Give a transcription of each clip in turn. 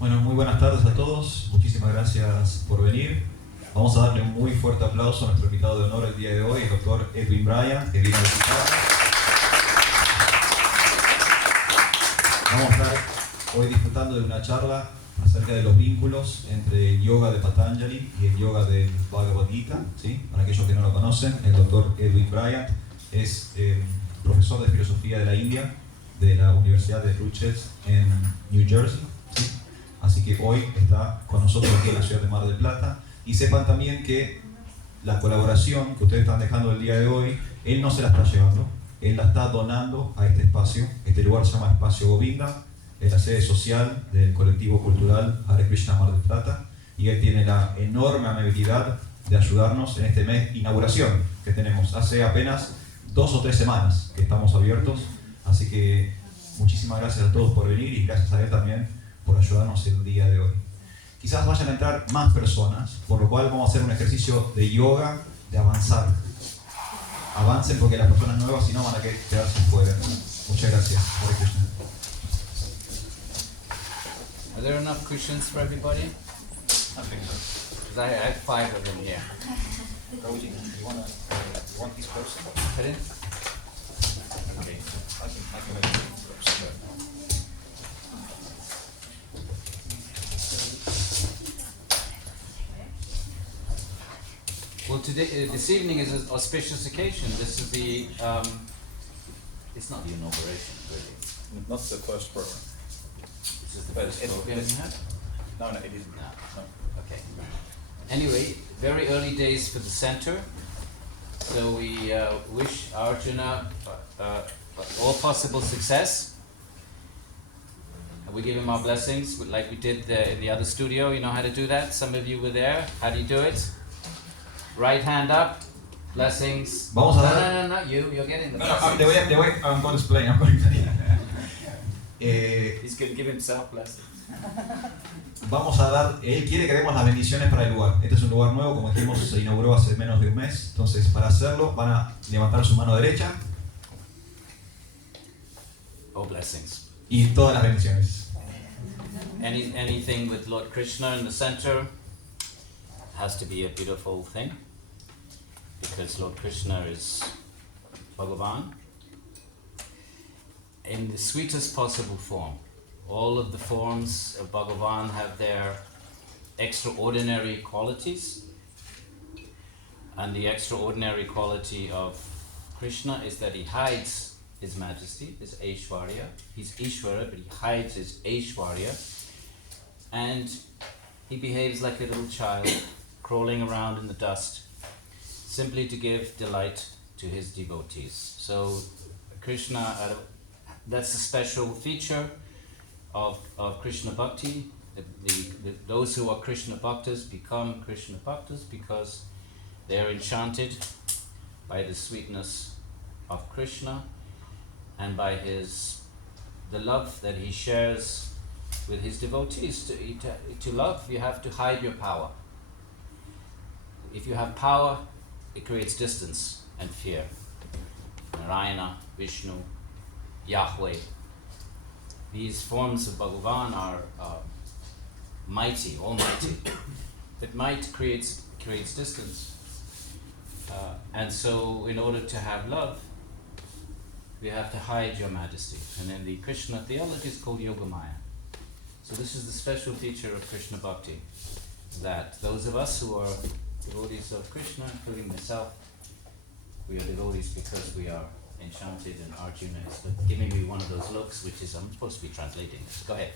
Bueno, muy buenas tardes a todos. Muchísimas gracias por venir. Vamos a darle un muy fuerte aplauso a nuestro invitado de honor el día de hoy, el doctor Edwin Bryant, que viene a visitarnos. Vamos a estar hoy disfrutando de una charla acerca de los vínculos entre el yoga de Patanjali y el yoga del Bhagavad Gita, ¿sí? Para aquellos que no lo conocen, el doctor Edwin Bryant es profesor de filosofía de la India, de la Universidad de Rutgers en New Jersey, ¿sí? Así que hoy está con nosotros aquí en la ciudad de Mar del Plata. Y sepan también que la colaboración que ustedes están dejando el día de hoy, él no se la está llevando, él la está donando a este espacio. Este lugar se llama Espacio Govinda, es la sede social del colectivo cultural Hare Krishna Mar del Plata, y él tiene la enorme amabilidad de ayudarnos en este mes de inauguración que tenemos. Hace apenas 2 o 3 semanas que estamos abiertos, así que muchísimas gracias a todos por venir y gracias a él también por ayudarnos el día de hoy. Quizás vayan a entrar más personas, por lo cual vamos a hacer un ejercicio de yoga, de avanzar. Avancen porque las personas nuevas, si no, van a quedarse fuera. Muchas gracias. Hare Krishna. Are there enough cushions for everybody? I think so. Because I have 5 of them here. You want this person? Pardon? Okay. I can make it first. Well, today, this evening is an auspicious occasion. This is the, it's not the inauguration, really. Not the first program. This is the But first it's- program you had? No, it isn't. No. No. Okay. Anyway, very early days for the center. So we wish Arjuna all possible success. And we give him our blessings, like we did in the other studio. You know how to do that? Some of you were there. How do you do it? Right hand up. Blessings. Vamos a dar. No, you're getting the No, blessings. I'm going to explain. I'm going to explain. He's going to give himself blessings. Vamos a dar, él quiere que demos las bendiciones para el lugar. Este es un lugar nuevo, como dijimos, se inauguró hace menos de un mes. Entonces, para hacerlo, van a levantar su mano derecha Oh, blessings. y todas las bendiciones. Anything with Lord Krishna in the center has to be a beautiful thing, because Lord Krishna is Bhagavan in the sweetest possible form. All of the forms of Bhagavan have their extraordinary qualities, and the extraordinary quality of Krishna is that he hides his majesty, his Aishwarya. He's Ishvara, but he hides his Aishwarya, and he behaves like a little child, crawling around in the dust, simply to give delight to his devotees. So Krishna, that's a special feature of Krishna Bhakti. Those who are Krishna Bhaktas become Krishna Bhaktas because they are enchanted by the sweetness of Krishna and by the love that he shares with his devotees. To love, you have to hide your power. If you have power, it creates distance and fear. Narayana, Vishnu, Yahweh. These forms of Bhagavan are mighty, almighty. But might creates distance. And so in order to have love, you have to hide your majesty. And in the Krishna theology, it's called Yogamaya. So this is the special feature of Krishna Bhakti, that those of us who are devotees of Krishna, including myself, we are devotees because we are enchanted, and Arjuna is giving me one of those looks, which is, I'm supposed to be translating this. Go ahead.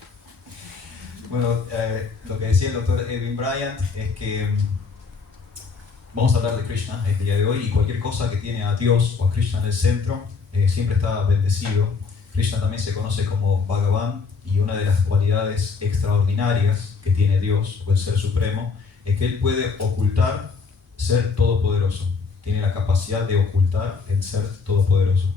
Bueno, lo que decía el doctor Edwin Bryant es que vamos a hablar de Krishna este día de hoy, y cualquier cosa que tiene a Dios o a Krishna en el centro siempre está bendecido. Krishna también se conoce como Bhagavan, y una de las cualidades extraordinarias que tiene Dios o el Ser Supremo es que Él puede ocultar ser todopoderoso. Tiene la capacidad de ocultar el Ser Todopoderoso.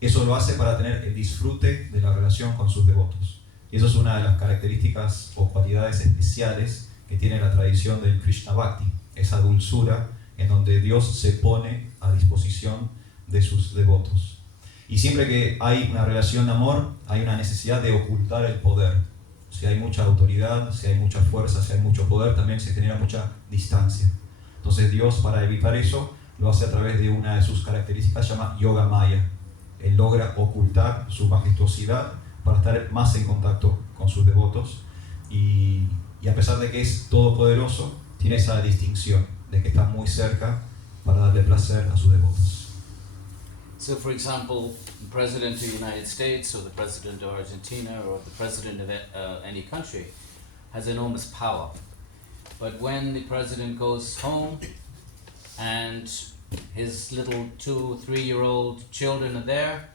Eso lo hace para tener el disfrute de la relación con sus devotos. Y eso es una de las características o cualidades especiales que tiene la tradición del Krishna Bhakti. Esa dulzura en donde Dios se pone a disposición de sus devotos. Y siempre que hay una relación de amor, hay una necesidad de ocultar el poder. si hay mucha autoridad, si hay mucha fuerza, si hay mucho poder, también se genera mucha distancia. Entonces Dios, para evitar eso, lo hace a través de una de sus características, se llama yoga maya. Él logra ocultar su majestuosidad para estar más en contacto con sus devotos y a pesar de que es todopoderoso, tiene esa distinción de que está muy cerca para darle placer a sus devotos. So, for example, the President of the United States or the President of Argentina or the President of any country has enormous power. But when the President goes home and his little 2, 3-year-old children are there,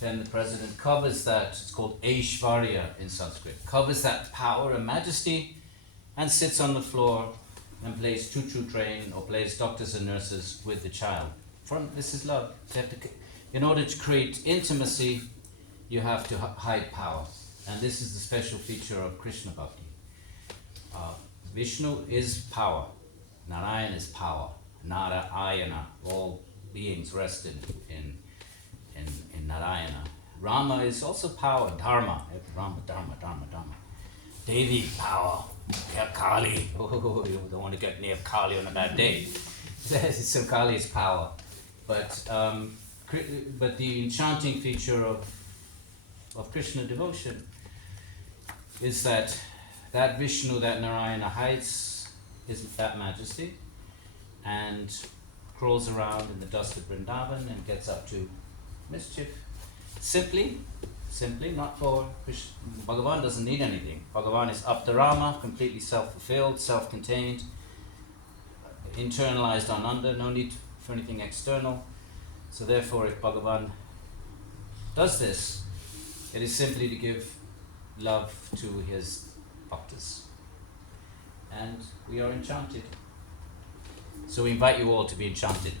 then the President covers that, it's called Aishvarya in Sanskrit, covers that power and majesty and sits on the floor and plays choo-choo train or plays doctors and nurses with the child. This is love. So in order to create intimacy, you have to hide power. And this is the special feature of Krishna Bhakti. Vishnu is power. Narayana is power. Narayana, all beings rest in Narayana. Rama is also power. Dharma. Rama, Dharma. Devi, power. Kali. Oh, you don't want to get near Kali on a bad day. So Kali is power. But the enchanting feature of Krishna devotion is that Vishnu, that Narayana hides that majesty and crawls around in the dust of Vrindavan and gets up to mischief. Simply, not for Krishna. Bhagavan doesn't need anything. Bhagavan is Aptarama, completely self-fulfilled, self-contained, internalized Ananda, no need for anything external. So therefore, if Bhagavan does this, it is simply to give love to his bhaktas. And we are enchanted. So we invite you all to be enchanted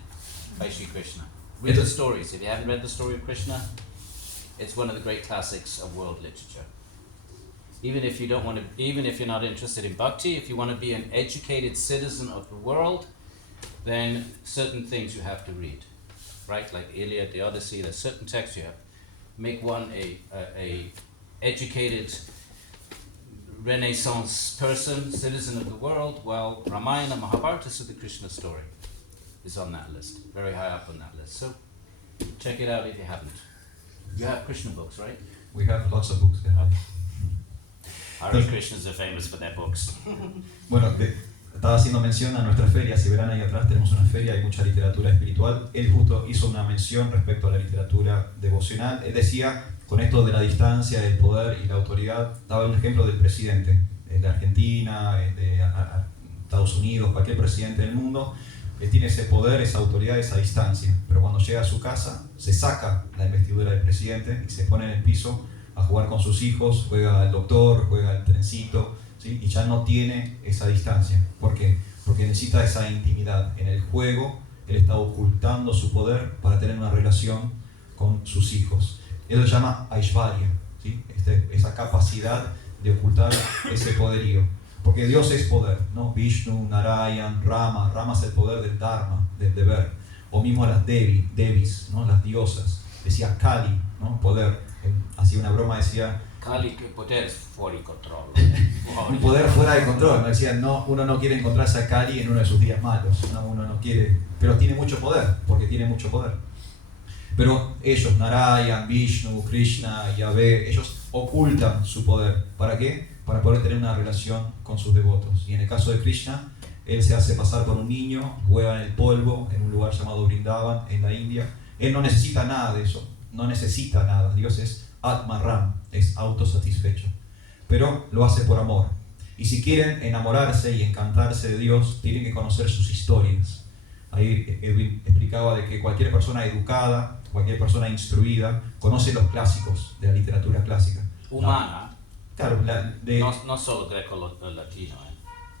by Sri Krishna. Read the stories. If you haven't read the story of Krishna, it's one of the great classics of world literature. Even if you're not interested in bhakti, if you want to be an educated citizen of the world, then certain things you have to read, right? Like Iliad, the Odyssey, there's certain texts you have. Make one a educated Renaissance person, citizen of the world. Well, Ramayana, Mahabharata, so the Krishna story is on that list, very high up on that list. So check it out if you haven't. You have Krishna books, right? We have lots of books. Hare Krishnas are famous for their books. Bueno, estaba haciendo mención a nuestra feria. Si verán ahí atrás tenemos una feria, hay mucha literatura espiritual. Él justo hizo una mención respecto a la literatura devocional. Él decía, con esto de la distancia, el poder y la autoridad, daba un ejemplo del presidente de Argentina, de Estados Unidos, cualquier presidente del mundo. Él tiene ese poder, esa autoridad, esa distancia. Pero cuando llega a su casa, se saca la investidura del presidente y se pone en el piso a jugar con sus hijos, juega al doctor, juega al trencito, ¿sí? Y ya no tiene esa distancia. ¿Por qué? Porque necesita esa intimidad. En el juego, él está ocultando su poder para tener una relación con sus hijos. Eso se llama Aishvarya, ¿sí? Esa capacidad de ocultar ese poderío. Porque Dios es poder, ¿no? Vishnu, Narayan, Rama es el poder del Dharma, del deber. O mismo las Devis, ¿no? Las diosas. Decía Kali, ¿no? Poder. Hacía una broma, decía Kali, que poder es fuera de control. un poder fuera de control. Me decía, no, uno no quiere encontrarse a Kali en uno de sus días malos, no, uno no quiere, pero tiene mucho poder, porque tiene mucho poder. Pero ellos, Narayan, Vishnu, Krishna, Yahvé, ellos ocultan su poder. ¿Para qué? Para poder tener una relación con sus devotos. Y en el caso de Krishna, él se hace pasar por un niño, juega en el polvo, en un lugar llamado Vrindavan, en la India. Él no necesita nada de eso. No necesita nada. Dios es Atmaram, es autosatisfecho. Pero lo hace por amor. Y si quieren enamorarse y encantarse de Dios, tienen que conocer sus historias. Ahí Edwin explicaba de que cualquier persona educada, cualquier persona instruida, conoce los clásicos de la literatura clásica. Humana. Claro, no solo greco-latino.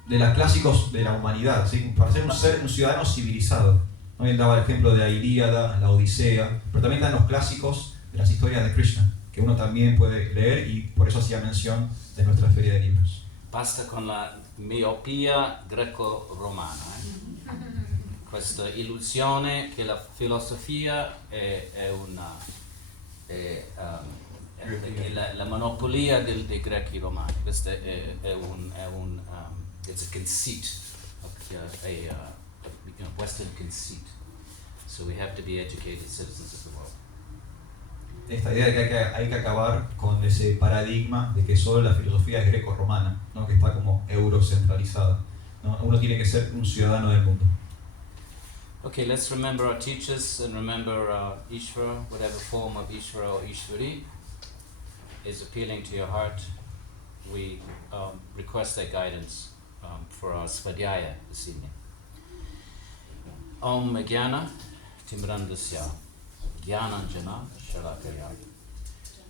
De los clásicos de la humanidad, ¿sí? Para ser un ciudadano civilizado. ¿No? Él daba el ejemplo de la Ilíada, la Odisea, pero también están los clásicos de las historias de Krishna, que uno también puede leer y por eso hacía mención de nuestra feria de libros. Basta con la miopia greco-romana. Questa illusione che la filosofia è la monopolia dei Greci Romani. Questo it's a conceit, Western conceit. So we have to be educated citizens of the world. Esta idea de que hay que acabar con ese paradigma de que solo la filosofía es greco-romana, ¿no? Que está como eurocentralizada, ¿no? Uno tiene que ser un ciudadano del mundo. Okay, let's remember our teachers and remember Ishvara, whatever form of Ishvara or Ishvari is appealing to your heart. We request their guidance for our svadhyaya this evening. Om Jnana Timrandasya Jnananjana Shalakaya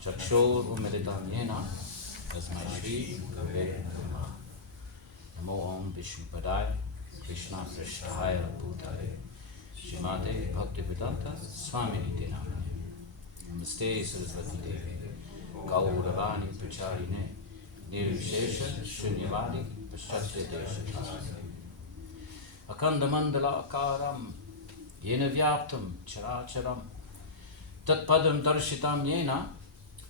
Chakshur Umeditam Yena Asmai Shri Gurave Namaha. Namo Om Vishnupadaya Krishna Krishnaya Bhutale Shrimate Bhaktivedanta Swamini Namane. Namaste Saraswati Devi Gauravani Pracharine Nirvishesha Shunyavadi Paschatya Desha Akandamandala Akaram Yena Vyaptam Characharam Tat Padam Darshitam Yena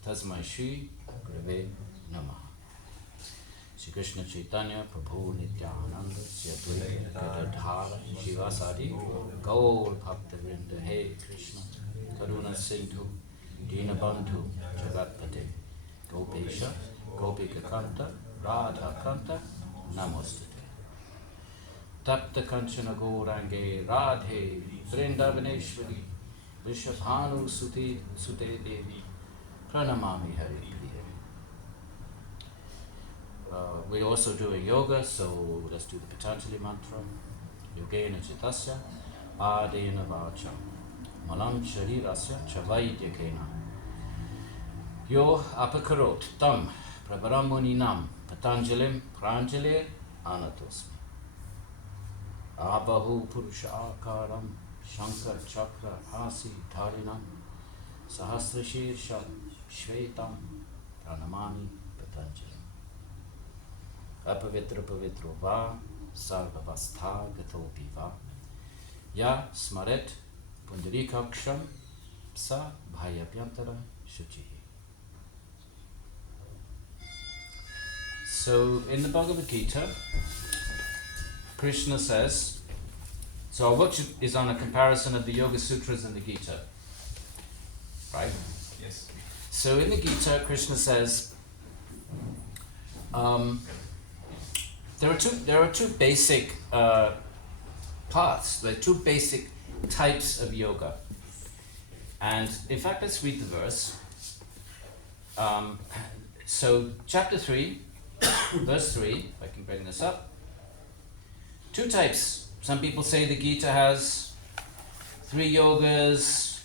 Tasmai Shri Gurave Namaha. Shri Krishna Chaitanya Prabhu Nityananda Shri Advaita Acarya Shivasadi Gaur Bhaktavrinda. Hey Krishna Karuna Sindhu Dinabandhu Jagatpate Gopesha Gopika Kanta Radha Kanta Namostate Tapta Kanchana Gaurange Radhe Vrindavaneshwari Vishabhanu Sute Devi Pranamami Hare Priya. We're also doing yoga, so let's do the Patanjali mantra. Yogena Chitasya Adena Vacha Malam Sharirasya Chavaidyakena Yo Apakarot Tam Prabharamuninam Patanjalim Pranjalir Anatosmi Abahu Purusha Akaram Shankar Chakra Asi Dharinam Sahasrashir Shvetam Pranamami Patanjali. Apavitra Pavitro Va Sarvavastha Gatopi Va Ya Smaret Pundarikaksham Sa Bhayapyantara Shuchihi. So in the Bhagavad Gita, Krishna says, so our work is on a comparison of the Yoga Sutras and the Gita, right? Yes. So in the Gita, Krishna says, there are two basic paths. There are two basic types of yoga, and in fact, let's read the verse. So chapter 3, verse 3. If I can bring this up. Two types. Some people say the Gita has 3 yogas.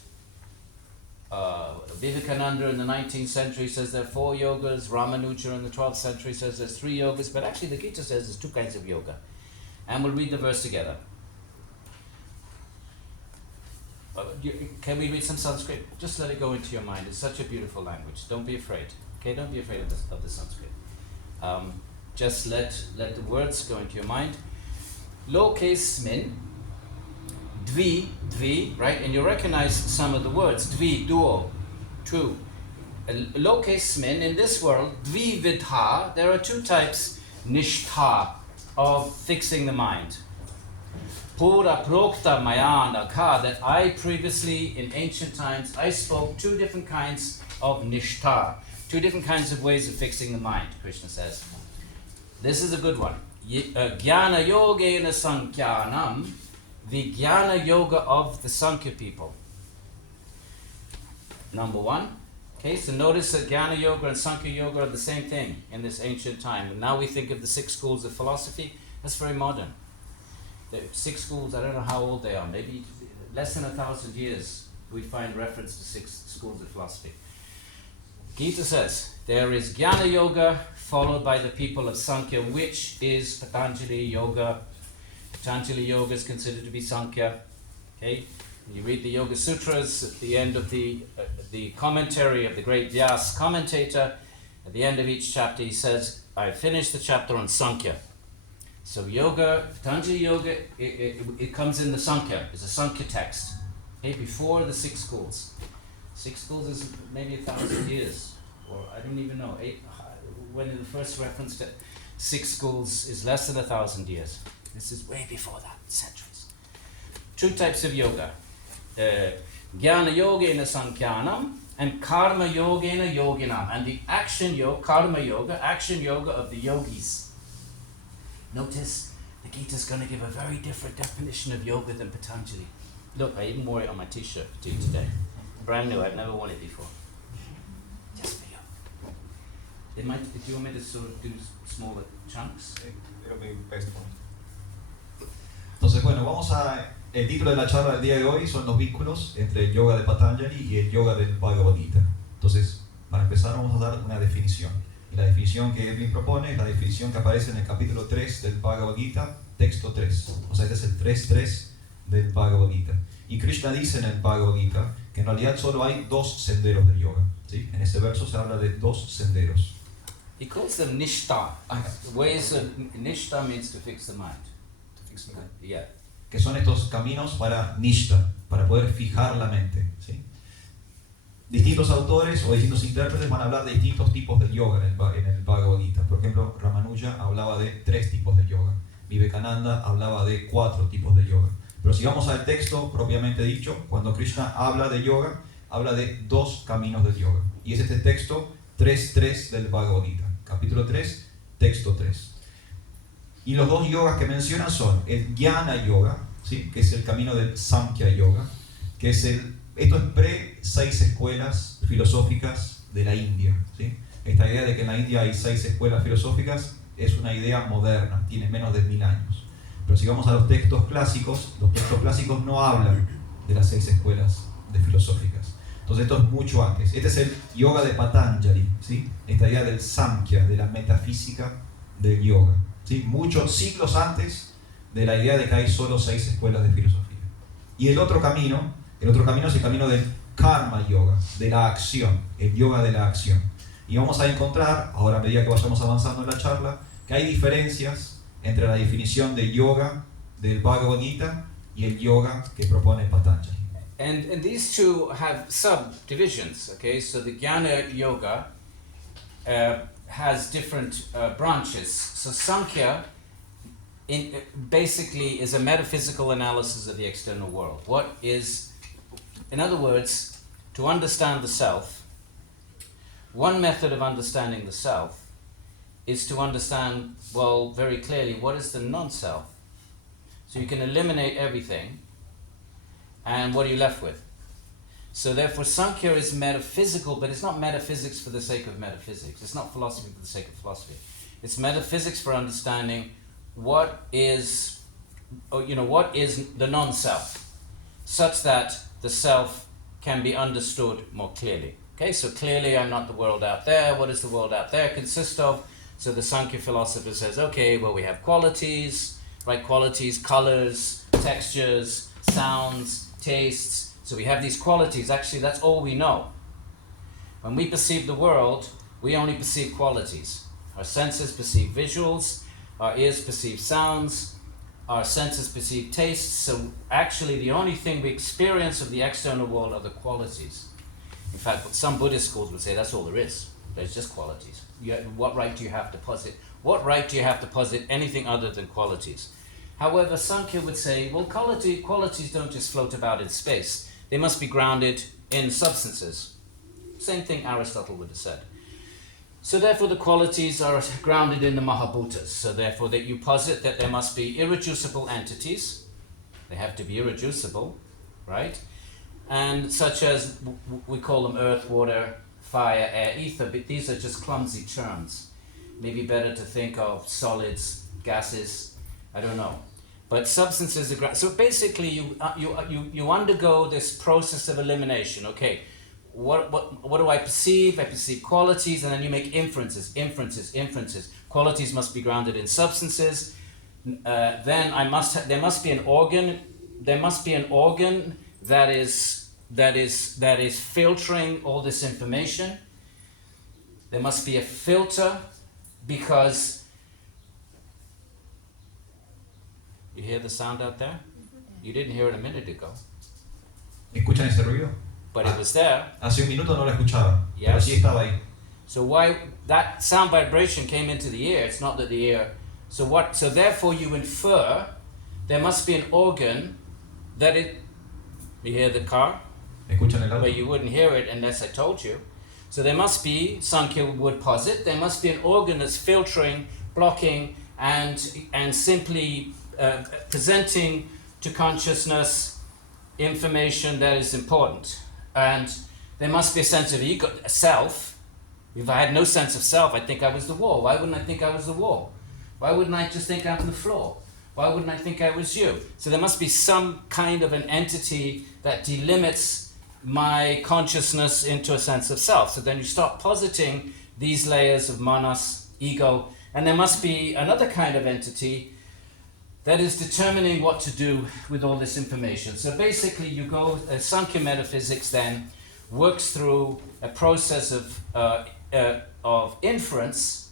Vivekananda in the 19th century says there are 4 yogas. Ramanuja in the 12th century says there's 3 yogas. But actually the Gita says there's 2 kinds of yoga. And we'll read the verse together. Can we read some Sanskrit? Just let it go into your mind. It's such a beautiful language. Don't be afraid. Okay, don't be afraid of the Sanskrit. Just let the words go into your mind. Lokesmin, dvi, right? And you recognize some of the words. Dvi, duo, 2. Lokesmin, in this world, dvi vidha, there are 2 types, nishtha, of fixing the mind. Pura prokta mayana ka, that I previously, in ancient times, I spoke 2 different kinds of nishtha, 2 different kinds of ways of fixing the mind, Krishna says. This is a good one. Jnana yogena sankhyanam, the Jnana yoga of the Sankhya people. Number 1. Okay, so notice that Jnana yoga and Sankhya yoga are the same thing in this ancient time. And now we think of the 6 schools of philosophy. That's very modern. The 6 schools, I don't know how old they are, maybe less than 1,000 years we find reference to 6 schools of philosophy. Gita says, there is Jnana Yoga followed by the people of Sankhya, which is Patanjali Yoga. Patanjali Yoga is considered to be Sankhya. Okay? You read the Yoga Sutras at the end of the commentary of the great Vyas commentator. At the end of each chapter he says, I finished the chapter on Sankhya. So yoga, Patanjali Yoga, it comes in the Sankhya. It's a Sankhya text. Okay? Before the 6 schools. 6 schools is maybe 1,000 years or I don't even know, when the first reference to 6 schools is less than 1,000 years. This is way before that, centuries. 2 types of yoga. Jnana yogena sankyanam and karma yogena yoginam. And the action yoga, karma yoga, action yoga of the yogis. Notice the Gita is going to give a very different definition of yoga than Patanjali. Look, I even wore it on my t-shirt for you today. Brand new, I've never worn it before. Just for you. Do you want me to sort of do smaller chunks? It'll be best for me. Entonces, bueno, el título de la charla del día de hoy son los vínculos entre el yoga de Patanjali y el yoga del Bhagavad Gita. Entonces, para empezar vamos a dar una definición. Y la definición que Edwin propone es la definición que aparece en el capítulo 3 del Bhagavad Gita, texto 3. O sea, este es el 3.3 del Bhagavad Gita. Y Krishna dice en el Bhagavad Gita que en realidad solo hay 2 senderos del yoga. ¿Sí? En ese verso se habla de 2 senderos. He calls them nishta. Nishta means to fix the mind. Yeah. Que son estos caminos para nishta, para poder fijar la mente. ¿Sí? Distintos autores o distintos intérpretes van a hablar de distintos tipos de yoga en el Bhagavad Gita. Por ejemplo, Ramanuja hablaba de 3 tipos de yoga. Vivekananda hablaba de 4 tipos de yoga. Pero si vamos al texto propiamente dicho, cuando Krishna habla de yoga, habla de 2 caminos del yoga. Y es este texto 3.3 del Bhagavad Gita. Capítulo 3, texto 3. Y los 2 yogas que mencionan son el Jnana Yoga, ¿sí? Que es el camino del Samkhya Yoga, que es esto es pre-6 escuelas filosóficas de la India, ¿sí? Esta idea de que en la India hay 6 escuelas filosóficas es una idea moderna, tiene menos de 1000 años. Pero si vamos a los textos clásicos no hablan de las 6 escuelas filosóficas. Entonces esto es mucho antes. Este es el yoga de Patanjali, ¿sí? Esta idea del Samkhya, de la metafísica del yoga, ¿sí? Muchos siglos antes de la idea de que hay solo 6 escuelas de filosofía. Y el otro camino es el camino del karma yoga, de la acción, el yoga de la acción. Y vamos a encontrar, ahora a medida que vayamos avanzando en la charla, que hay diferencias entre la definición de yoga del Bhagavad Gita y el yoga que propone Patanjali. And these 2 have subdivisions, okay? So the Jnana Yoga has different branches. So Sankhya basically is a metaphysical analysis of the external world. In other words, to understand the self, one method of understanding the self is to understand, well, very clearly, what is the non-self? So you can eliminate everything, and what are you left with? So therefore, Sankhya is metaphysical, but it's not metaphysics for the sake of metaphysics. It's not philosophy for the sake of philosophy. It's metaphysics for understanding what is the non-self, such that the self can be understood more clearly. Okay, so clearly I'm not the world out there. What does the world out there consist of? So the Sankhya philosopher says, okay, well, we have qualities, right? Qualities, colors, textures, sounds, tastes. So we have these qualities. Actually, that's all we know. When we perceive the world, we only perceive qualities. Our senses perceive visuals, our ears perceive sounds, our senses perceive tastes. So actually, the only thing we experience of the external world are the qualities. In fact, some Buddhist schools would say that's all there is. There's just qualities. What right do you have to posit? What right do you have to posit anything other than qualities? However, Sankhya would say, well, qualities don't just float about in space. They must be grounded in substances. Same thing Aristotle would have said. So therefore, the qualities are grounded in the Mahabhutas. So therefore, that you posit that there must be irreducible entities. They have to be irreducible, right? And such as, we call them earth, water, fire, air, ether, but these are just clumsy terms. Maybe better to think of solids, gases, I don't know. But substances are so basically you undergo this process of elimination. Okay, what do I perceive? I perceive qualities, and then you make inferences. Qualities must be grounded in substances. Then there must be an organ. There must be an organ that is filtering all this information. There must be a filter, because you hear the sound out there? You didn't hear it a minute ago. ¿Escuchan ese ruido? But it was there. Hace un minuto no lo escuchaba, Yes. pero sí estaba ahí. So why that sound vibration came into the ear? It's not that the ear. So therefore you infer there must be an organ that it. You hear the car? ¿Escuchan el auto? But you wouldn't hear it unless I told you. So there must be, Sankhya would posit, there must be an organ that's filtering, blocking, and simply presenting to consciousness information that is important. And there must be a sense of ego, self. If I had no sense of self, I'd think I was the wall. Why wouldn't I think I was the wall? Why wouldn't I just think I'm the floor? Why wouldn't I think I was you? So there must be some kind of an entity that delimits my consciousness into a sense of self. So then you start positing these layers of manas, ego, and there must be another kind of entity that is determining what to do with all this information. So basically you go, Sankhya metaphysics then works through a process of inference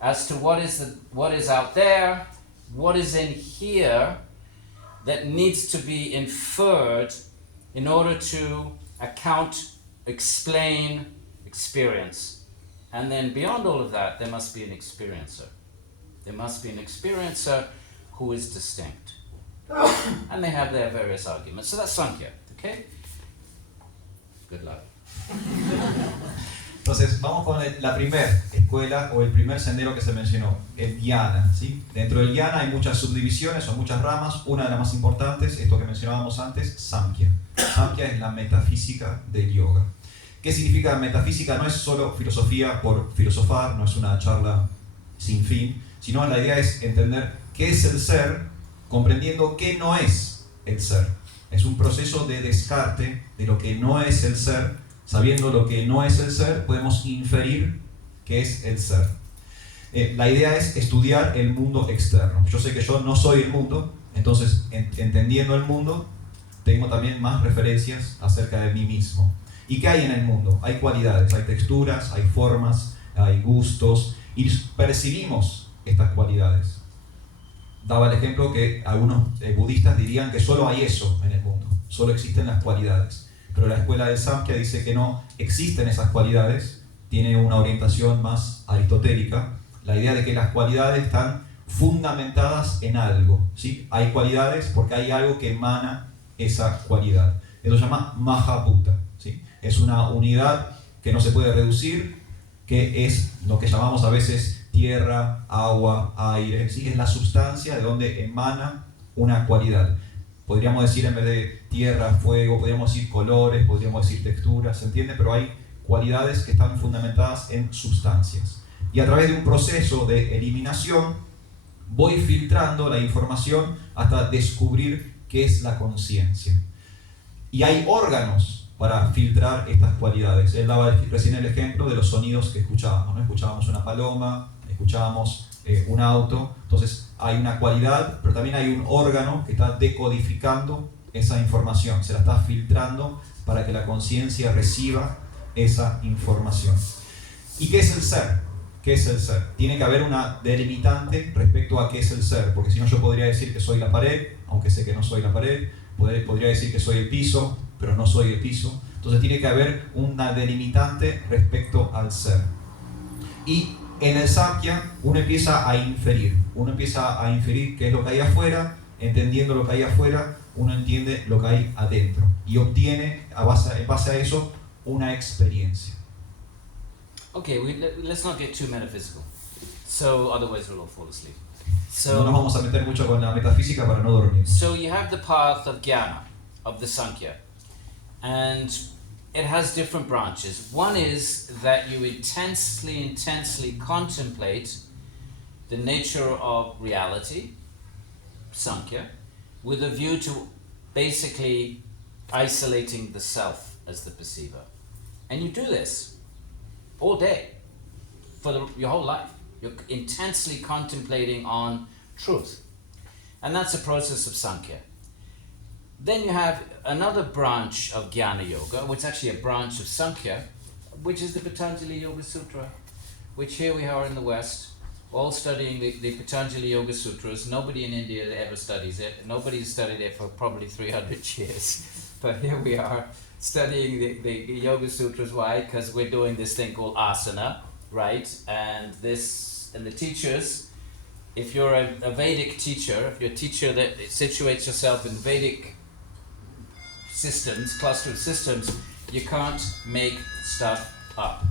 as to what is out there, what is in here that needs to be inferred in order to account, explain, experience. And then beyond all of that, there must be an experiencer. There must be an experiencer who is distinct. And they have their various arguments. So that's Sankhya, okay? Good luck. Entonces, vamos con la primera escuela o el primer sendero que se mencionó, el Dhyana, ¿sí? Dentro del Dhyana hay muchas subdivisiones o muchas ramas. Una de las más importantes, esto que mencionábamos antes, Samkhya. Samkhya es la metafísica del yoga. ¿Qué significa metafísica? No es solo filosofía por filosofar, no es una charla sin fin, sino la idea es entender qué es el ser, comprendiendo qué no es el ser. Es un proceso de descarte de lo que no es el ser. Sabiendo lo que no es el ser, podemos inferir qué es el ser. La idea es estudiar el mundo externo. Yo sé que yo no soy el mundo, entonces entendiendo el mundo, tengo también más referencias acerca de mí mismo. ¿Y qué hay en el mundo? Hay cualidades, hay texturas, hay formas, hay gustos, y percibimos estas cualidades. Daba el ejemplo que algunos budistas dirían que solo hay eso en el mundo, solo existen las cualidades. Pero la escuela del Samkhya dice que no existen esas cualidades, tiene una orientación más aristotélica, la idea de que las cualidades están fundamentadas en algo, ¿sí? Hay cualidades porque hay algo que emana esa cualidad. Eso se llama Mahabhuta, ¿sí? Es una unidad que no se puede reducir, que es lo que llamamos a veces tierra, agua, aire, ¿sí? Es la sustancia de donde emana una cualidad. Podríamos decir en vez de tierra, fuego, podríamos decir colores, podríamos decir texturas, ¿se entiende? Pero hay cualidades que están fundamentadas en sustancias. Y a través de un proceso de eliminación voy filtrando la información hasta descubrir qué es la conciencia. Y hay órganos para filtrar estas cualidades. Él daba recién el ejemplo de los sonidos que escuchábamos, ¿no? Escuchábamos una paloma, escuchábamos un auto. Entonces hay una cualidad, pero también hay un órgano que está decodificando esa información, se la está filtrando para que la conciencia reciba esa información. ¿Y qué es el ser? ¿Qué es el ser? Tiene que haber una delimitante respecto a qué es el ser, porque si no yo podría decir que soy la pared, aunque sé que no soy la pared, podría decir que soy el piso, pero no soy el piso. Entonces tiene que haber una delimitante respecto al ser. Y en el Samkhya uno empieza a inferir qué es lo que hay afuera, entendiendo lo que hay afuera, uno entiende lo que hay adentro y obtiene en base a eso una experiencia. Okay, let's not get too metaphysical, so otherwise we'll all fall asleep. No nos vamos a meter mucho con la metafísica para no dormir. So you have the path of jnana, of the Sankhya, and it has different branches. One is that you intensely contemplate the nature of reality, Sankhya, with a view to basically isolating the self as the perceiver. And you do this all day, for your whole life. You're intensely contemplating on truth. And that's a process of Sankhya. Then you have another branch of Jnana Yoga, which is actually a branch of Sankhya, which is the Patanjali Yoga Sutra, which here we are in the West, all studying the Patanjali Yoga Sutras. Nobody in India ever studies it. Nobody's studied it for probably 300 years. But here we are studying the Yoga Sutras. Why? Because we're doing this thing called asana, right? And the teachers, if you're a Vedic teacher, if you're a teacher that situates yourself in Vedic systems, cluster of systems, you can't make stuff up.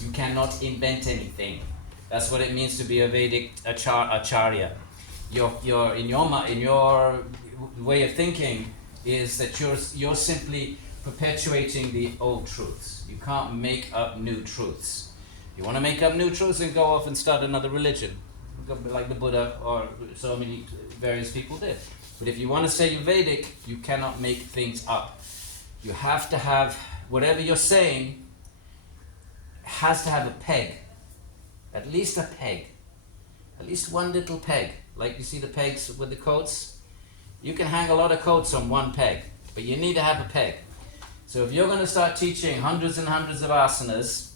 You cannot invent anything. That's what it means to be a Vedic Acarya. Your in your way of thinking is that you're simply perpetuating the old truths. You can't make up new truths. You want to make up new truths and go off and start another religion, like the Buddha or so many various people did. But if you want to say you're Vedic, you cannot make things up. You have to have, whatever you're saying has to have a peg. At least a peg. At least one little peg. Like you see the pegs with the coats? You can hang a lot of coats on one peg, but you need to have a peg. So if you're going to start teaching hundreds and hundreds of asanas,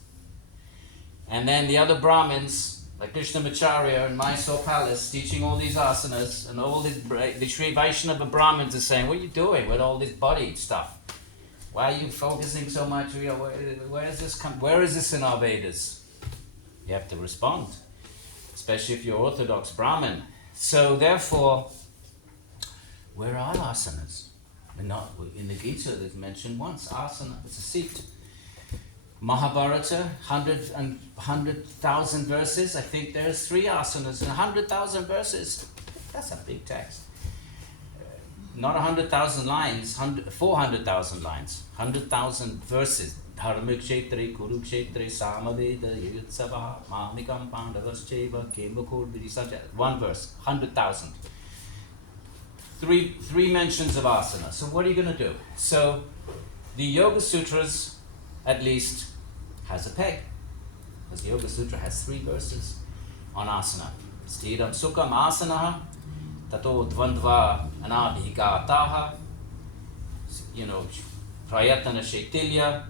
and then the other Brahmins, like Krishnamacharya in Mysore Palace, teaching all these asanas, and all the Sri Vaishnava Brahmins are saying, what are you doing with all this body stuff? Why are you focusing so much? Where is this in our Vedas? You have to respond, especially if you're Orthodox Brahmin. So therefore, where are asanas? In the Gita, there's mentioned once, asana, it's a seat. Mahabharata, 100,000 verses. I think there's 3 asanas and 100,000 verses. That's a big text. Not 100,000 lines, 400,000 lines, 100,000 verses. Dharma kshetre, kuru kshetre, samaveda, yutsava, mamikam pandavascheva, kembakur, virisanja. 1 verse, 100,000. Three mentions of asana. So what are you going to do? So the Yoga Sutras, at least, has a peg. Because the Yoga Sutra has 3 verses on asana. Stiram sukham asanaha, tato dvandva anabhigataha, prayatana shaitilya,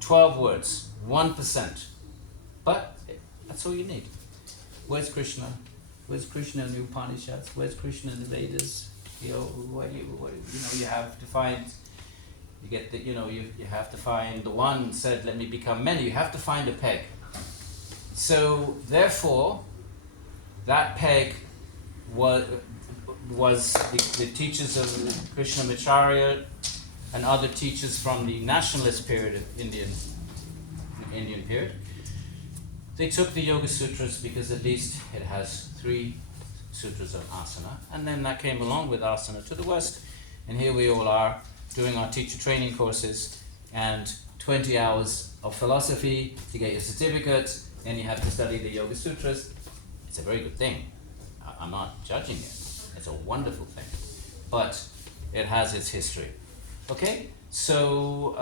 12 words, 1%. But that's all you need. Where's Krishna? Where's Krishna in the Upanishads? Where's Krishna in the Vedas? You have to find. You have to find the one said, "Let me become many." You have to find a peg. So therefore, that peg was the teachers of Krishnamacharya and other teachers from the nationalist period of Indian period. They took the Yoga Sutras because at least it has 3 sutras of asana, and then that came along with asana to the West, and here we all are doing our teacher training courses and 20 hours of philosophy to get your certificate, and you have to study the Yoga Sutras. It's a very good thing. I'm not judging it. It's a wonderful thing, but it has its history. Okay, so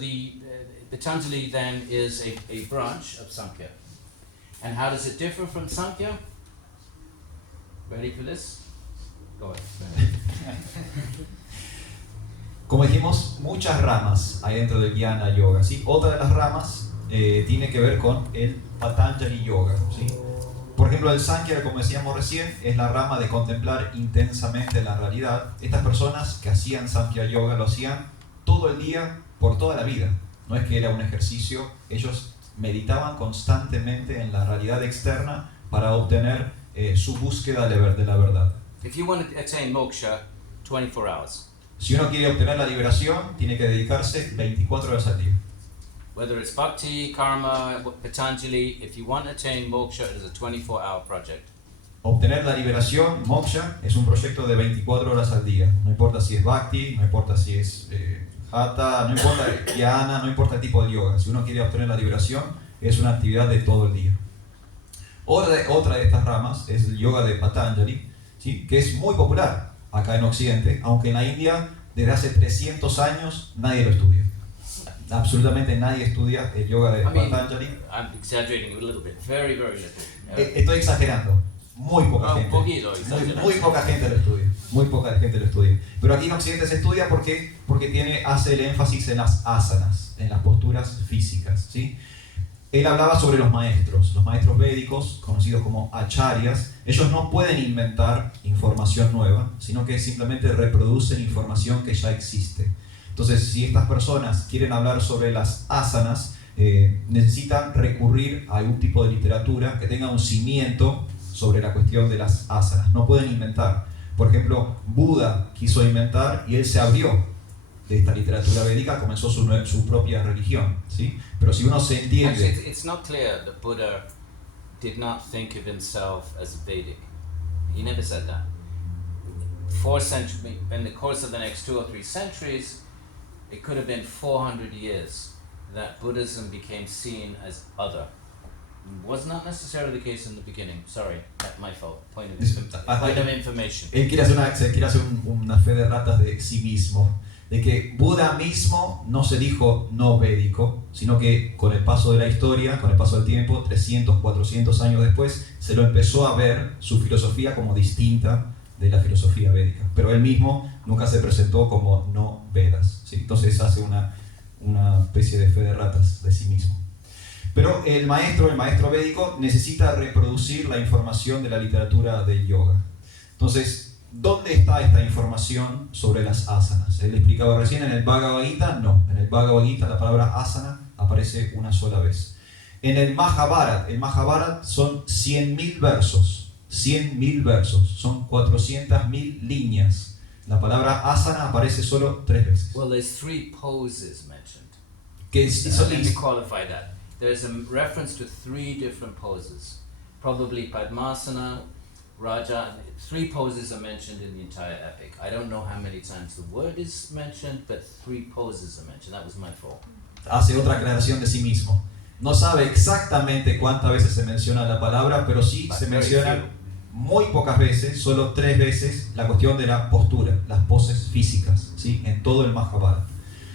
the Patanjali then is a branch of Sankhya. And how does it differ from Sankhya? Ready for this? Go ahead. Como dijimos, muchas ramas hay dentro del Jnana Yoga, ¿sí? Otra de las ramas tiene que ver con el Patanjali Yoga, ¿sí? Por ejemplo, el Sankhya, como decíamos recién, es la rama de contemplar intensamente la realidad. Estas personas que hacían Sankhya Yoga lo hacían todo el día, por toda la vida. No es que era un ejercicio, ellos meditaban constantemente en la realidad externa para obtener su búsqueda de la verdad. If you want to attain moksha, 24 hours. Si uno quiere obtener la liberación, tiene que dedicarse 24 horas al día. Whether it's bhakti, karma, Patanjali, if you want to attain moksha, it is a 24-hour project. Obtener la liberación, moksha, es un proyecto de 24 horas al día. No importa si es bhakti, no importa si es hatha, no importa dhyana, no importa el tipo de yoga. Si uno quiere obtener la liberación, es una actividad de todo el día. Otra de estas ramas es el yoga de Patanjali, ¿sí? Que es muy popular acá en Occidente, aunque en la India desde hace 300 años nadie lo estudia. Absolutamente nadie estudia el yoga de Patanjali. I'm exaggerating a little bit, very, very little. Estoy exagerando. Muy poca gente. Muy poca gente lo estudia. Muy poca gente lo estudia. Pero aquí en Occidente se estudia porque hace el énfasis en las asanas, en las posturas físicas, ¿sí? él hablaba sobre los maestros védicos, conocidos como acharyas. Ellos no pueden inventar información nueva, sino que simplemente reproducen información que ya existe. Entonces, si estas personas quieren hablar sobre las asanas, necesitan recurrir a algún tipo de literatura que tenga un cimiento sobre la cuestión de las asanas. No pueden inventar. Por ejemplo, Buda quiso inventar y él se abrió de esta literatura védica, comenzó su propia religión, ¿sí? Pero si uno se entiende... Actually, it's not clear that Buddha did not think of himself as Vedic. He never said that. In the course of the next 2 or 3 centuries, it could have been 400 years that Buddhism became seen as other. Was not necessarily the case in the beginning. Sorry, that's my fault. Point of information. Él quiere hacer una fe de ratas de sí mismo, de que Buda mismo no se dijo no védico, sino que con el paso de la historia, con el paso del tiempo, 300, 400 años después, se lo empezó a ver su filosofía como distinta de la filosofía védica. Pero él mismo nunca se presentó como no Vedas, ¿sí? Entonces hace una especie de fe de ratas de sí mismo. Pero el maestro védico necesita reproducir la información de la literatura del yoga. Entonces, ¿dónde está esta información sobre las asanas? Él explicaba recién en el Bhagavad Gita, no. En el Bhagavad Gita la palabra asana aparece una sola vez. En el Mahabharata son 100.000 versos. 100.000 versos. Son 400.000 líneas. La palabra asana aparece solo 3 veces. Well, there's 3 poses mentioned. Let me qualify that. There's a reference to 3 different poses. Probably Padmasana, Raja. 3 poses are mentioned in the entire epic. I don't know how many times the word is mentioned, but 3 poses are mentioned. That was my fault. Hace otra aclaración de sí mismo. No sabe exactamente cuántas veces se menciona la palabra, pero sí se menciona muy pocas veces, solo 3 veces, la cuestión de la postura, las poses físicas, ¿sí? En todo el Mahabharata.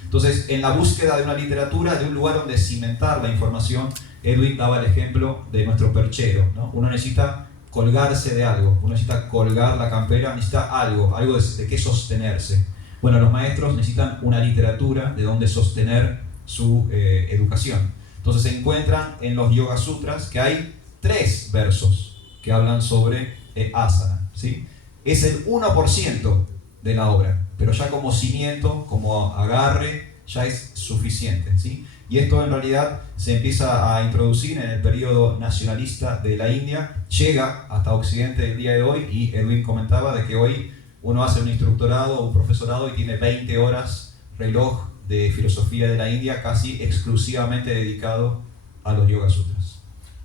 Entonces, en la búsqueda de una literatura, de un lugar donde cimentar la información, Edwin daba el ejemplo de nuestro perchero, ¿no? Uno necesita colgarse de algo, uno necesita colgar la campera, necesita algo de qué sostenerse. Bueno, los maestros necesitan una literatura de donde sostener su educación. Entonces se encuentran en los Yoga Sutras que hay 3 versos que hablan sobre asana, ¿sí? Es el 1% de la obra, pero ya como cimiento, como agarre, ya es suficiente, ¿sí? Y esto en realidad se empieza a introducir en el periodo nacionalista de la India, llega hasta Occidente el día de hoy, y Edwin comentaba de que hoy uno hace un instructorado o un profesorado y tiene 20 horas reloj de filosofía de la India casi exclusivamente dedicado a los Yoga Sutras.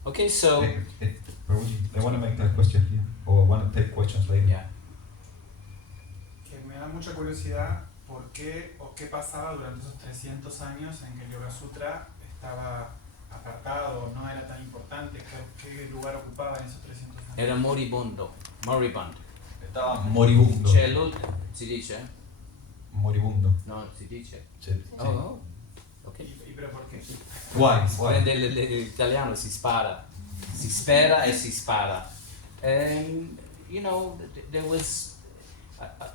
Okay, so... I want to make that question here, or want to take questions later. Yeah. Que me da mucha curiosidad por qué o qué pasaba durante esos 300 años en que el Yoga Sutra estaba apartado, no era tan importante, qué lugar ocupaba en esos 300 años. Era moribundo. Estaba moribundo. C'è si dice? Moribundo. No, si dice. Sí. Oh, ok. ¿Y pero por qué? Why? L'italiano si spara. Si spera e si spara. You know, there was...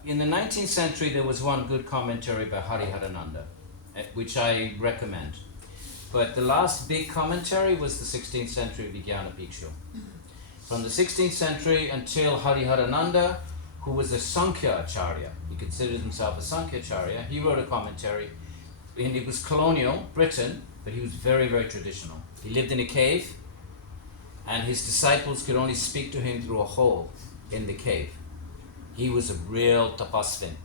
in the 19th century, there was one good commentary by Hariharananda, which I recommend. But the last big commentary was the 16th century Vijnana Bhikshu. From the 16th century until Hariharananda, who was a Sankhya Acharya, he considered himself a Sankhya Acharya, he wrote a commentary, and it was colonial Britain, but he was very, very traditional. He lived in a cave, and his disciples could only speak to him through a hole in the cave. He was a real tapasvin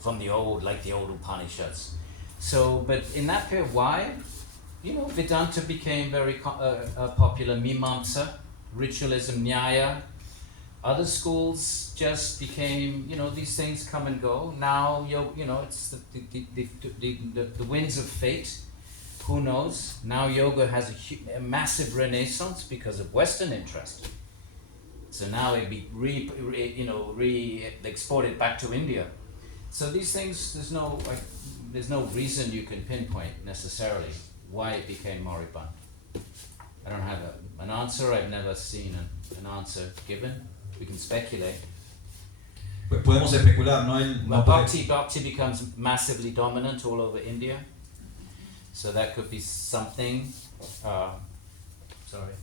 from the old Upanishads. So, but in that period, why? You know, Vedanta became very popular, Mimamsa, ritualism, Nyaya. Other schools just became, you know, these things come and go. Now, you know, it's the winds of fate. Who knows? Now yoga has a massive renaissance because of Western interest. So now it be exported back to India. So these things, there's no reason you can pinpoint necessarily why it became moribund. I don't have an answer. I've never seen an answer given. We can speculate. Podemos especular, ¿no? Bhakti becomes massively dominant all over India. So that could be something. Sorry.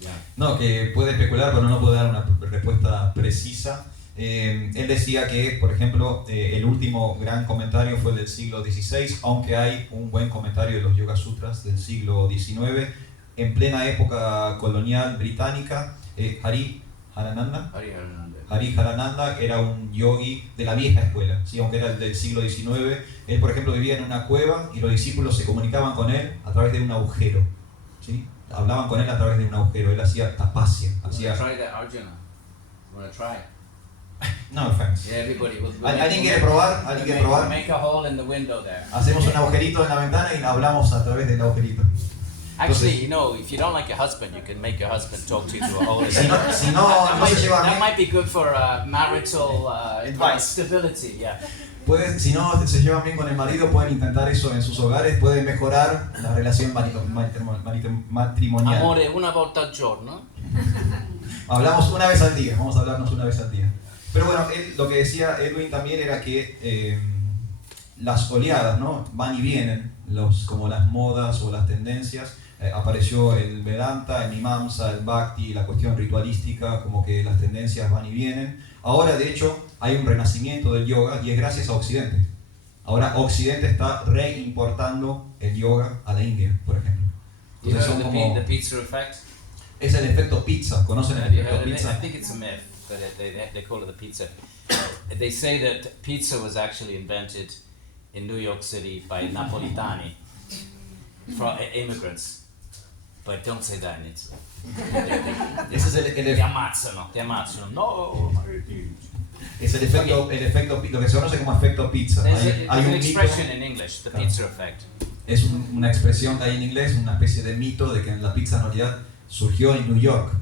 Yeah. No, que puede especular, pero no puede dar una respuesta precisa. Él decía que, por ejemplo, el último gran comentario fue del siglo XVI, aunque hay un buen comentario de los Yoga Sutras del siglo XIX, en plena época colonial británica. Hare Harananda era un yogi de la vieja escuela, ¿sí? Aunque era del siglo XIX. Él, por ejemplo, vivía en una cueva y los discípulos se comunicaban con él a través de un agujero, ¿sí? Hablaban con él a través de un agujero. Él hacía tapasya. Try that, Arjuna. You wanna try? No offense. Yeah, everybody. ¿Alguien quiere probar? ¿Alguien quiere probar? Make a hole in the window there. Hacemos un agujerito en la ventana y hablamos a través del agujerito. Actually, you know, if you don't like your husband, you can make your husband talk to you through a hole in the Si window. no, si no se llevan That bien, might be good for marital Advice. stability. Yeah. si no se llevan bien con el marido, pueden intentar eso en sus hogares, puede mejorar la relación matrimonial. Amore, una volta al giorno. Hablamos una vez al día, vamos a hablarnos una vez al día. Pero bueno, lo que decía Edwin también era que las oleadas, ¿no? Van y vienen, como las modas o las tendencias. Apareció el Vedanta, el Mimamsa, el Bhakti, la cuestión ritualística, como que las tendencias van y vienen. Ahora, de hecho, hay un renacimiento del yoga y es gracias a Occidente. Ahora Occidente está reimportando el yoga a la India, por ejemplo. You Entonces heard son the, como... the pizza effect? Es el efecto pizza, ¿conocen Have el you efecto heard of it? I pizza? think it's a myth, but they call it the pizza. They say that pizza was actually invented in New York City by Napolitani, from immigrants. But don't say that in Italy. Ese es Ti ammazzano. No, es el efecto, lo que se conoce como efecto pizza. There's Hay an un mito, expression in English, the pizza effect. es una expresión que hay en inglés, una especie de mito de que la pizza en realidad surgió en New York,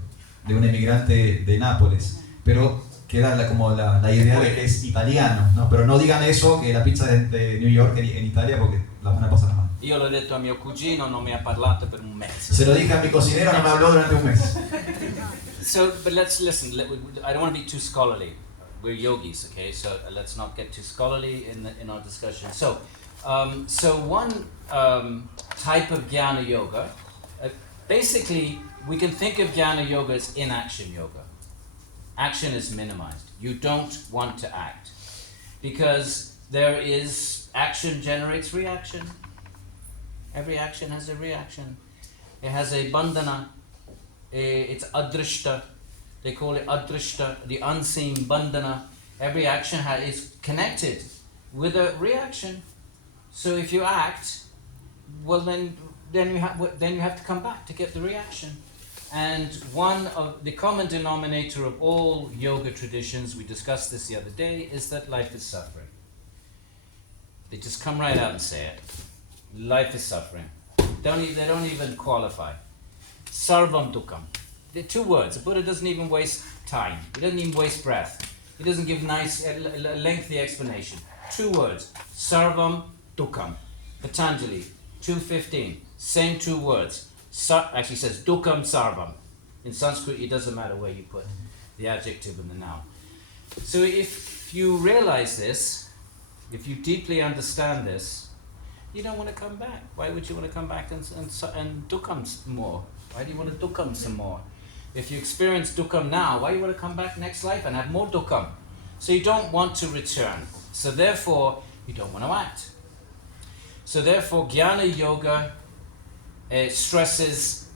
de un emigrante de Nápoles, pero queda como la idea de que es italiano, ¿no? Pero no digan eso, que la pizza es de New York en Italia, porque la van a pasar mal. Io l'ho detto a mio cugino, non mi ha parlato per un mese. Se lo dije a mi cocinero, no me habló durante un mes. So, but let's listen. I don't want to be too scholarly. We're yogis, okay? So let's not get too scholarly in our discussion. So, one type of jnana yoga, basically, we can think of jnana yoga as inaction yoga. Action is minimized. You don't want to act because there is action generates reaction. Every action has a reaction. It has a bandhana. It's adrishta. They call it adrishta, the unseen bandhana. Every action is connected with a reaction. So if you act, well then you have to come back to get the reaction. And one of the common denominator of all yoga traditions, we discussed this the other day, is that life is suffering. They just come right out and say it. Life is suffering. They don't even qualify. Sarvam dukkam. They're 2 words. The Buddha doesn't even waste time. He doesn't even waste breath. He doesn't give nice, lengthy explanation. 2 words. Sarvam dukkam. Patanjali, 2:15. Same 2 words. Actually says dukkam sarvam. In Sanskrit, it doesn't matter where you put the adjective and the noun. So if you realize this, if you deeply understand this, you don't want to come back. Why would you want to come back and dukkam more? Why do you want to dukkam some more? If you experience dukkam now, why do you want to come back next life and have more dukkam? So you don't want to return. So therefore, you don't want to act. So therefore, jnana yoga stresses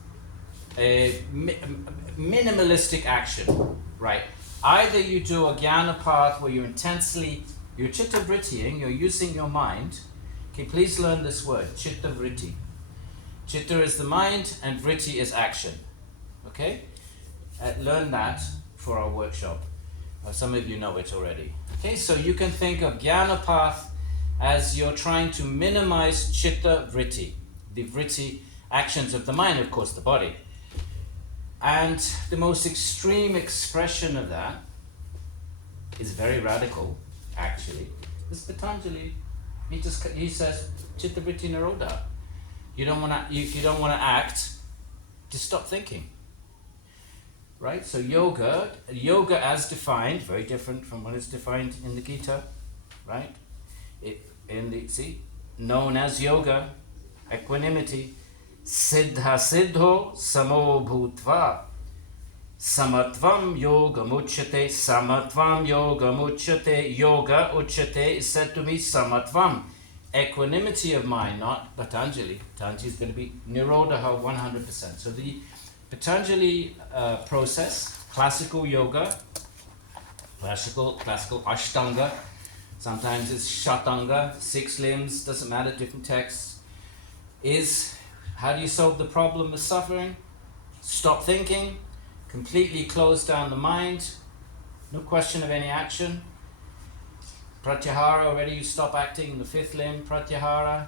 minimalistic action, right? Either you do a jnana path where you're chitta vrittiing, you're using your mind. Okay, please learn this word, chitta vritti. Chitta is the mind and vritti is action. Okay? Learn that for our workshop. Some of you know it already. Okay, so you can think of jnana path as you're trying to minimize chitta vritti, the vritti actions of the mind, of course, the body. And the most extreme expression of that is very radical, actually. Is Patanjali. He says chitta vritti nirodha. You don't want to act, just stop thinking. Right? So yoga as defined, very different from what is defined in the Gita, right? Known as yoga, equanimity, siddha siddho samo bhutva samatvam yoga muchyate. Samatvam yoga muchyate. Yoga uchyate is said to be samatvam, equanimity of mind, not Patanjali. Patanjali is going to be nirodha 100%. So the Patanjali process, classical yoga, classical ashtanga, sometimes it's shatanga, 6 limbs, doesn't matter, different texts, is how do you solve the problem of suffering? Stop thinking, completely close down the mind, no question of any action. Pratyahara, already you stop acting in the 5th limb, pratyahara,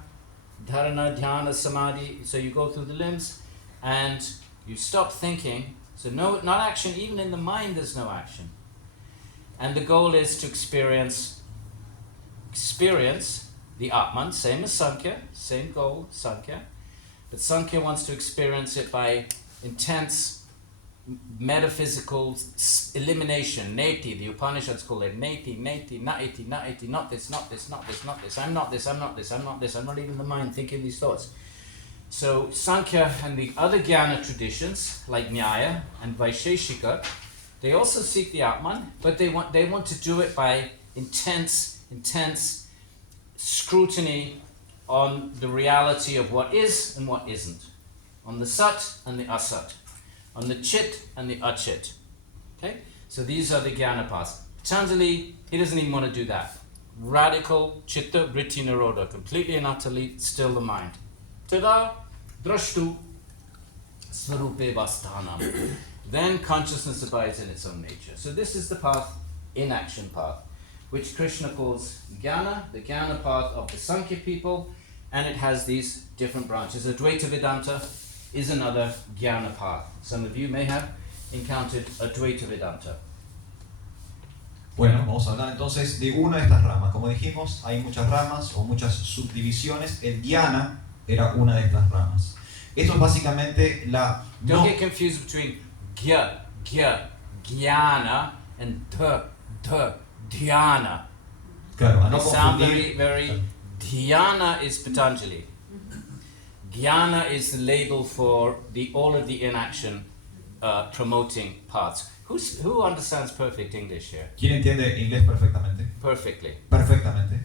dharana, dhyana, samadhi. So you go through the limbs and you stop thinking. So not action, even in the mind there's no action. And the goal is to experience the Atman, same as Sankhya, same goal, Sankhya. But Sankhya wants to experience it by intense metaphysical elimination. Neti, the Upanishads call it neti, naiti, not this, I'm not this, I'm not even the mind thinking these thoughts. So Sankhya and the other Jnana traditions, like Nyaya and Vaisheshika, they also seek the Atman, but they want to do it by intense scrutiny on the reality of what is and what isn't, on the Sat and the Asat, on the Chit and the Achit. Okay? So these are the Jnana paths. Patanjali, he doesn't even want to do that. Radical Chitta Vritti Nirodha, completely and utterly still the mind. Tada drashtu svarupe vasthanam. Then consciousness abides in its own nature. So this is the path, inaction path, which Krishna calls Jnana, the Jnana path of the Sankhya people, and it has these different branches. Advaita Vedanta is another Jnana path. Some of you may have encountered Advaita Vedanta. Bueno, vamos a hablar entonces de una de estas ramas. Como dijimos, hay muchas ramas o muchas subdivisiones. El Dhyana era una de estas ramas. Esto es básicamente la... Don't get confused between Gya, Jnana, and Dhyana. Claro, a no They sound confundir. very Dhyana is Patanjali. Jnana is the label for all of the inaction promoting paths. Who understands perfect English here? ¿Quién entiende inglés perfectamente? Perfectly. Perfectamente.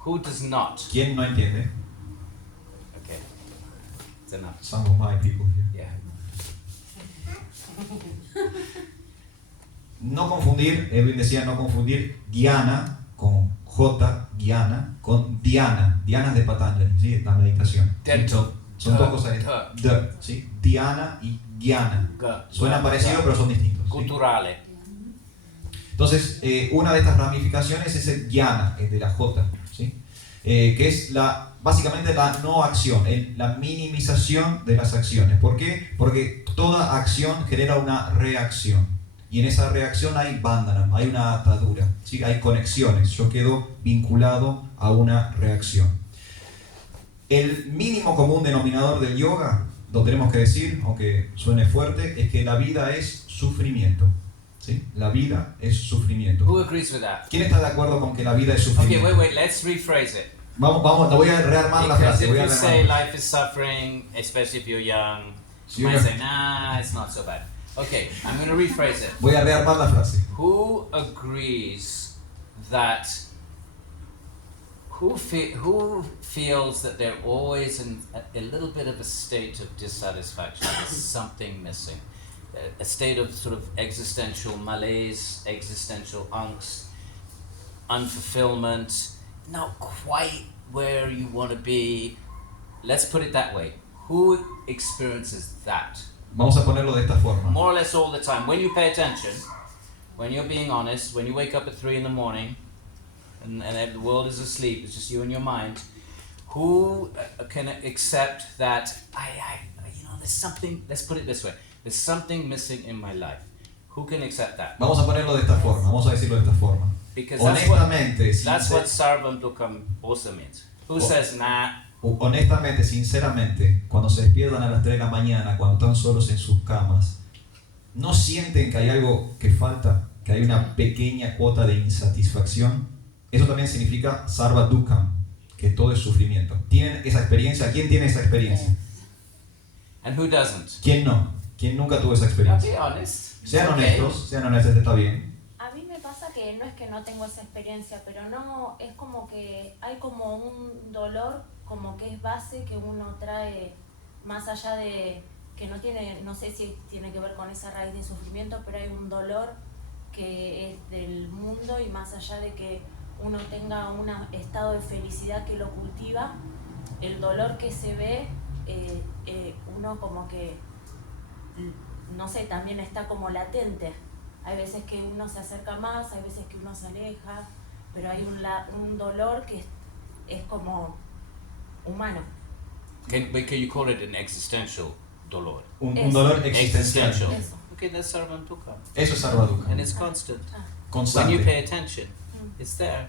Who does not? ¿Quién no entiende? Okay. It's enough. Some of my people here. Yeah. No confundir, Edwin decía no confundir Dhyana con J, Dhyana, con Dhyana. Dhyana es de Patanjali, ¿sí? La meditación. Son dos cosas. ¿Sí? Dhyana y Dhyana. Suenan parecidos, pero son distintos. ¿Sí? Culturale. Entonces, una de estas ramificaciones es el Dhyana, el de la J, ¿sí? Que es básicamente la no acción, la minimización de las acciones. ¿Por qué? Porque toda acción genera una reacción. Y en esa reacción hay bandhana, hay una atadura, ¿sí? Hay conexiones. Yo quedo vinculado a una reacción. El mínimo común denominador del yoga, lo tenemos que decir, aunque suene fuerte, es que la vida es sufrimiento. ¿Sí? La vida es sufrimiento. Who agrees with that? ¿Quién está de acuerdo con que la vida es sufrimiento? Okay, wait, let's rephrase it. Vamos, voy a rearmar la Because frase. if Voy a you rearmar. say life is suffering, especially if you're young, you might say, nah, it's not so bad. Okay, I'm going to rephrase it. Voy a rearmar la frase. Who agrees that, who feels that they're always in a little bit of a state of dissatisfaction, there's something missing, a state of sort of existential malaise, existential angst, unfulfillment, not quite where you want to be. Let's put it that way. Who experiences that? Vamos a ponerlo de esta forma. More or less all the time. When you pay attention, when you're being honest, when you wake up at 3 in the morning and the world is asleep, it's just you and your mind, who can accept that, there's something, let's put it this way, there's something missing in my life. Who can accept that? Vamos a ponerlo de esta forma, vamos a decirlo de esta forma. Because Honestamente, that's what Sarvam Dukam also means. Who says, nah, honestamente, sinceramente, cuando se despiertan a las 3 de la mañana, cuando están solos en sus camas, ¿no sienten que hay algo que falta? ¿Que hay una pequeña cuota de insatisfacción? Eso también significa sarva dukkam, que todo es sufrimiento. ¿Tienen esa experiencia? ¿Quién tiene esa experiencia? And who doesn't? ¿Quién no? ¿Quién nunca tuvo esa Now experiencia? be honest. Sean Okay. honestos, está bien. A mí me pasa que no es que no tengo esa experiencia, pero no, es como que hay como un dolor, como que es base que uno trae más allá de, que no tiene, no sé si tiene que ver con esa raíz de sufrimiento, pero hay un dolor que es del mundo y más allá de que uno tenga un estado de felicidad que lo cultiva, el dolor que se ve, uno como que, no sé, también está como latente. Hay veces que uno se acerca más, hay veces que uno se aleja, pero hay un dolor que es como humano. Can you call it an existential dolor? Un dolor existencial. Eso. Okay, that's sarvam dukkha. Eso es sarva dukkha. And it's constant. When you Constante. pay attention, it's there.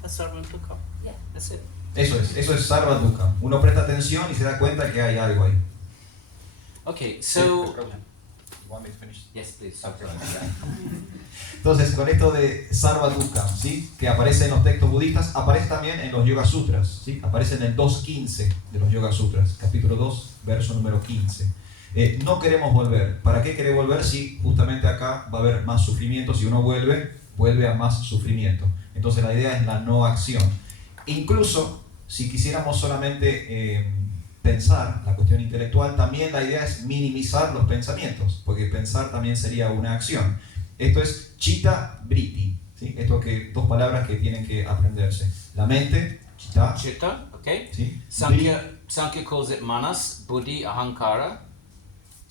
That's sarvam dukkha. Yeah. That's it. Eso es sarva dukkha. Uno presta atención y se da cuenta que hay algo ahí. Okay, so You want me to finish? yes, please. Okay. Entonces, con esto de sarva dukkha, ¿sí? Que aparece en los textos budistas, aparece también en los Yoga Sutras, ¿sí? Aparece en el 2.15 de los Yoga Sutras, capítulo 2, verso número 15. No queremos volver. ¿Para qué querer volver si justamente acá va a haber más sufrimiento? Si uno vuelve a más sufrimiento. Entonces la idea es la no acción. Incluso si quisiéramos solamente pensar, la cuestión intelectual, también la idea es minimizar los pensamientos, porque pensar también sería una acción. Esto es chitta vritti, ¿sí? Esto que dos palabras que tienen que aprenderse. La mente, chitta, Chitta, okay? ¿sí? Sankhya calls it manas, buddhi, ahankara.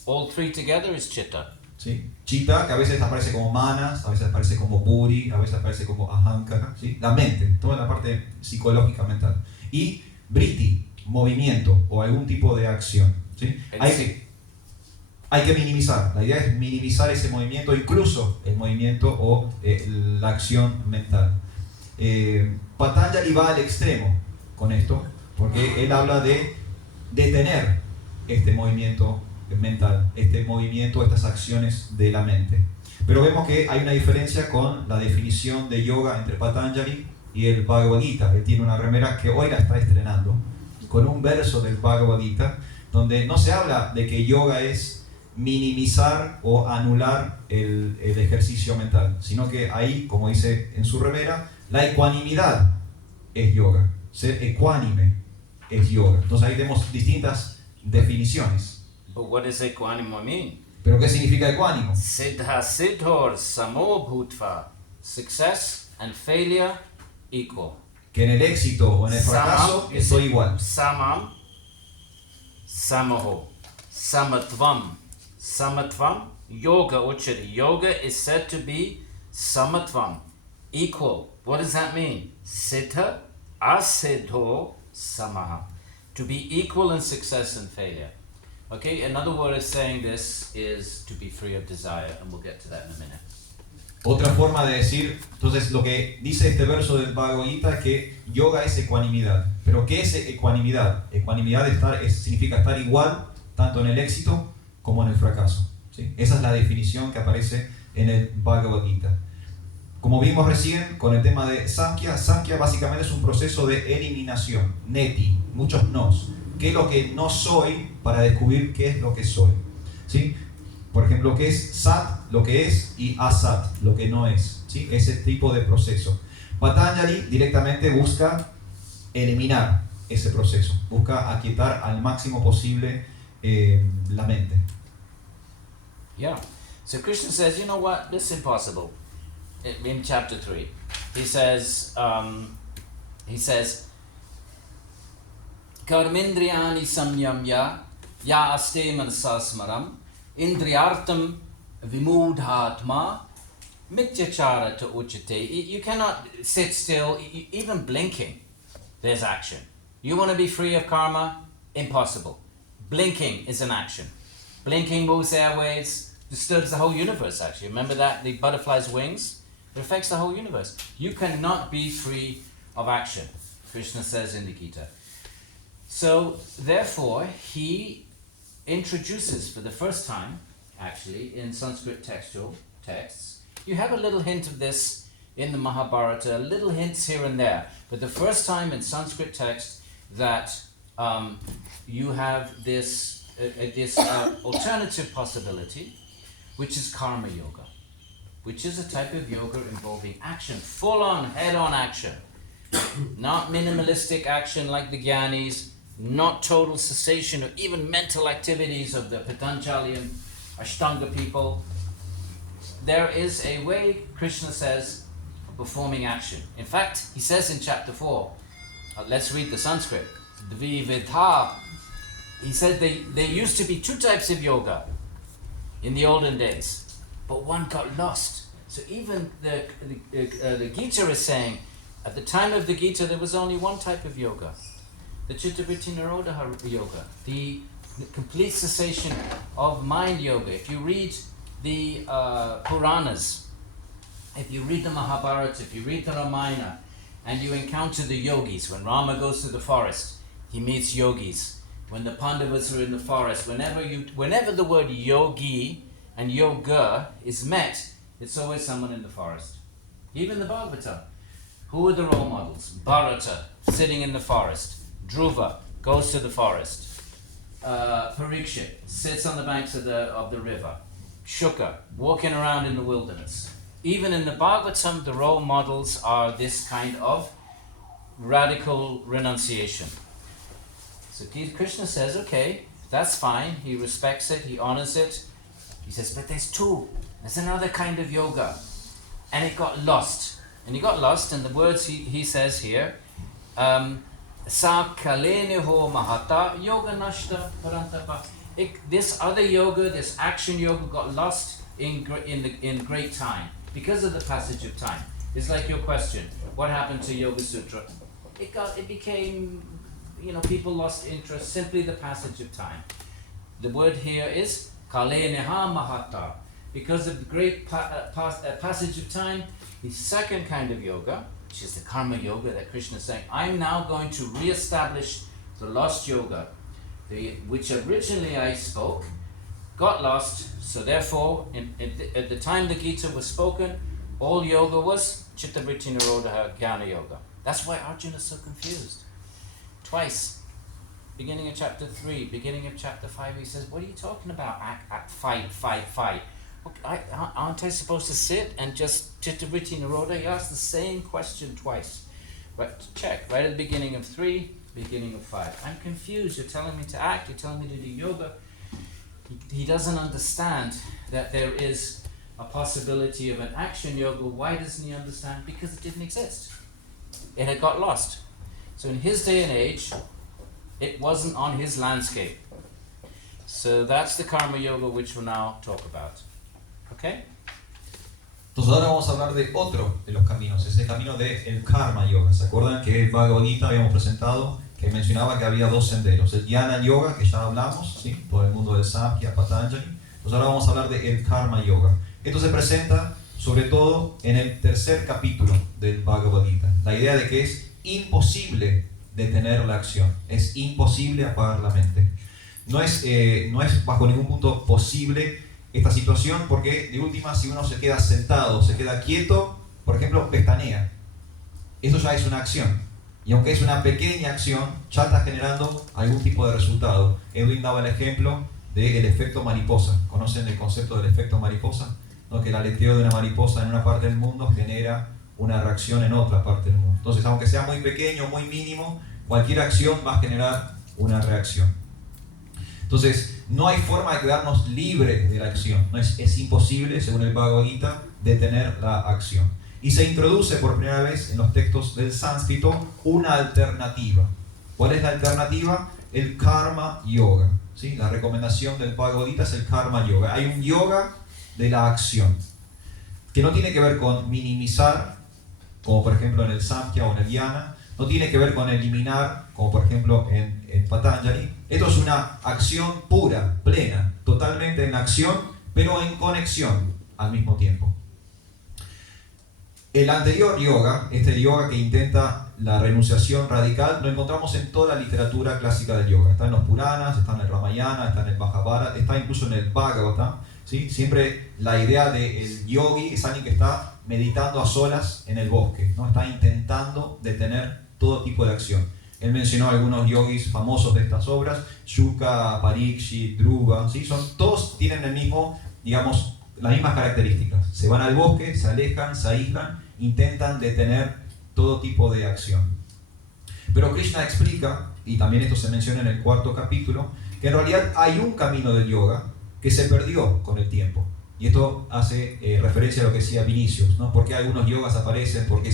All three together is chitta. ¿Sí? Chitta, que a veces aparece como manas, a veces aparece como buddhi, a veces aparece como ahankara, ¿sí? La mente, toda la parte psicológica mental. Y vritti, movimiento o algún tipo de acción, ¿sí? Hay que minimizar, la idea es minimizar ese movimiento, incluso el movimiento o la acción mental. Patanjali va al extremo con esto, porque él habla de detener este movimiento mental, este movimiento, estas acciones de la mente. Pero vemos que hay una diferencia con la definición de yoga entre Patanjali y el Bhagavad Gita. Él tiene una remera que hoy la está estrenando, con un verso del Bhagavad Gita, donde no se habla de que yoga es minimizar o anular el ejercicio mental, sino que ahí, como dice en su remera, la ecuanimidad es yoga, ser ecuánime es yoga. Entonces ahí tenemos distintas definiciones. But what does equanimity mean? ¿Pero qué significa ecuánimo? Siddha siddhor samo bhutva. Success and failure equal. Que en el éxito o en el fracaso estoy igual. Samam, samaho, samatvam. Samatvam, yoga uchari. Yoga is said to be samatvam, equal. What does that mean? Siddha, asiddho, samaha. To be equal in success and failure. Okay, another way of saying this is to be free of desire, and we'll get to that in a minute. Otra forma de decir, entonces lo que dice este verso del Bhagavad Gita es que yoga es ecuanimidad. ¿Pero qué es ecuanimidad? Ecuanimidad significa estar igual tanto en el éxito como en el fracaso, ¿sí? Esa es la definición que aparece en el Bhagavad Gita. Como vimos recién con el tema de Sankhya, Sankhya básicamente es un proceso de eliminación, neti, muchos nos. ¿Qué es lo que no soy para descubrir qué es lo que soy? ¿Sí? Por ejemplo, ¿qué es sat? Lo que es, y asat, lo que no es, ¿sí? Ese tipo de proceso. Patanjali directamente busca eliminar ese proceso, busca aquietar al máximo posible la mente. Yeah. So Krishna says, you know what? This is impossible. In chapter 3, he says, Karmindriyani samyamya ya aste manasasmaram indriyartam vimudhatma mityachara to uchate. You cannot sit still, even blinking. There's action. You want to be free of karma? Impossible. Blinking is an action. Blinking moves airways, disturbs the whole universe actually. Remember that? The butterfly's wings? It affects the whole universe. You cannot be free of action, Krishna says in the Gita. So, therefore, he introduces for the first time, actually, in Sanskrit textual texts. You have a little hint of this in the Mahabharata, little hints here and there. But the first time in Sanskrit text that you have this this alternative possibility, which is karma yoga, which is a type of yoga involving action, full-on, head-on action. Not minimalistic action like the Gyanis, not total cessation of even mental activities of the Patanjali and Ashtanga people. There is a way, Krishna says, of performing action. In fact, he says in chapter 4, let's read the Sanskrit, Dvividha. He said there used to be two types of yoga in the olden days, but one got lost. So even the Gita is saying, at the time of the Gita, there was only one type of yoga, the Chittavritti Nirodha yoga, the complete cessation of mind yoga. If you read the Puranas, if you read the Mahabharata, if you read the Ramayana, and you encounter the yogis, when Rama goes to the forest, he meets yogis. When the Pandavas are in the forest, whenever the word yogi and yoga is met, it's always someone in the forest. Even the Bhagavata. Who are the role models? Bharata, sitting in the forest. Dhruva goes to the forest. Parikshit sits on the banks of the river. Shuka, walking around in the wilderness. Even in the Bhagavatam, the role models are this kind of radical renunciation. So Krishna says, okay, that's fine. He respects it, he honors it. He says, but there's two. There's another kind of yoga. And it got lost. And he got lost, and the words he says here, Sa kaleneho mahata yoga nashta parantapa. This other yoga, this action yoga got lost in great time because of the passage of time. It's like your question, what happened to Yoga Sutra? It became, people lost interest, simply the passage of time. The word here is kaleneha mahata. Because of the great passage of time, the second kind of yoga, which is the karma yoga that Krishna is saying, I'm now going to re-establish the lost yoga, which originally I spoke, got lost, so therefore, at the time the Gita was spoken, all yoga was Chittavritti Nirodha Jnana Yoga. That's why Arjuna is so confused. Twice, beginning of chapter 3, beginning of chapter 5, he says, what are you talking about? Fight. Aren't I supposed to sit and just Chittavritti Nirodha? He asked the same question twice. But check, right at the beginning of 3, beginning of 5. I'm confused. You're telling me to act, you're telling me to do yoga. He doesn't understand that there is a possibility of an action yoga. Why doesn't he understand? Because it didn't exist. It had got lost. So in his day and age, it wasn't on his landscape. So that's the karma yoga which we'll now talk about. Okay? Entonces ahora vamos a hablar de otro de los caminos, ese camino del karma yoga. ¿Se acuerdan que el Bhagavad Gita habíamos presentado que mencionaba que había dos senderos? El Jnana Yoga, que ya hablamos, ¿sí? Por el mundo del Samkhya, Patanjali. Entonces ahora vamos a hablar del Karma Yoga. Esto se presenta sobre todo en el tercer capítulo del Bhagavad Gita. La idea de que es imposible detener la acción, es imposible apagar la mente. No es bajo ningún punto posible esta situación, porque de última, si uno se queda sentado, se queda quieto, por ejemplo, pestañea. Eso ya es una acción. Y aunque es una pequeña acción, ya está generando algún tipo de resultado. Edwin daba el ejemplo del efecto mariposa. ¿Conocen el concepto del efecto mariposa? ¿No? Que el aleteo de una mariposa en una parte del mundo genera una reacción en otra parte del mundo. Entonces, aunque sea muy pequeño, muy mínimo, cualquier acción va a generar una reacción. Entonces, no hay forma de quedarnos libres de la acción. Es imposible, según el Bhagavad Gita, detener la acción. Y se introduce por primera vez en los textos del sánscrito una alternativa. ¿Cuál es la alternativa? El Karma Yoga. ¿Sí? La recomendación del Bhagavad Gita es el Karma Yoga. Hay un yoga de la acción, que no tiene que ver con minimizar, como por ejemplo en el Samkhya o en el Jnana. No tiene que ver con eliminar, como por ejemplo en Patanjali. Esto es una acción pura, plena, totalmente en acción, pero en conexión al mismo tiempo. El anterior yoga, este yoga que intenta la renunciación radical, lo encontramos en toda la literatura clásica del yoga. Está en los Puranas, está en el Ramayana, está en el Mahabharata, está incluso en el Bhagavatam. ¿Sí? Siempre la idea del yogi es alguien que está meditando a solas en el bosque, ¿no? Está intentando detener todo tipo de acción. Él mencionó algunos yogis famosos de estas obras, Shuka, Parikshit, Dhruva, ¿sí? Todos tienen el mismo, digamos, las mismas características. Se van al bosque, se alejan, se aíslan, intentan detener todo tipo de acción. Pero Krishna explica, y también esto se menciona en el 4º capítulo, que en realidad hay un camino del yoga que se perdió con el tiempo. Y esto hace referencia a lo que decía Vinicius, ¿no? Porque algunos yogas aparecen, porque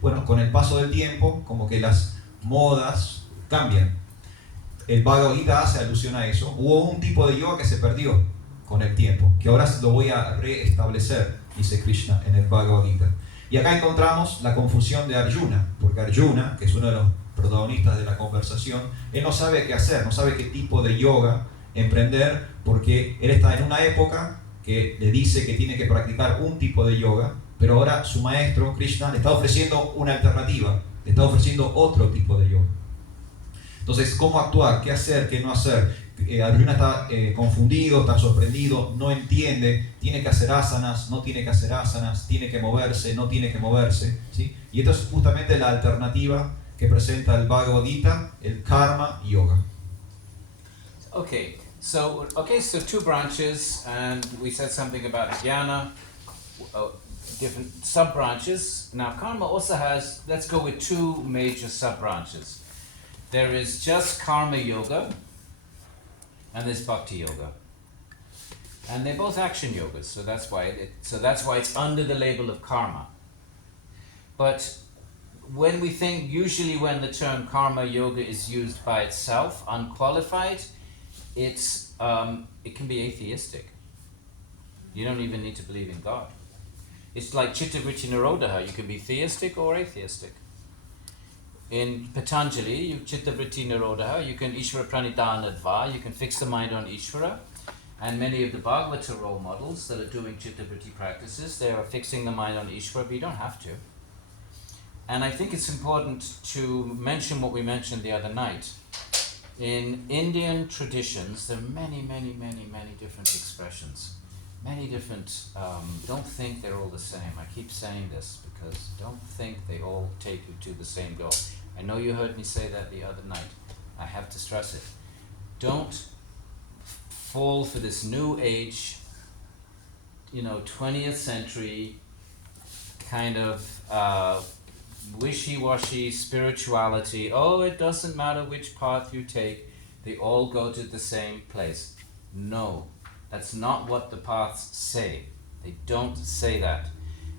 bueno, con el paso del tiempo, como que las modas cambian. El Bhagavad Gita hace alusión a eso. Hubo un tipo de yoga que se perdió con el tiempo, que ahora lo voy a restablecer, dice Krishna en el Bhagavad Gita. Y acá encontramos la confusión de Arjuna, porque Arjuna, que es uno de los protagonistas de la conversación, él no sabe qué hacer, no sabe qué tipo de yoga emprender, porque él está en una época que le dice que tiene que practicar un tipo de yoga, pero ahora su maestro, Krishna, le está ofreciendo una alternativa, le está ofreciendo otro tipo de yoga. Entonces, ¿cómo actuar? ¿Qué hacer? ¿Qué no hacer? Arjuna está confundido, está sorprendido, no entiende, tiene que hacer asanas, no tiene que hacer asanas, tiene que moverse, no tiene que moverse, ¿sí? Y esto es justamente la alternativa que presenta el Bhagavad Gita, el Karma Yoga. Okay, so 2 branches, and we said something about jnana, different sub-branches. Now karma also has, let's go with 2 major sub-branches. There is just karma yoga, and there's bhakti yoga. And they're both action yogas, so that's why it's under the label of karma. But when we think, usually when the term karma yoga is used by itself, unqualified, it can be atheistic. You don't even need to believe in God. It's like chitta vritti nirodha. You can be theistic or atheistic. In Patanjali, you chitta vritti nirodha, you can Ishvara pranidhanadva, you can fix the mind on Ishvara. And many of the Bhagavata role models that are doing chitta vritti practices, they are fixing the mind on Ishvara, but you don't have to. And I think it's important to mention what we mentioned the other night. In Indian traditions, there are many different expressions. Many different, don't think they're all the same. I keep saying this because don't think they all take you to the same goal. I know you heard me say that the other night. I have to stress it. Don't fall for this new age, 20th century kind of wishy-washy spirituality. Oh, it doesn't matter which path you take, they all go to the same place. No, that's not what the paths say. They don't say that.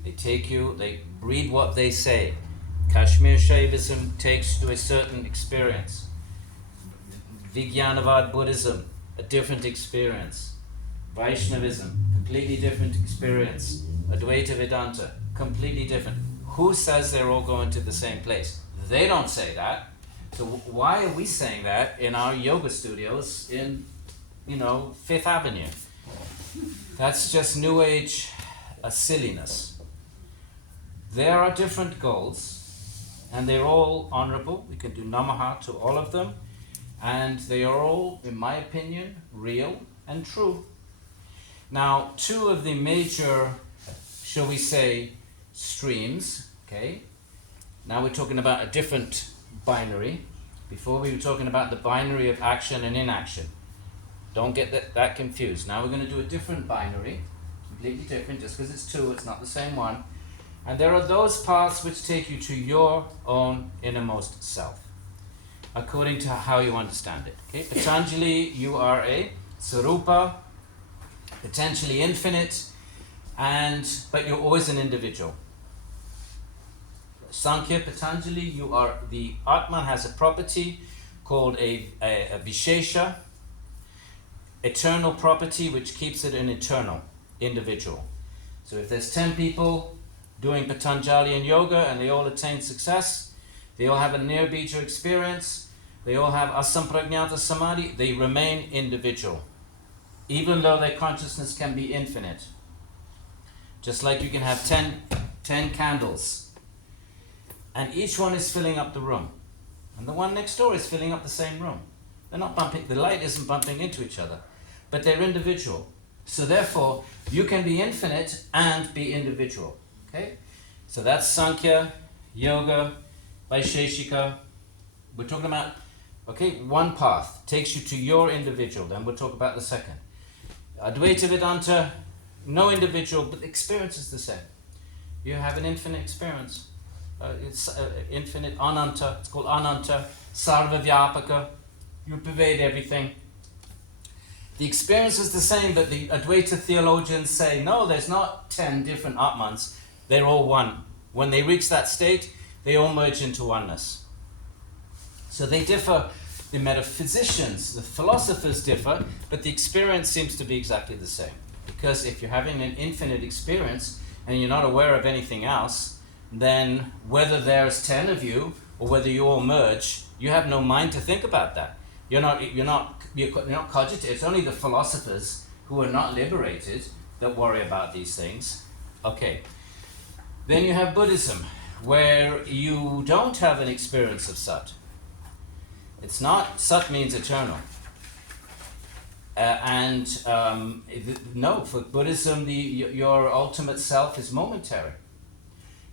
They read what they say. Kashmir Shaivism takes you to a certain experience. Vijnanavad Buddhism, a different experience. Vaishnavism, completely different experience. Advaita Vedanta, completely different. Who says they're all going to the same place? They don't say that. So why are we saying that in our yoga studios in, 5th Avenue? That's just New Age silliness. There are different goals, and they're all honorable. We can do namaha to all of them, and they are all, in my opinion, real and true. Now, 2 of the major, shall we say, streams, okay? Now we're talking about a different binary. Before we were talking about the binary of action and inaction. Don't get that confused. Now we're going to do a different binary, completely different, just because it's 2, it's not the same one. And there are those paths which take you to your own innermost self, according to how you understand it. Okay? Patanjali, you are a Sarupa, potentially infinite, but you're always an individual. Sankhya, Patanjali, you are the Atman has a property called a Vishesha, eternal property which keeps it an eternal individual. So if there's 10 people doing Patanjali and yoga and they all attain success, they all have a Nirbija experience, they all have Asampragnata Samadhi, they remain individual, even though their consciousness can be infinite. Just like you can have 10 candles, and each one is filling up the room, and the one next door is filling up the same room. They're not bumping, the light isn't bumping into each other, but they're individual. So therefore, you can be infinite and be individual. Okay? So that's Sankhya, Yoga, Vaisheshika, We're talking about, okay, one path takes you to your individual, then we'll talk about the second. Advaita Vedanta, no individual, but the experience is the same. You have an infinite experience. It's infinite, ananta, it's called ananta, sarva vyapaka, you pervade everything. The experience is the same, but the Advaita theologians say, no, there's not 10 different Atmans, they're all one. When they reach that state, they all merge into oneness. So they differ, the metaphysicians, the philosophers differ, but the experience seems to be exactly the same. Because if you're having an infinite experience and you're not aware of anything else, then whether there's 10 of you or whether you all merge, you have no mind to think about that. You're not cogitating. It's only the philosophers who are not liberated that worry about these things. Okay. Then you have Buddhism, where you don't have an experience of Sat. It's not, Sat means eternal. No, for Buddhism, your ultimate self is momentary.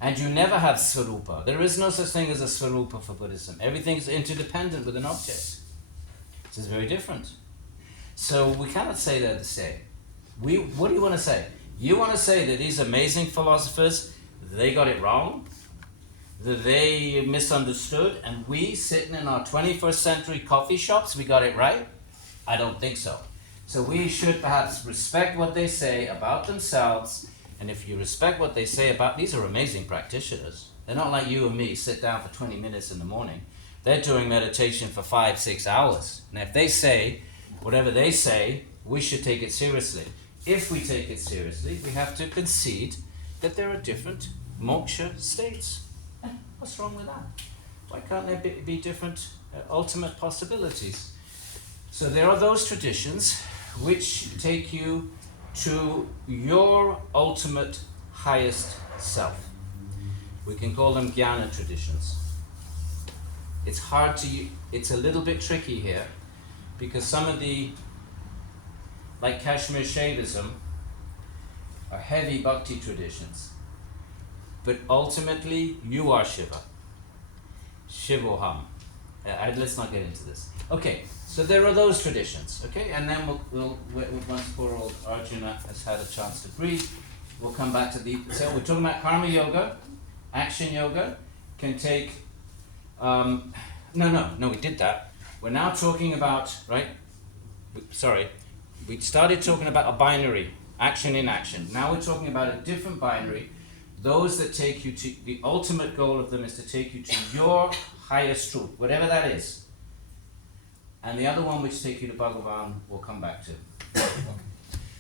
And you never have Svarupa. There is no such thing as a Svarupa for Buddhism. Everything is interdependent with an object. This is very different. So we cannot say they're the same. What do you want to say? You want to say that these amazing philosophers, they got it wrong, that they misunderstood, and we sitting in our 21st century coffee shops, we got it right? I don't think so. So we should perhaps respect what they say about themselves, and if you respect what they say about, these are amazing practitioners. They're not like you and me, sit down for 20 minutes in the morning. They're doing meditation for 5-6 hours. And if they say whatever they say, we should take it seriously. If we take it seriously, we have to concede that there are different moksha states. What's wrong with that? Why can't there be different ultimate possibilities? So there are those traditions which take you to your ultimate highest self. We can call them jnana traditions. It's a little bit tricky here, because some of the, like Kashmir Shaivism, are heavy bhakti traditions. But ultimately, you are Shiva. Shivoham. Let's not get into this. Okay, so there are those traditions, okay? And then we'll once poor old Arjuna has had a chance to breathe, we'll come back to so we're talking about karma yoga, action yoga, can take, no, we did that. We're now talking about, we started talking about a binary, action in action. Now we're talking about a different binary, those that take you to, the ultimate goal of them is to take you to your highest truth, whatever that is. And the other one which take you to Bhagavan, we'll come back to.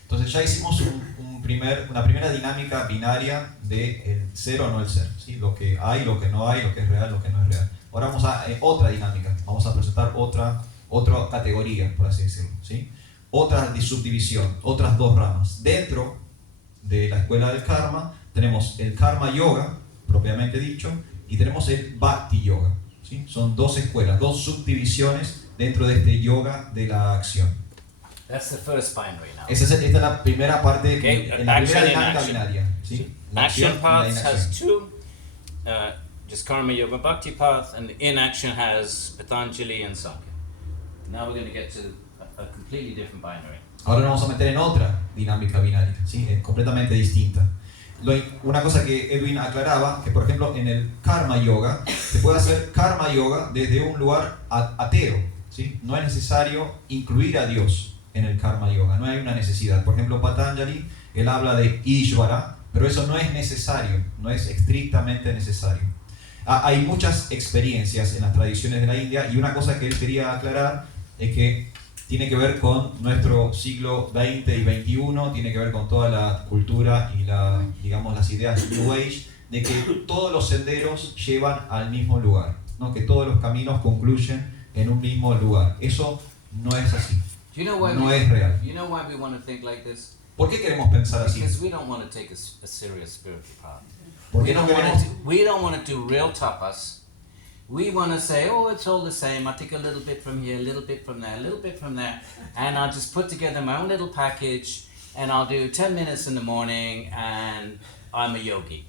Entonces ya hicimos una primera dinámica binaria de el ser o no el ser, ¿sí? Lo que hay, lo que no hay, lo que es real, lo que no es real. Ahora vamos a otra dinámica, vamos a presentar otra categoría, por así decirlo, ¿sí? Otra subdivisión, otras dos ramas. Dentro de la escuela del karma tenemos el karma yoga, propiamente dicho, y tenemos el bhakti yoga, ¿sí? Son dos escuelas, dos subdivisiones dentro de este yoga de la acción. That's the first binary now. Esta es la primera parte, Okay, en la action primera in dinámica action. binaria, ¿sí? La Action acción y la paths inacción. has two, just karma yoga bhakti path, and the inaction has Patanjali and Sankhya. Now we're going to get to a completely different binary. Ahora nos vamos a meter en otra dinámica binaria, ¿sí? Completamente distinta. Una cosa que Edwin aclaraba, que por ejemplo en el karma yoga, se puede hacer karma yoga desde un lugar ateo, ¿sí? No es necesario incluir a Dios en el karma yoga, no hay una necesidad. Por ejemplo, Patanjali, él habla de Ishvara, pero eso no es necesario, no es estrictamente necesario. Hay muchas experiencias en las tradiciones de la India, y una cosa que él quería aclarar es que tiene que ver con nuestro siglo XX y XXI, tiene que ver con toda la cultura y las ideas New Age, de que todos los senderos llevan al mismo lugar, ¿no? Que todos los caminos concluyen en un mismo lugar. Eso no es así, no es real. You know why we want to think like this? ¿Por qué queremos pensar así? Because we don't want to take a serious spiritual path. ¿Por qué no queremos? We don't want to do real tapas. We want to say, oh, it's all the same. I'll take a little bit from here, a little bit from there, a little bit from there, and I'll just put together my own little package, and I'll do 10 minutes in the morning, and I'm a yogi.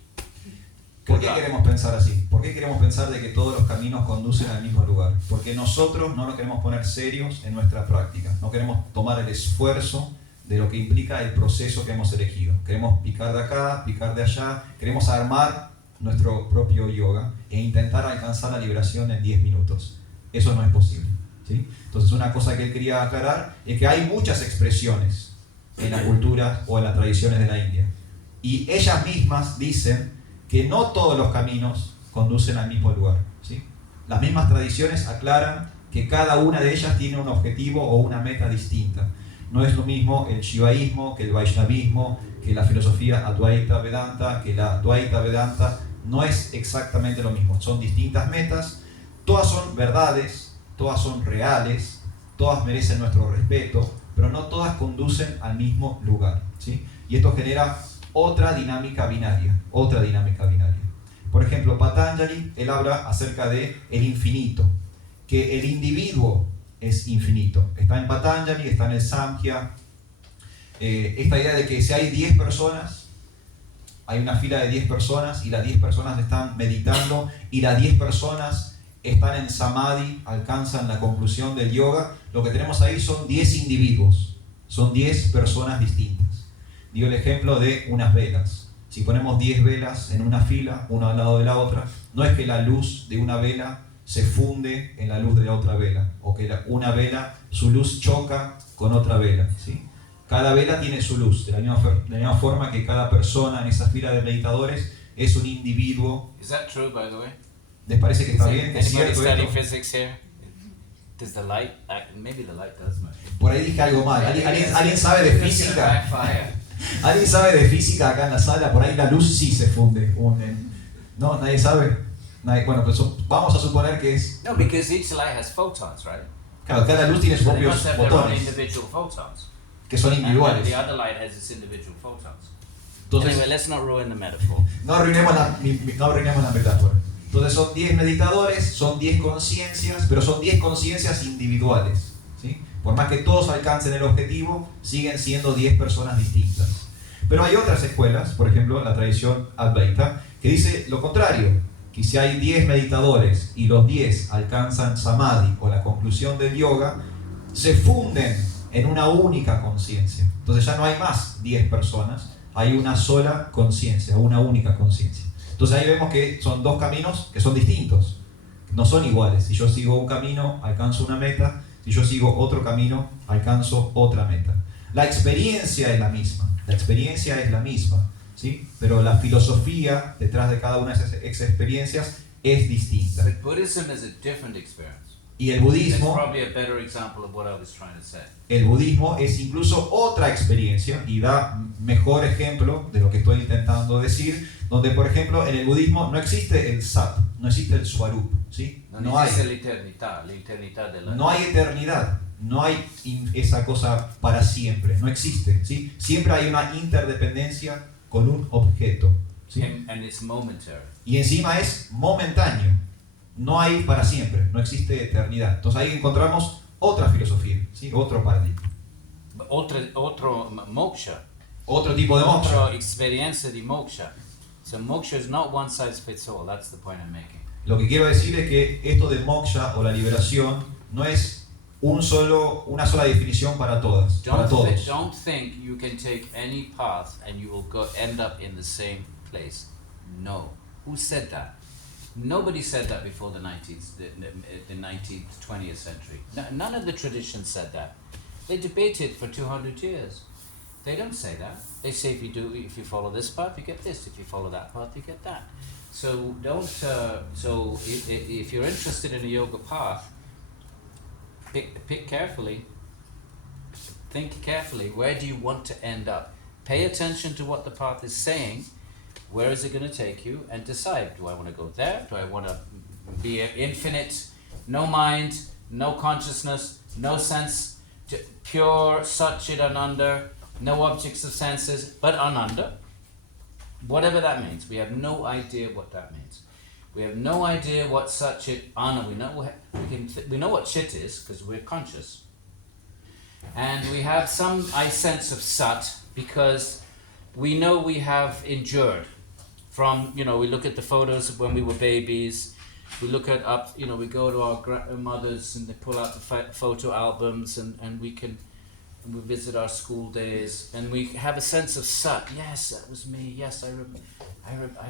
¿Por qué queremos pensar así? ¿Por qué queremos pensar de que todos los caminos conducen al mismo lugar? Porque nosotros no nos queremos poner serios en nuestra práctica, no queremos tomar el esfuerzo de lo que implica el proceso que hemos elegido. Queremos picar de acá, picar de allá, queremos armar nuestro propio yoga e intentar alcanzar la liberación en 10 minutos. Eso no es posible, ¿sí? Entonces una cosa que él quería aclarar es que hay muchas expresiones en la cultura o en las tradiciones de la India. Y ellas mismas dicen que no todos los caminos conducen al mismo lugar, ¿sí? Las mismas tradiciones aclaran que cada una de ellas tiene un objetivo o una meta distinta. No es lo mismo el shivaísmo que el vaishnavismo, que la filosofía Advaita Vedanta, que la Advaita Vedanta. No es exactamente lo mismo. Son distintas metas, todas son verdades, todas son reales, todas merecen nuestro respeto, pero no todas conducen al mismo lugar, ¿sí? Y esto genera otra dinámica binaria, otra dinámica binaria. Por ejemplo, Patanjali, él habla acerca de el infinito, que el individuo es infinito. Está en Patanjali, está en el Samkhya, esta idea de que si hay 10 personas, hay una fila de 10 personas y las 10 personas están meditando y las 10 personas están en samadhi, alcanzan la conclusión del yoga, lo que tenemos ahí son 10 individuos, son 10 personas distintas. Dio el ejemplo de unas velas. Si ponemos 10 velas en una fila, una al lado de la otra, no es que la luz de una vela se funde en la luz de la otra vela, o que una vela, su luz choca con otra vela, ¿sí? Cada vela tiene su luz, de la misma forma que cada persona en esa fila de meditadores es un individuo. Is that true, by the way? ¿Les parece que está bien? ¿Es Anybody cierto study esto? physics here? Does the light act? Maybe the light does matter. Por ahí dije algo mal. ¿Alguien sabe de física? ¿Alguien sabe de física acá en la sala? Por ahí la luz sí se funde. ¿No? ¿Nadie sabe? Bueno, pues vamos a suponer que es... No, because each light has photons, right? Claro, cada luz tiene sus So they propios must have their own fotones, individual photons. que son And individuales. the other light has its individual photons. Entonces, Anyway, let's not ruin the metaphor. no arruinemos la metáfora. Entonces son 10 meditadores, son 10 conciencias, pero son 10 conciencias individuales, ¿sí? Por más que todos alcancen el objetivo, siguen siendo 10 personas distintas. Pero hay otras escuelas, por ejemplo la tradición Advaita, que dice lo contrario, que si hay 10 meditadores y los 10 alcanzan samadhi o la conclusión del yoga, se funden en una única conciencia. Entonces ya no hay más 10 personas, hay una sola conciencia, una única conciencia. Entonces ahí vemos que son dos caminos que son distintos, no son iguales. Si yo sigo un camino, alcanzo una meta; si yo sigo otro camino, alcanzo otra meta. La experiencia es la misma, ¿sí? Pero la filosofía detrás de cada una de esas experiencias es distinta. But Buddhism is a different experience. Y el That's budismo, probably a better example of what I was trying to say. el budismo es incluso otra experiencia y da mejor ejemplo de lo que estoy intentando decir, donde por ejemplo en el budismo no existe el sat, no existe el swarup, ¿sí? No hay la eternidad de la... No hay eternidad, no hay esa cosa para siempre, no existe, ¿sí? Siempre hay una interdependencia con un objeto, ¿sí? And it's momentary. Y encima es momentáneo, no hay para siempre, no existe eternidad. Entonces ahí encontramos otra filosofía, ¿sí? Otro paradigma. Otro moksha. Otro tipo de moksha. Otra experiencia de moksha. So moksha is not one size fits all. That's the point I'm making. Lo que quiero decir es que esto de moksha o la liberación no es una sola definición para todas, para todos. Don't think you can take any path and you will end up in the same place. No. Who said that? Nobody said that before the 19th, 20th century. None of the traditions said that. They debated for 200 years. They don't say that. They say if you follow this path, you get this. If you follow that path, you get that. So don't. So if you're interested in a yoga path, pick carefully. Think carefully. Where do you want to end up? Pay attention to what the path is saying. Where is it going to take you? And decide, do I want to go there? Do I want to be infinite, no mind, no consciousness, no sense, pure Sat Chit Ananda, no objects of senses, but Ananda? Whatever that means. We have no idea what that means. We have no idea what Sat Chit Ananda. We know what Chit is because we're conscious. And we have some sense of Sat because we know we have endured. From, we look at the photos of when we were babies, we look at we go to our grandmothers and they pull out the photo albums and we visit our school days and we have a sense of Sat. Yes, that was me. Yes, I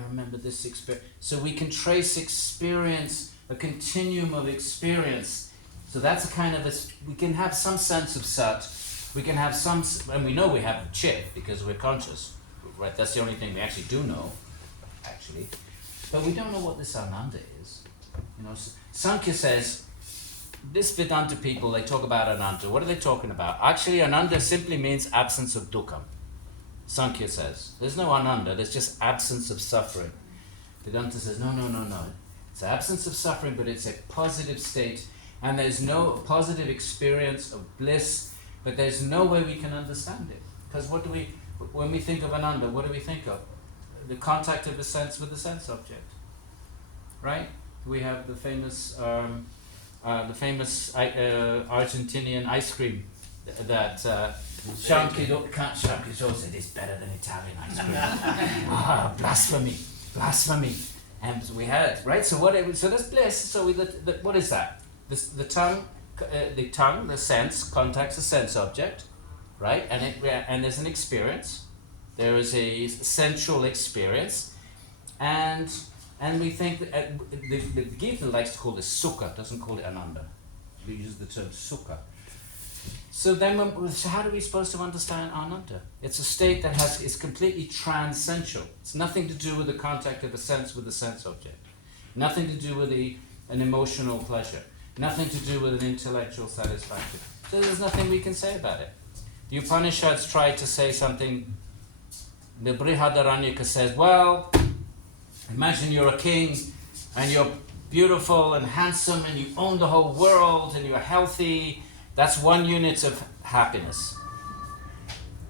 remember this experience. So we can trace experience, a continuum of experience. So that's a kind of we can have some sense of Sat. We can have some, and we know we have Chit because we're conscious, right? That's the only thing we actually do know, actually. But we don't know what this Ananda is. Sankhya says, this Vedanta people, they talk about Ananda. What are they talking about? Actually, Ananda simply means absence of dukkha. Sankhya says, there's no Ananda, there's just absence of suffering. Vedanta says, no. It's absence of suffering, but it's a positive state, and there's no positive experience of bliss, but there's no way we can understand it. Because when we think of Ananda, what do we think of? The contact of the sense with the sense object, right? We have the famous Argentinian ice cream that Shanky said is better than Italian ice cream. Blasphemy. And we had, right? So there's bliss. So what is that? The tongue, the sense contacts the sense object, right? And there's an experience. There is a sensual experience, and we think that the Gita likes to call this sukha, doesn't call it ananda. We use the term sukha. So how are we supposed to understand ananda? It's a state that is completely transcensual. It's nothing to do with the contact of a sense with the sense object. Nothing to do with an emotional pleasure. Nothing to do with an intellectual satisfaction. So there's nothing we can say about it. The Upanishads try to say something. The Brihadaranyaka says, well, imagine you're a king and you're beautiful and handsome and you own the whole world and you're healthy. That's 1 unit of happiness.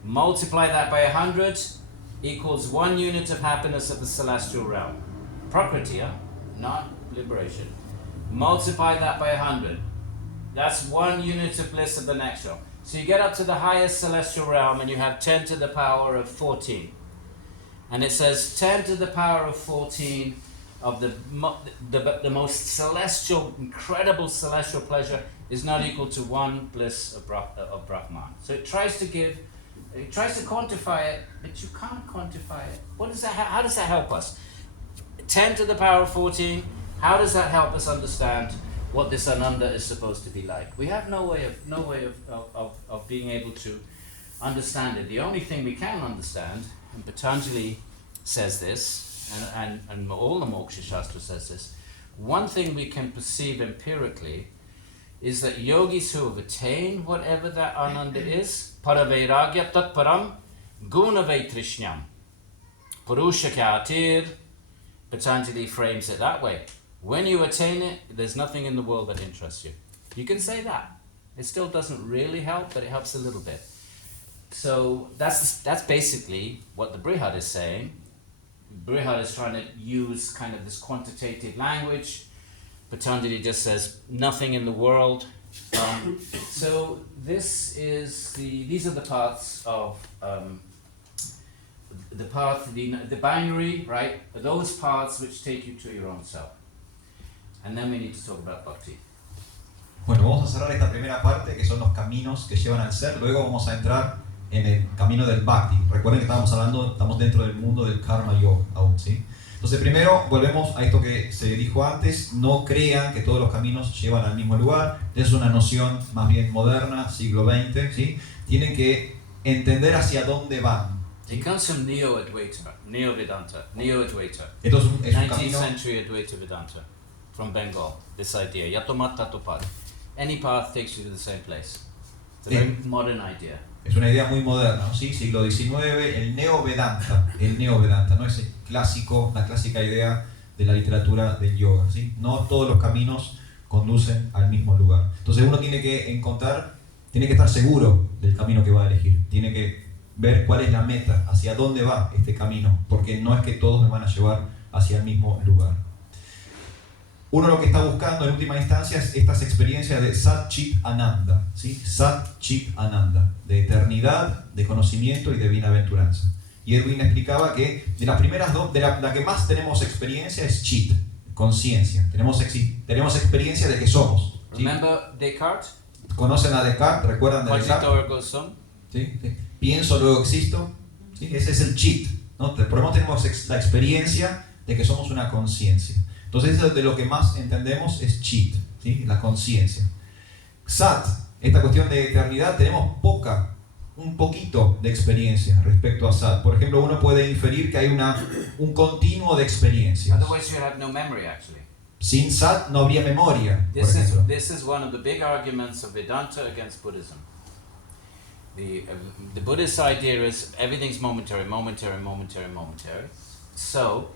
Multiply that by 100 equals 1 unit of happiness of the celestial realm. Prakriti, not liberation. Multiply that by 100. That's 1 unit of bliss of the next realm. So you get up to the highest celestial realm and you have 10 to the power of 14. And it says 10 to the power of 14 of the most celestial, incredible celestial pleasure is not equal to 1 bliss of Brahman. So it tries to quantify it, but you can't quantify it. What does that? How does that help us? 10 to the power of 14. How does that help us understand what this Ananda is supposed to be like? We have no way of being able to understand it. The only thing we can understand, and Patanjali says this, and all the Moksha Shastra says this, one thing we can perceive empirically is that yogis who have attained whatever that Ananda is, paravairagya tatparam gunavaitrishnam purusha kyatir, Patanjali frames it that way. When you attain it, there's nothing in the world that interests you. You can say that. It still doesn't really help, but it helps a little bit. So that's basically what the Brihad is saying. Brihad is trying to use kind of this quantitative language. Patanjali just says nothing in the world. So these are the paths of the binary, right? Those paths which take you to your own self. And then we need to talk about bhakti. Bueno, vamos a cerrar esta primera parte, que son los caminos que llevan al ser. Luego vamos a entrar en el camino del bhakti. Recuerden que estamos dentro del mundo del karma yoga aún, ¿sí? Entonces primero volvemos a esto que se dijo antes. No crean que todos los caminos llevan al mismo lugar. Es una noción más bien moderna, siglo XX, ¿sí? Tienen que entender hacia dónde van. It comes from Neo-Advaita, Neo-Vedanta. Esto es un 19th camino, century Advaita Vedanta from Bengal, this idea. Yatomat tatopad. Any path takes you to the same place. It's a very modern idea. es una idea muy moderna, ¿no? ¿Sí? Siglo XIX, el Neo-Vedanta, no es la clásica idea de la literatura del yoga, ¿sí? No todos los caminos conducen al mismo lugar. Entonces uno tiene que estar seguro del camino que va a elegir, tiene que ver cuál es la meta, hacia dónde va este camino, porque no es que todos me van a llevar hacia el mismo lugar. Uno lo que está buscando en última instancia es estas experiencias de Sat Chit Ananda, ¿sí? Sat Chit Ananda, de eternidad, de conocimiento y de bienaventuranza. y Edwin explicaba que de las primeras dos, la que más tenemos experiencia es chit, conciencia. Tenemos experiencia de que somos. ¿Sí? Remember Descartes? ¿Conocen a Descartes? ¿Recuerdan de Cogito Descartes? ergo sum. ¿Sí? Pienso, luego existo. ¿Sí? Ese es el chit, ¿no? Por lo menos tenemos la experiencia de que somos una conciencia. Entonces, eso de lo que más entendemos es chit, ¿sí? La conciencia. Sat, esta cuestión de eternidad, tenemos un poquito de experiencia respecto a Sat. Por ejemplo, uno puede inferir que hay un continuo de experiencias. Otherwise you have no memory actually. Sin Sat no habría memoria, por ejemplo. This is one of the big arguments of Vedanta against Buddhism. The Buddhist idea is everything's momentary, momentary, momentary, momentary. So,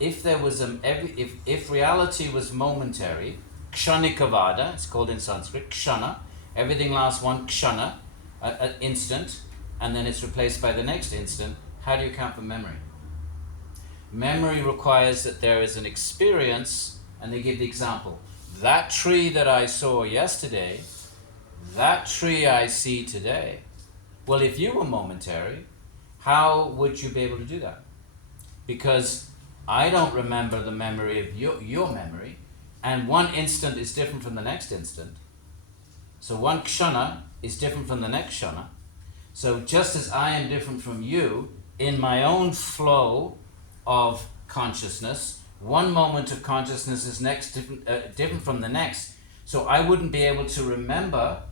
if there was if reality was momentary, kshanikavada, it's called in Sanskrit, kshana, everything lasts one kshana, an instant, and then it's replaced by the next instant. How do you count for memory? Memory requires that there is an experience, and they give the example. That tree that I saw yesterday, that tree I see today. Well, if you were momentary, how would you be able to do that? Because I don't remember the memory of your memory, and one instant is different from the next instant. So one kshana is different from the next kshana. So just as I am different from you in my own flow of consciousness, one moment of consciousness is different from the next. So I wouldn't be able to remember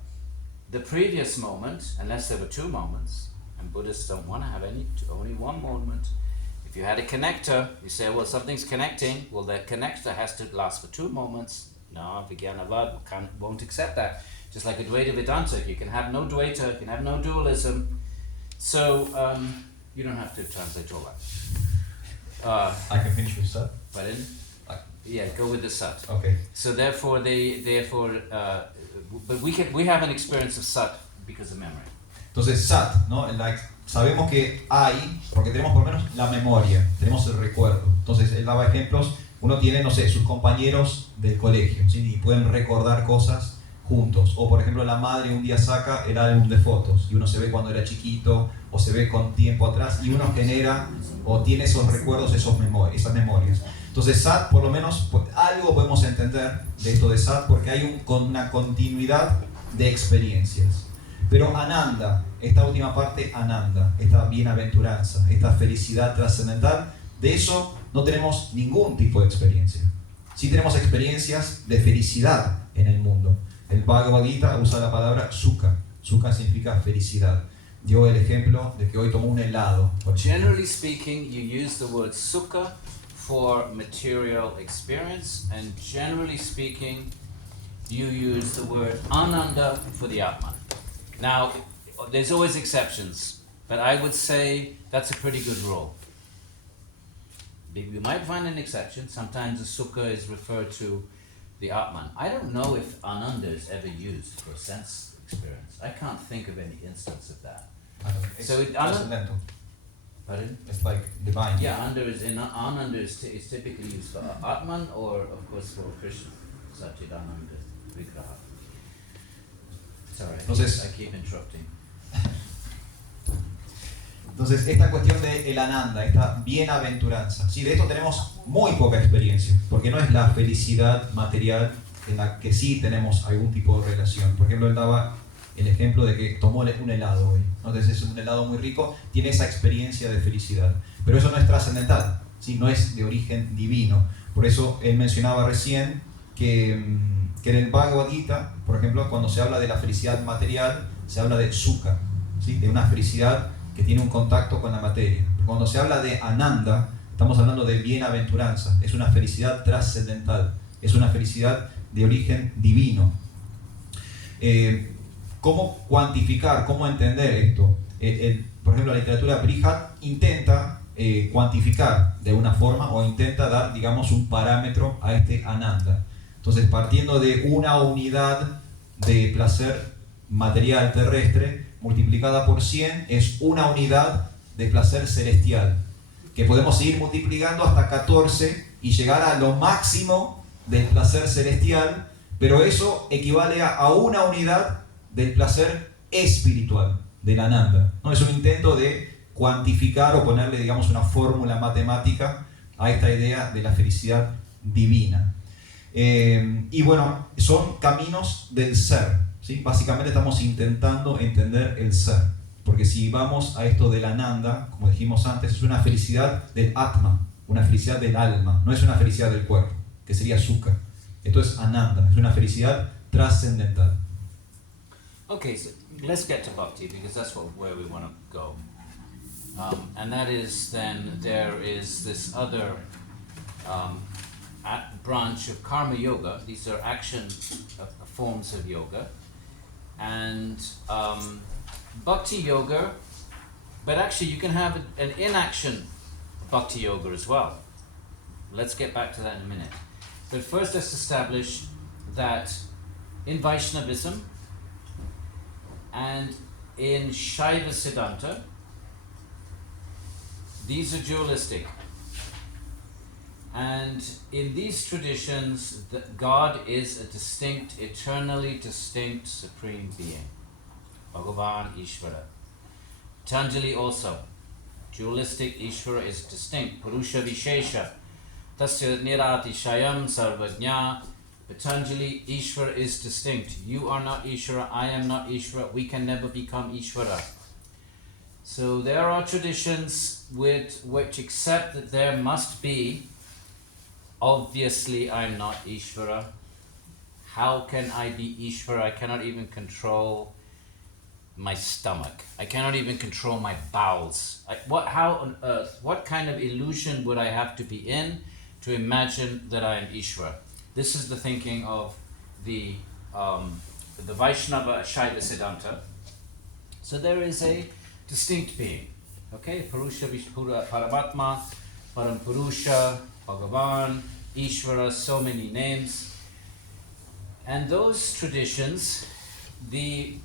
the previous moment unless there were two moments. And Buddhists don't want to have only one moment. If you had a connector, you say, well, something's connecting. Well, that connector has to last for 2 moments. No, Vijnanavad won't accept that. Just like Advaita Vedanta, you can have no Dvaita, you can have no dualism. So you don't have to translate all that. I can finish with Sat. Pardon? Yeah, go with the Sat. Okay. So therefore, but we have an experience of Sat because of memory. Entonces Sat, ¿no? Sabemos que hay, porque tenemos por lo menos la memoria, tenemos el recuerdo. Entonces él daba ejemplos, uno tiene, no sé, sus compañeros del colegio, ¿sí? Y pueden recordar cosas juntos. O por ejemplo la madre un día saca el álbum de fotos y uno se ve cuando era chiquito o se ve con tiempo atrás y uno genera o tiene esos recuerdos, esas memorias. Entonces Sat, por lo menos algo podemos entender de esto de Sat porque hay una continuidad de experiencias. Pero Ananda, esta última parte, Ananda, esta bienaventuranza, esta felicidad trascendental, de eso no tenemos ningún tipo de experiencia. Sí tenemos experiencias de felicidad en el mundo. El Bhagavad Gita usa la palabra sukha. Sukha significa felicidad. Dio el ejemplo de que hoy tomó un helado. Generally speaking, you use the word sukha for material experience, and generally speaking, you use the word ananda for the Atman. Now, there's always exceptions, but I would say that's a pretty good rule. You might find an exception. Sometimes the sukha is referred to the Atman. I don't know if ananda is ever used for sense experience. I can't think of any instance of that. So it's transcendental. Pardon? It's like divine. Yeah, ananda is typically used for Atman or, of course, for Krishna. Satchidananda Vigraha. Sorry, Entonces, I keep interrupting. Entonces, esta cuestión de el Ananda, esta bienaventuranza, ¿sí? De esto tenemos muy poca experiencia, porque no es la felicidad material en la que sí tenemos algún tipo de relación. Por ejemplo, él daba el ejemplo de que tomó un helado hoy, ¿no? Entonces es un helado muy rico, tiene esa experiencia de felicidad, pero eso no es trascendental, ¿sí? No es de origen divino. Por eso él mencionaba recién que en el Bhagavad Gita, por ejemplo, cuando se habla de la felicidad material, se habla de sukha, ¿sí? De una felicidad que tiene un contacto con la materia. Cuando se habla de Ananda, estamos hablando de bienaventuranza, es una felicidad trascendental, es una felicidad de origen divino. ¿Cómo cuantificar, cómo entender esto? Por ejemplo, la literatura Brihat intenta cuantificar de una forma o intenta dar, digamos, un parámetro a este Ananda. Entonces, partiendo de una unidad de placer material terrestre, multiplicada por 100 es una unidad de placer celestial, que podemos seguir multiplicando hasta 14 y llegar a lo máximo del placer celestial, pero eso equivale a una unidad del placer espiritual, del Ananda, ¿no? Es un intento de cuantificar o ponerle, digamos, una fórmula matemática a esta idea de la felicidad divina. Y bueno, son caminos del ser, ¿sí? Básicamente estamos intentando entender el ser, porque si vamos a esto del Ananda, como dijimos antes, es una felicidad del Atma, una felicidad del alma, no es una felicidad del cuerpo, que sería Sukha. Esto es Ananda, es una felicidad trascendental. Okay, so let's get to bhakti because that's where we want to go. And that is then there is this other branch of karma yoga. These are action forms of yoga. And bhakti yoga, but actually you can have an inaction bhakti yoga as well. Let's get back to that in a minute. But first let's establish that in Vaishnavism and in Shaiva Siddhanta, these are dualistic. And in these traditions, God is a distinct, eternally distinct supreme being. Bhagavan Ishvara. Patanjali also. Dualistic Ishvara is distinct. Purusha Vishesha. Tasya Nirati Shayam Sarvajna. Patanjali, Ishvara is distinct. You are not Ishvara, I am not Ishvara. We can never become Ishvara. So there are traditions which accept that there must be. Obviously, I'm not Ishvara. How can I be Ishvara? I cannot even control my stomach. I cannot even control my bowels. How on earth, what kind of illusion would I have to be in to imagine that I am Ishvara? This is the thinking of the Vaishnava Shaiva Siddhanta. So there is a distinct being. Okay, Purusha, Paramatma, Parampurusha, Bhagavan, Ishvara, so many names. And those traditions, the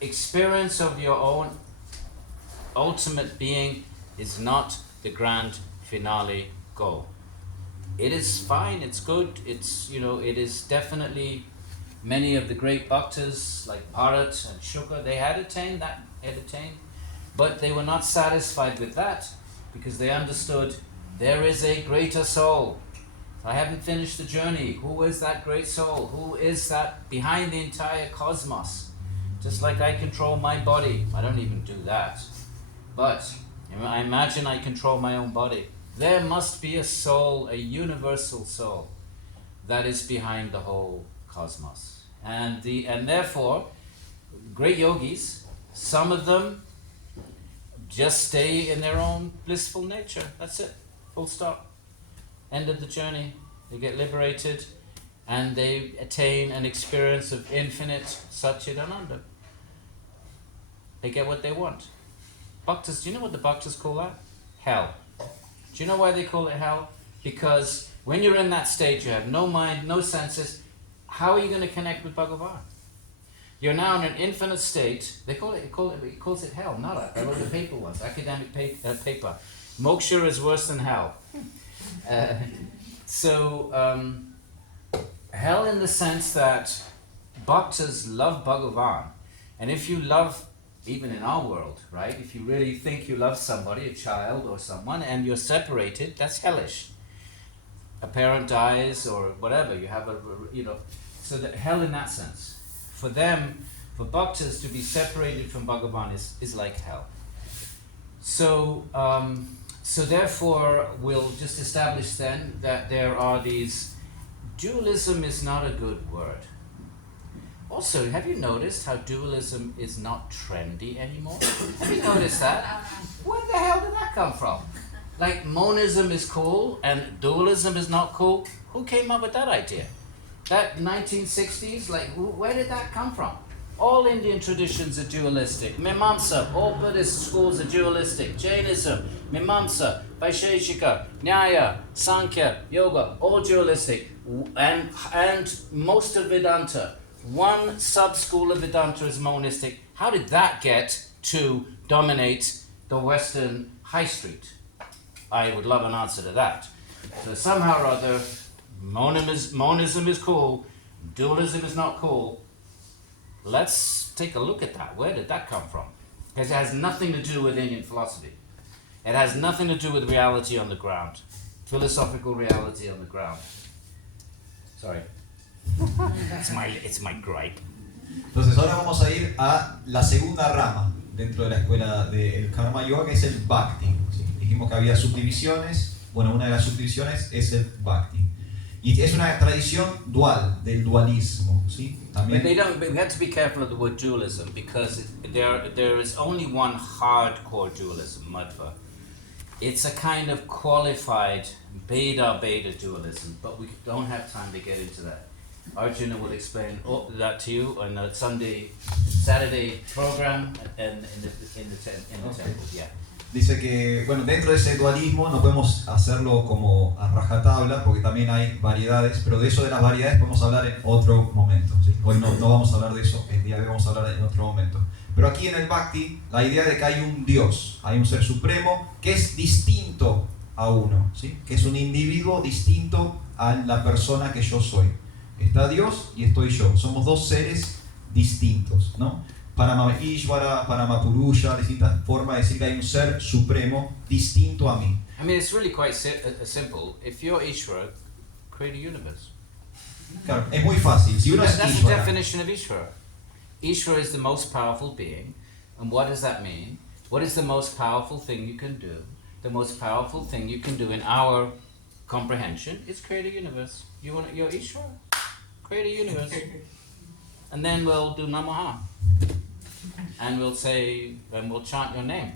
experience of your own ultimate being is not the grand finale goal. It is fine, it's good, it's, it is definitely many of the great bhaktas like Bharat and Shuka, they had attained, but they were not satisfied with that because they understood there is a greater soul. I haven't finished the journey. Who is that great soul? Who is that behind the entire cosmos? Just like I control my body. I don't even do that. But I imagine I control my own body. There must be a soul, a universal soul, that is behind the whole cosmos. And therefore, great yogis, some of them just stay in their own blissful nature. That's it. Full stop. End of the journey. They get liberated and they attain an experience of infinite Satchidananda. They get what they want. Bhaktas, do you know what the bhaktas call that? Hell. Do you know why they call it hell? Because when you're in that state, you have no mind, no senses. How are you going to connect with Bhagavan? You're now in an infinite state. It calls it hell. Nara. I wrote a paper once, academic paper. Moksha is worse than hell. Hell in the sense that bhaktas love Bhagavan. And if you love, even in our world, right? If you really think you love somebody, a child or someone, and you're separated, that's hellish. A parent dies or whatever, you have so that hell in that sense. For them, for bhaktas to be separated from Bhagavan is like hell. So therefore, we'll just establish then that there are these, dualism is not a good word. Also, have you noticed how dualism is not trendy anymore? Have you noticed that? Where the hell did that come from? Like monism is cool and dualism is not cool? Who came up with that idea? That 1960s, where did that come from? All Indian traditions are dualistic. Mimamsa, all Buddhist schools are dualistic. Jainism, Mimamsa, Vaisheshika, Nyaya, Sankhya, Yoga, all dualistic. And most of Vedanta, one sub-school of Vedanta is monistic. How did that get to dominate the Western high street? I would love an answer to that. So somehow or other, monism is cool, dualism is not cool. Let's take a look at that. Where did that come from? Because it has nothing to do with Indian philosophy. It has nothing to do with reality on the ground. Philosophical reality on the ground. Sorry. It's my gripe. Entonces ahora vamos a ir a la segunda rama dentro de la escuela del Karma Yoga, que es el Bhakti. ¿Sí? Dijimos que había subdivisiones. Bueno, una de las subdivisiones es el Bhakti. Y es una tradición dual, del dualismo. ¿Sí? También, But we have to be careful of the word dualism, because there is only one hardcore dualism, Madhva. It's a kind of qualified beta dualism, but we don't have time to get into that. Arjuna will explain that to you on a Saturday program and in the temple. Yeah. dice que, bueno, dentro de ese dualismo no podemos hacerlo como a rajatabla, porque también hay variedades, pero de eso de las variedades podemos hablar en otro momento. ¿Sí? Hoy no vamos a hablar de eso, el día de hoy vamos a hablar en otro momento. Pero aquí en el Bhakti, la idea de que hay un Dios, hay un ser supremo que es distinto a uno, ¿sí? Que es un individuo distinto a la persona que yo soy. Está Dios y estoy yo. Somos dos seres distintos, ¿no? Parama Ishvara, Parama Purusha, distintas formas de decir que hay un ser supremo distinto a mí. I mean, it's really quite simple. If you're Ishvara, create a universe. Claro, es muy fácil. Si uno es That's the Ishvara, definition of Ishvara. Ishvara is the most powerful being. And what does that mean? What is the most powerful thing you can do? The most powerful thing you can do in our comprehension is create a universe. You're Ishvara. Create a universe. And then we'll do Namaha. And we'll say, and we'll chant your name.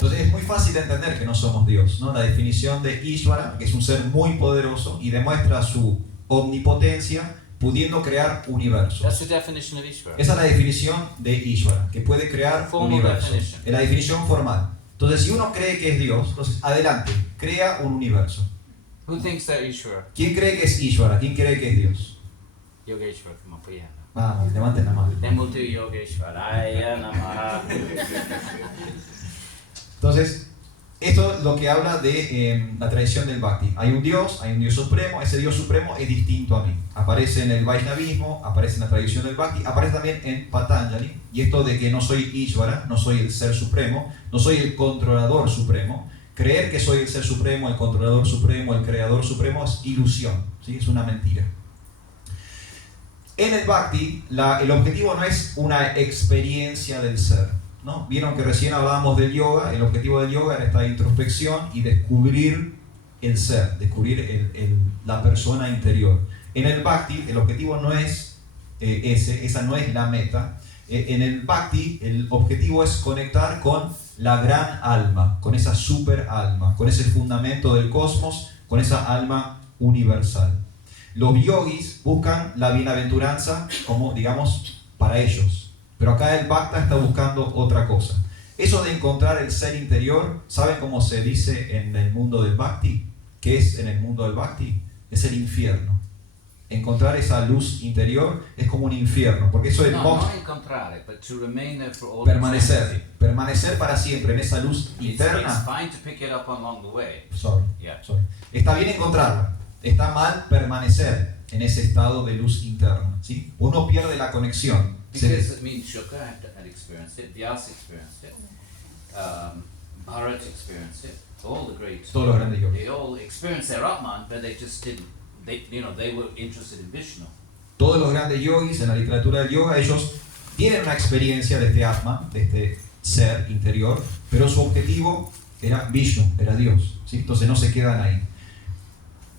entonces es muy fácil de entender que no somos Dios, ¿no? La definición de Ishvara, que es un ser muy poderoso y demuestra su omnipotencia pudiendo crear universos. That's the definition of Ishvara. Esa es la definición de Ishvara, que puede crear Formal universos. definition. Es la definición formal. Entonces, si uno cree que es Dios, entonces adelante, crea un universo. Who thinks they're Ishvara? ¿Quién cree que es Ishvara? ¿Quién cree que es Dios? Yogeshvara, come on, put your hand up. Vamos, levanten la mano. Then we'll do Yogeshvaraya Namaha. Entonces, esto es lo que habla de la tradición del Bhakti. Hay un Dios supremo, ese Dios supremo es distinto a mí. Aparece en el Vaishnavismo, aparece en la tradición del Bhakti, aparece también en Patanjali. Y esto de que no soy Ishvara, no soy el ser supremo, no soy el controlador supremo. Creer que soy el ser supremo, el controlador supremo, el creador supremo es ilusión, ¿sí? Es una mentira. En el Bhakti, el objetivo no es una experiencia del ser, ¿no? Vieron que recién hablábamos del yoga, el objetivo del yoga era esta introspección y descubrir el ser, descubrir la persona interior. En el Bhakti, el objetivo no es esa no es la meta. En el Bhakti, el objetivo es conectar con la gran alma, con esa super alma, con ese fundamento del cosmos, con esa alma universal. Los yogis buscan la bienaventuranza como, digamos, para ellos. Pero acá el Bhakta está buscando otra cosa. Eso de encontrar el ser interior, ¿saben cómo se dice en el mundo del Bhakti? ¿Qué es en el mundo del Bhakti? Es el infierno. Encontrar esa luz interior es como un infierno, porque eso es No encontrare, but to remain there for all eternity. permanecer para siempre en esa luz It's interna. fine to pick it up along the way. Sorry. Está bien encontrarla, está mal permanecer en ese estado de luz interna, ¿sí? Uno pierde la conexión. Because I mean, Shuka had experienced it, Vyasa experienced it, Bharat experienced it, all the great. Todos los grandes yogis. They all experienced their Atman, but they just didn't. They were interested in Vishnu. Todos los grandes yogis en la literatura del yoga, ellos tienen una experiencia de este Atman, de este ser interior, pero su objetivo era Vishnu, era Dios, ¿sí? Entonces no se quedan ahí.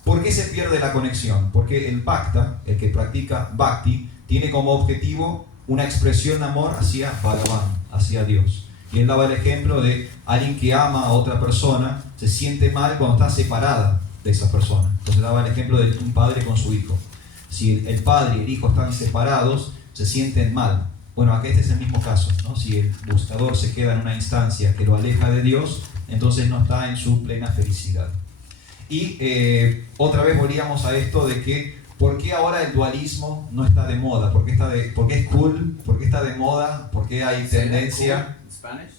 ¿Por qué se pierde la conexión? Porque el Bhakta, el que practica Bhakti, tiene como objetivo una expresión de amor hacia Bhagavan, hacia Dios. Y él daba el ejemplo de alguien que ama a otra persona, se siente mal cuando está separada de esa persona. Entonces daba el ejemplo de un padre con su hijo. Si el padre y el hijo están separados, se sienten mal. Bueno, acá este es el mismo caso, ¿no? Si el buscador se queda en una instancia que lo aleja de Dios, entonces no está en su plena felicidad. Y otra vez volvíamos a esto de que ¿por qué ahora el dualismo no está de moda? ¿Por qué es cool? ¿Por qué está de moda? ¿Por qué hay tendencia? In Spanish?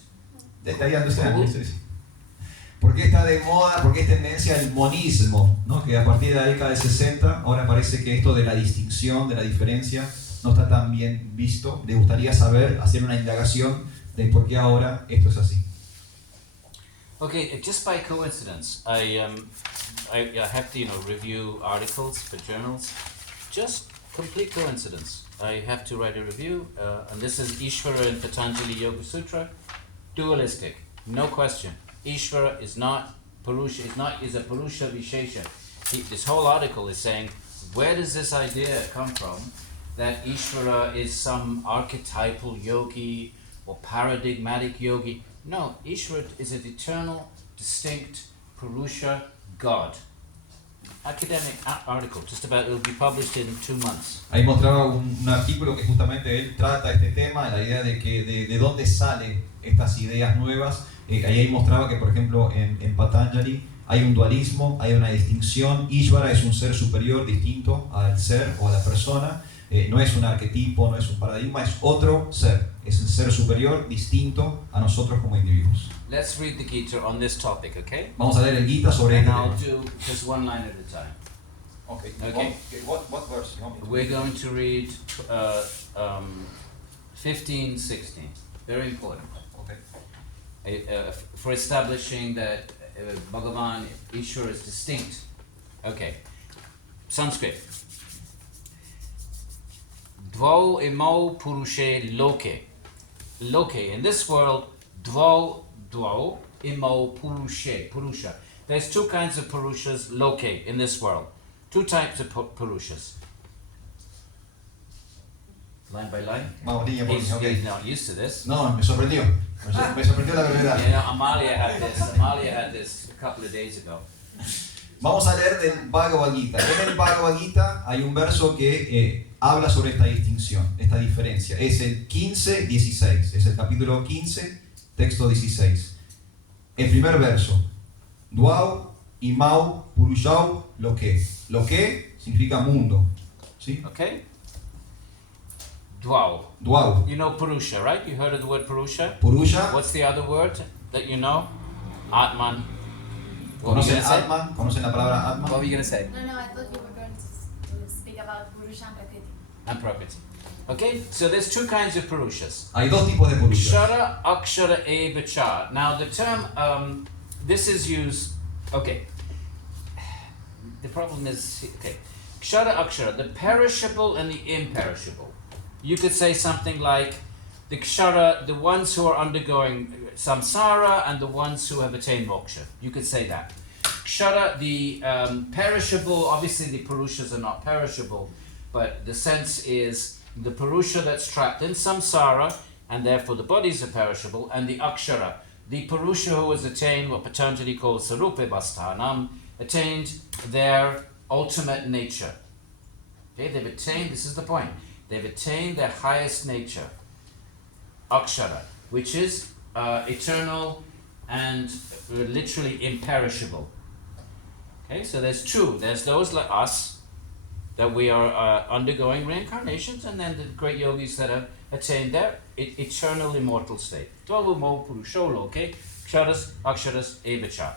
¿Por qué está de moda? ¿Por qué es tendencia el monismo? ¿No? Que a partir de la década del 60 ahora parece que esto de la distinción, de la diferencia, no está tan bien visto. Le gustaría saber, hacer una indagación de por qué ahora esto es así. Okay, just by coincidence, I have to review articles for journals. Just complete coincidence. I have to write a review, and this is Ishvara in Patanjali Yoga Sutra. Dualistic, no question. Ishvara is not Purusha. Is a Purusha Vishesha. This whole article is saying, where does this idea come from that Ishvara is some archetypal yogi or paradigmatic yogi? No, Ishvara is an eternal, distinct Purusha God. Academic article, just about, it will be published in 2 months. Ahí mostraba un artículo que justamente él trata este tema, la idea de que de dónde salen estas ideas nuevas. Ahí mostraba que, por ejemplo, en Patanjali hay un dualismo, hay una distinción. Ishvara es un ser superior distinto al ser o a la persona. No es un arquetipo, no es un paradigma, es otro ser. Es el ser superior distinto a nosotros como individuos. Let's read the Gita on this topic, okay? Vamos a leer el Gita sobre And este I'll tema. do just one line at a time. Okay. Okay. What verse? You want me to We're read? going to read 15, 16. Very important. Okay. For establishing that Bhagavan, Ishvara is distinct. Okay. Sanskrit. Dvau imau purushe loke. Loke. In this world, dvau imau purusha. There's two kinds of purushas, loke, in this world. Two types of purushas. Line by line? Vamos, línea por línea, okay. He's not used to this. No, me sorprendió. Me sorprendió la brevedad. Yeah, Amalia had this a couple of days ago. Vamos a leer del Bhagavad Gita. En el Bhagavad Gita hay un verso que habla sobre esta distinción, esta diferencia. Es el 15-16, es el capítulo 15, texto 16. El primer verso. Dvau imau purushau loke. Loke significa mundo. ¿Sí? Okay? Dvau. Dvau. You know Purusha, right? You heard of the word Purusha? Purusha. What's the other word that you know? Atman. What were you ¿Conocen gonna say? Atman? ¿Conocen la palabra Atman? What were you going to say? No, I thought you were going to speak about Purusha and Prakriti. And Prakriti. Okay, so there's two kinds of Purushas. Hay dos tipos de Purushas. Kshara, Akshara, Evacha. Now the term, this is used, okay. The problem is, okay. Kshara, Akshara, the perishable and the imperishable. You could say something like, the Kshara, the ones who are undergoing samsara and the ones who have attained moksha. You could say that. Kshara, the perishable, obviously the Purushas are not perishable, but the sense is the Purusha that's trapped in samsara, and therefore the bodies are perishable, and the Akshara, the Purusha who has attained what Patanjali calls Sarupe Basthanam, attained their ultimate nature. Okay, they've attained, this is the point, they've attained their highest nature, Akshara, which is eternal and literally imperishable. Okay, so there's two. There's those like us, that we are undergoing reincarnations, and then the great yogis that have attained their eternal immortal state. Okay? Ksharas, Aksharas, Evacha.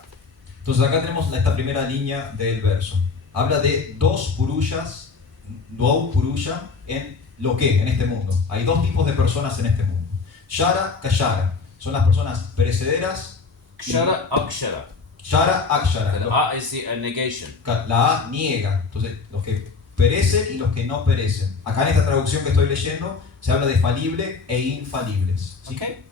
Entonces acá tenemos esta primera línea del verso. Habla de dos purushas, dvau purusha, en lo que, en este mundo. Hay dos tipos de personas en este mundo. Shara, Kashara. Son las personas perecederas. Kshara, Akshara. Shara, Akshara. The A is the negation. La A niega. Entonces, los que perecen y los que no perecen. Acá en esta traducción que estoy leyendo, se habla de falible e infalibles. ¿Sí? Okay?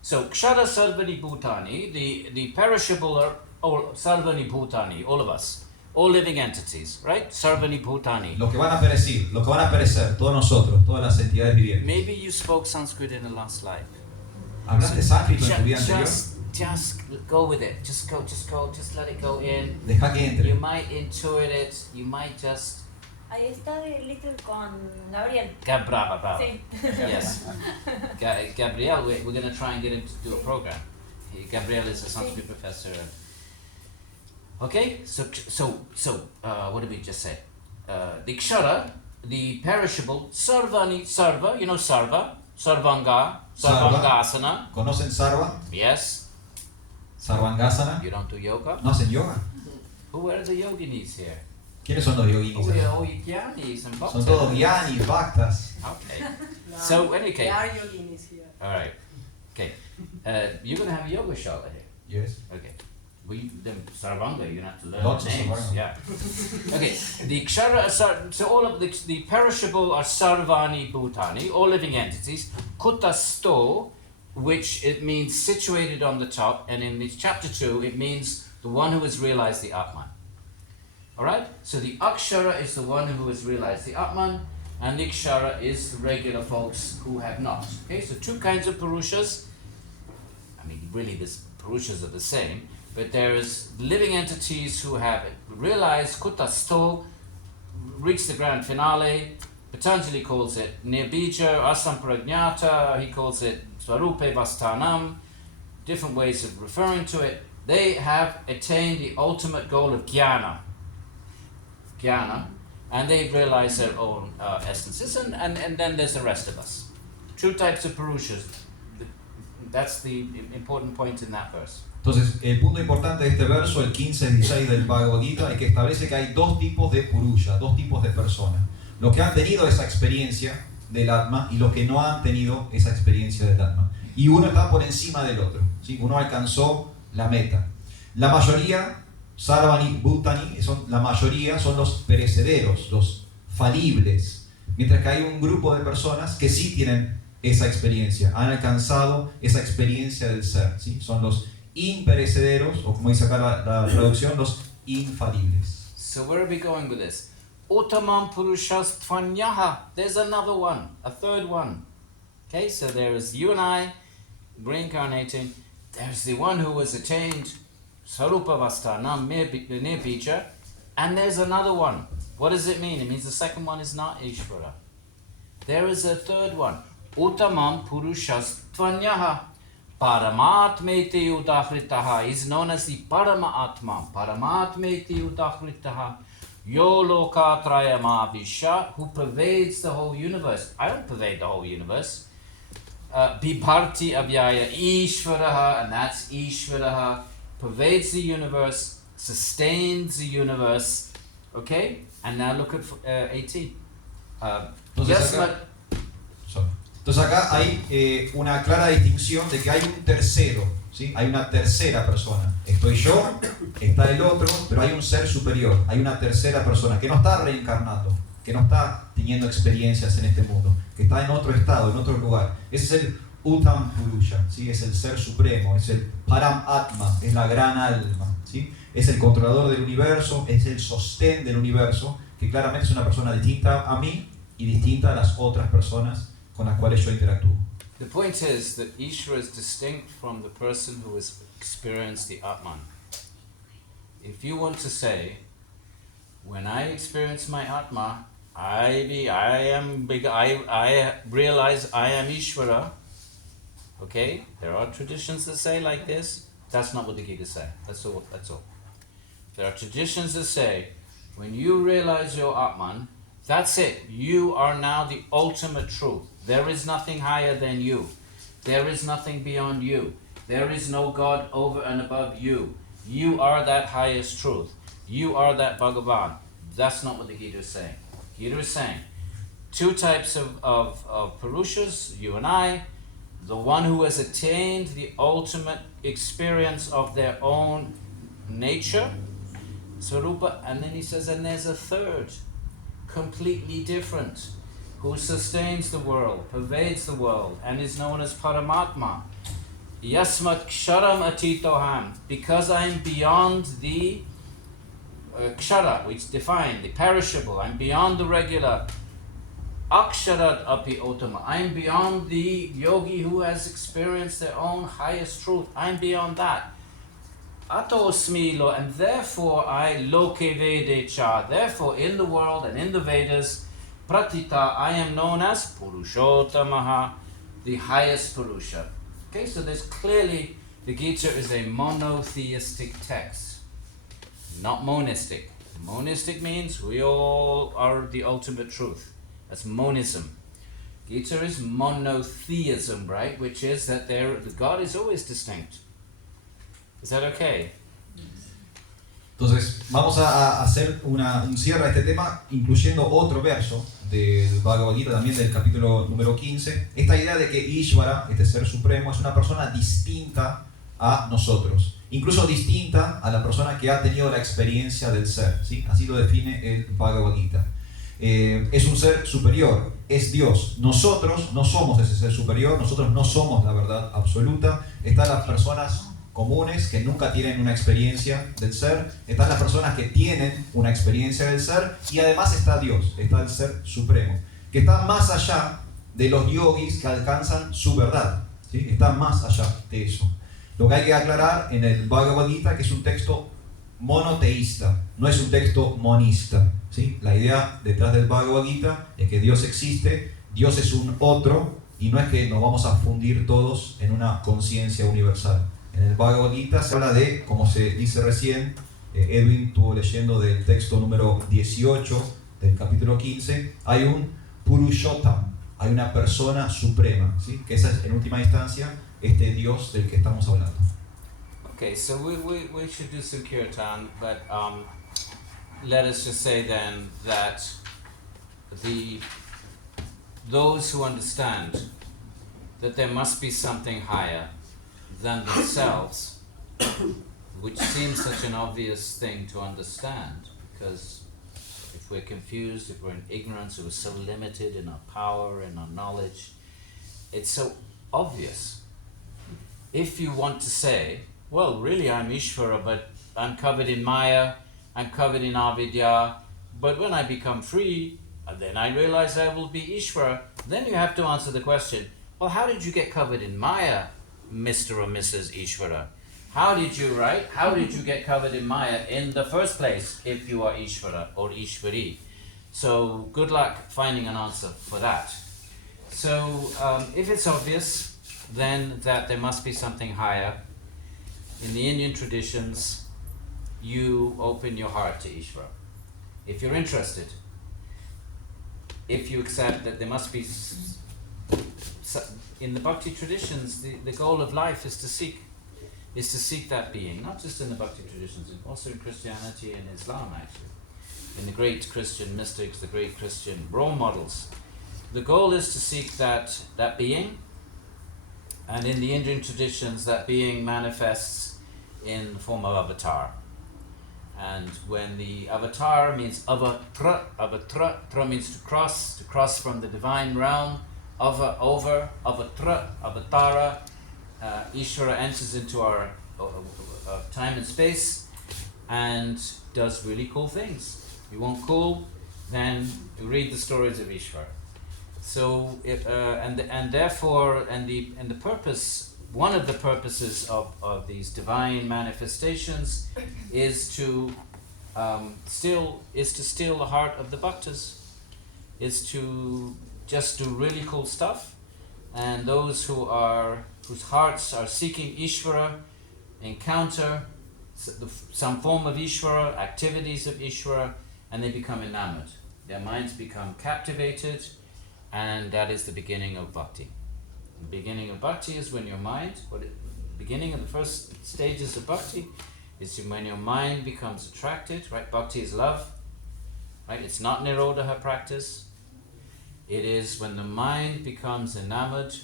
So, Kshara Sarvani Bhutani, the perishable are all Sarvani Bhutani, all of us. All living entities, right? Sarvani Bhutani. Los que van a perecer, todos nosotros, todas las entidades vivientes. Maybe you spoke Sanskrit in the last slide. ¿Hablaste sánscrito en tu vida anterior? Just go with it. Just let it go in. Deja que entre. You might intuit it. You might just. Ahí está de Little con Gabriel. Gabraba. Sí. Yes. Gabriel, we're going to try and get him to do a program. Gabriel is a Sanskrit professor. Okay, so what did we just say? The Kshara, the perishable, Sarvani, Sarva, you know Sarva, Sarvanga, Sarvangasana. ¿Conocen Sarva? Yes. Sarvangasana. You don't do yoga? ¿No hacen yoga? Who are the yoginis here? ¿Quiénes son los yoginis? Oh, gyanis and bhaktas. Son todos gyanis, bhaktas. Okay. So, anyway. There are yoginis here. All right. Okay. You're going to have a yoga shala here. Yes. Okay. The Sarvanga, you have to learn Lots the of names. Sarvanga. Yeah. Okay. The Kshara, so all of the perishable are Sarvani Bhutani, all living entities. Kutasto, which it means situated on the top, and in chapter 2 it means the one who has realized the Atman. Alright? So the Akshara is the one who has realized the Atman, and the Kshara is the regular folks who have not. Okay, so two kinds of Purushas. I mean, really, the Purushas are the same, but there is living entities who have realized Kutasto, reached the grand finale. Patanjali calls it Nirbija, Asampragnata, he calls it Swarupe Vastanam, different ways of referring to it. They have attained the ultimate goal of jnana, and they've realized their own essences, and then there's the rest of us. Two types of Purushas. That's the important point in that verse. Entonces, el punto importante de este verso, el 15-16 del Bhagavad Gita, es que establece que hay dos tipos de Purusha, dos tipos de personas. Los que han tenido esa experiencia del Atma y los que no han tenido esa experiencia del Atma. Y uno está por encima del otro, ¿sí? Uno alcanzó la meta. La mayoría, Sarvani, Bhutani, la mayoría son los perecederos, los falibles. Mientras que hay un grupo de personas que sí tienen esa experiencia, han alcanzado esa experiencia del ser, ¿sí? Son los imperecederos, o como dice acá la traducción, los infalibles. So where are we going with this? Uttamam Purushas Tvanyaha. There's another one, a third one. Okay, so there is you and I reincarnating. There's the one who has attained Sarupa Vastanam Nirbija, and there's another one. What does it mean? It means the second one is not Ishvara. There is a third one. Uttamam Purushas Tvanyaha. Paramatmeti Udahritaha is known as the Paramatma. Paramatmeti Udahritaha. Yo Lokatrayama Visha, who pervades the whole universe. I don't pervade the whole universe. Bibharti Avyaya Ishvaraha, and that's Ishvaraha, pervades the universe, sustains the universe. Okay? And now look at 18. Entonces acá hay una clara distinción de que hay un tercero, ¿sí? Hay una tercera persona. Estoy yo, está el otro, pero hay un ser superior, hay una tercera persona que no está reencarnando, que no está teniendo experiencias en este mundo, que está en otro estado, en otro lugar. Ese es el Uttam Purusha, ¿sí? Es el ser supremo, es el Param Atma, es la gran alma, ¿sí? Es el controlador del universo, es el sostén del universo, que claramente es una persona distinta a mí y distinta a las otras personas con las cuales yo interactúo. The point is that Ishvara is distinct from the person who has experienced the Atman. If you want to say, when I experience my Atma, I realize I am Ishvara. Okay, there are traditions that say like this. That's not what the Gita says. That's all. There are traditions that say, when you realize your Atman, that's it. You are now the ultimate truth. There is nothing higher than you. There is nothing beyond you. There is no God over and above you. You are that highest truth. You are that Bhagavan. That's not what the Gita is saying. Gita is saying two types of Purushas, you and I, the one who has attained the ultimate experience of their own nature, Swarupa, and then he says, and there's a third, completely different, who sustains the world, pervades the world, and is known as Paramatma. Yasmat Ksharam Atitoham, because I am beyond the Kshara, which define the perishable, I'm beyond the regular. Aksharat Api Ottama, I'm beyond the yogi who has experienced their own highest truth, I'm beyond that. Atosmi lo, and therefore I loke vedecha, therefore in the world and in the Vedas, Pratita, I am known as Purushottamaha, the highest Purusha. Okay, so there's clearly, the Gita is a monotheistic text, not monistic. Monistic means we all are the ultimate truth. That's monism. Gita is monotheism, right? Which is that the God is always distinct. Is that okay? Entonces, vamos a hacer un cierre a este tema, incluyendo otro verso del Bhagavad Gita, también del capítulo número 15. Esta idea de que Ishvara, este ser supremo, es una persona distinta a nosotros, incluso distinta a la persona que ha tenido la experiencia del ser, ¿sí? Así lo define el Bhagavad Gita. Es un ser superior, es Dios. Nosotros no somos ese ser superior, nosotros no somos la verdad absoluta. Están las personas comunes que nunca tienen una experiencia del ser, están las personas que tienen una experiencia del ser, y además está Dios, está el ser supremo, que está más allá de los yogis que alcanzan su verdad, ¿sí? Está más allá de eso. Lo que hay que aclarar en el Bhagavad Gita, que es un texto monoteísta, no es un texto monista, ¿sí? La idea detrás del Bhagavad Gita es que Dios existe, Dios es un otro, y no es que nos vamos a fundir todos en una conciencia universal. En el Bhagavad Gita se habla de, como se dice recién, Edwin estuvo leyendo del texto número 18 del capítulo 15, hay un Purushottam, hay una persona suprema, ¿sí? Que esa es en última instancia este Dios del que estamos hablando. Okay, so we should do some kirtan, but let us just say then that those who understand that there must be something higher than themselves, which seems such an obvious thing to understand, because if we're confused, if we're in ignorance, if we're so limited in our power and our knowledge, it's so obvious. If you want to say, well, really I'm Ishvara, but I'm covered in Maya, I'm covered in Avidya, but when I become free, then I realize I will be Ishvara, then you have to answer the question, well, how did you get covered in Maya, Mr. or Mrs. Ishvara? How did you get covered in Maya in the first place if you are Ishvara or Ishvari? So good luck finding an answer for that. So if it's obvious, then that there must be something higher. In the Indian traditions, you open your heart to Ishvara. If you're interested, if you accept that there must be, in the bhakti traditions, the goal of life is to seek that being, not just in the bhakti traditions, also in Christianity and Islam actually. In the great Christian mystics, the great Christian role models, the goal is to seek that being, and in the Indian traditions that being manifests in the form of avatar. And when the avatar means avatra means to cross from the divine realm, over, avatara, Ishvara enters into our time and space and does really cool things. You want cool, then you read the stories of Ishvara. So, the purpose, one of the purposes of these divine manifestations is to steal the heart of the bhaktas, is to just do really cool stuff, and those whose hearts are seeking Ishvara encounter some form of Ishvara, activities of Ishvara, and they become enamored. Their minds become captivated, and that is the beginning of bhakti. The beginning of bhakti is when your mind, the beginning of the first stages of bhakti is when your mind becomes attracted, right? Bhakti is love, right? It's not nirodha practice. It is when the mind becomes enamored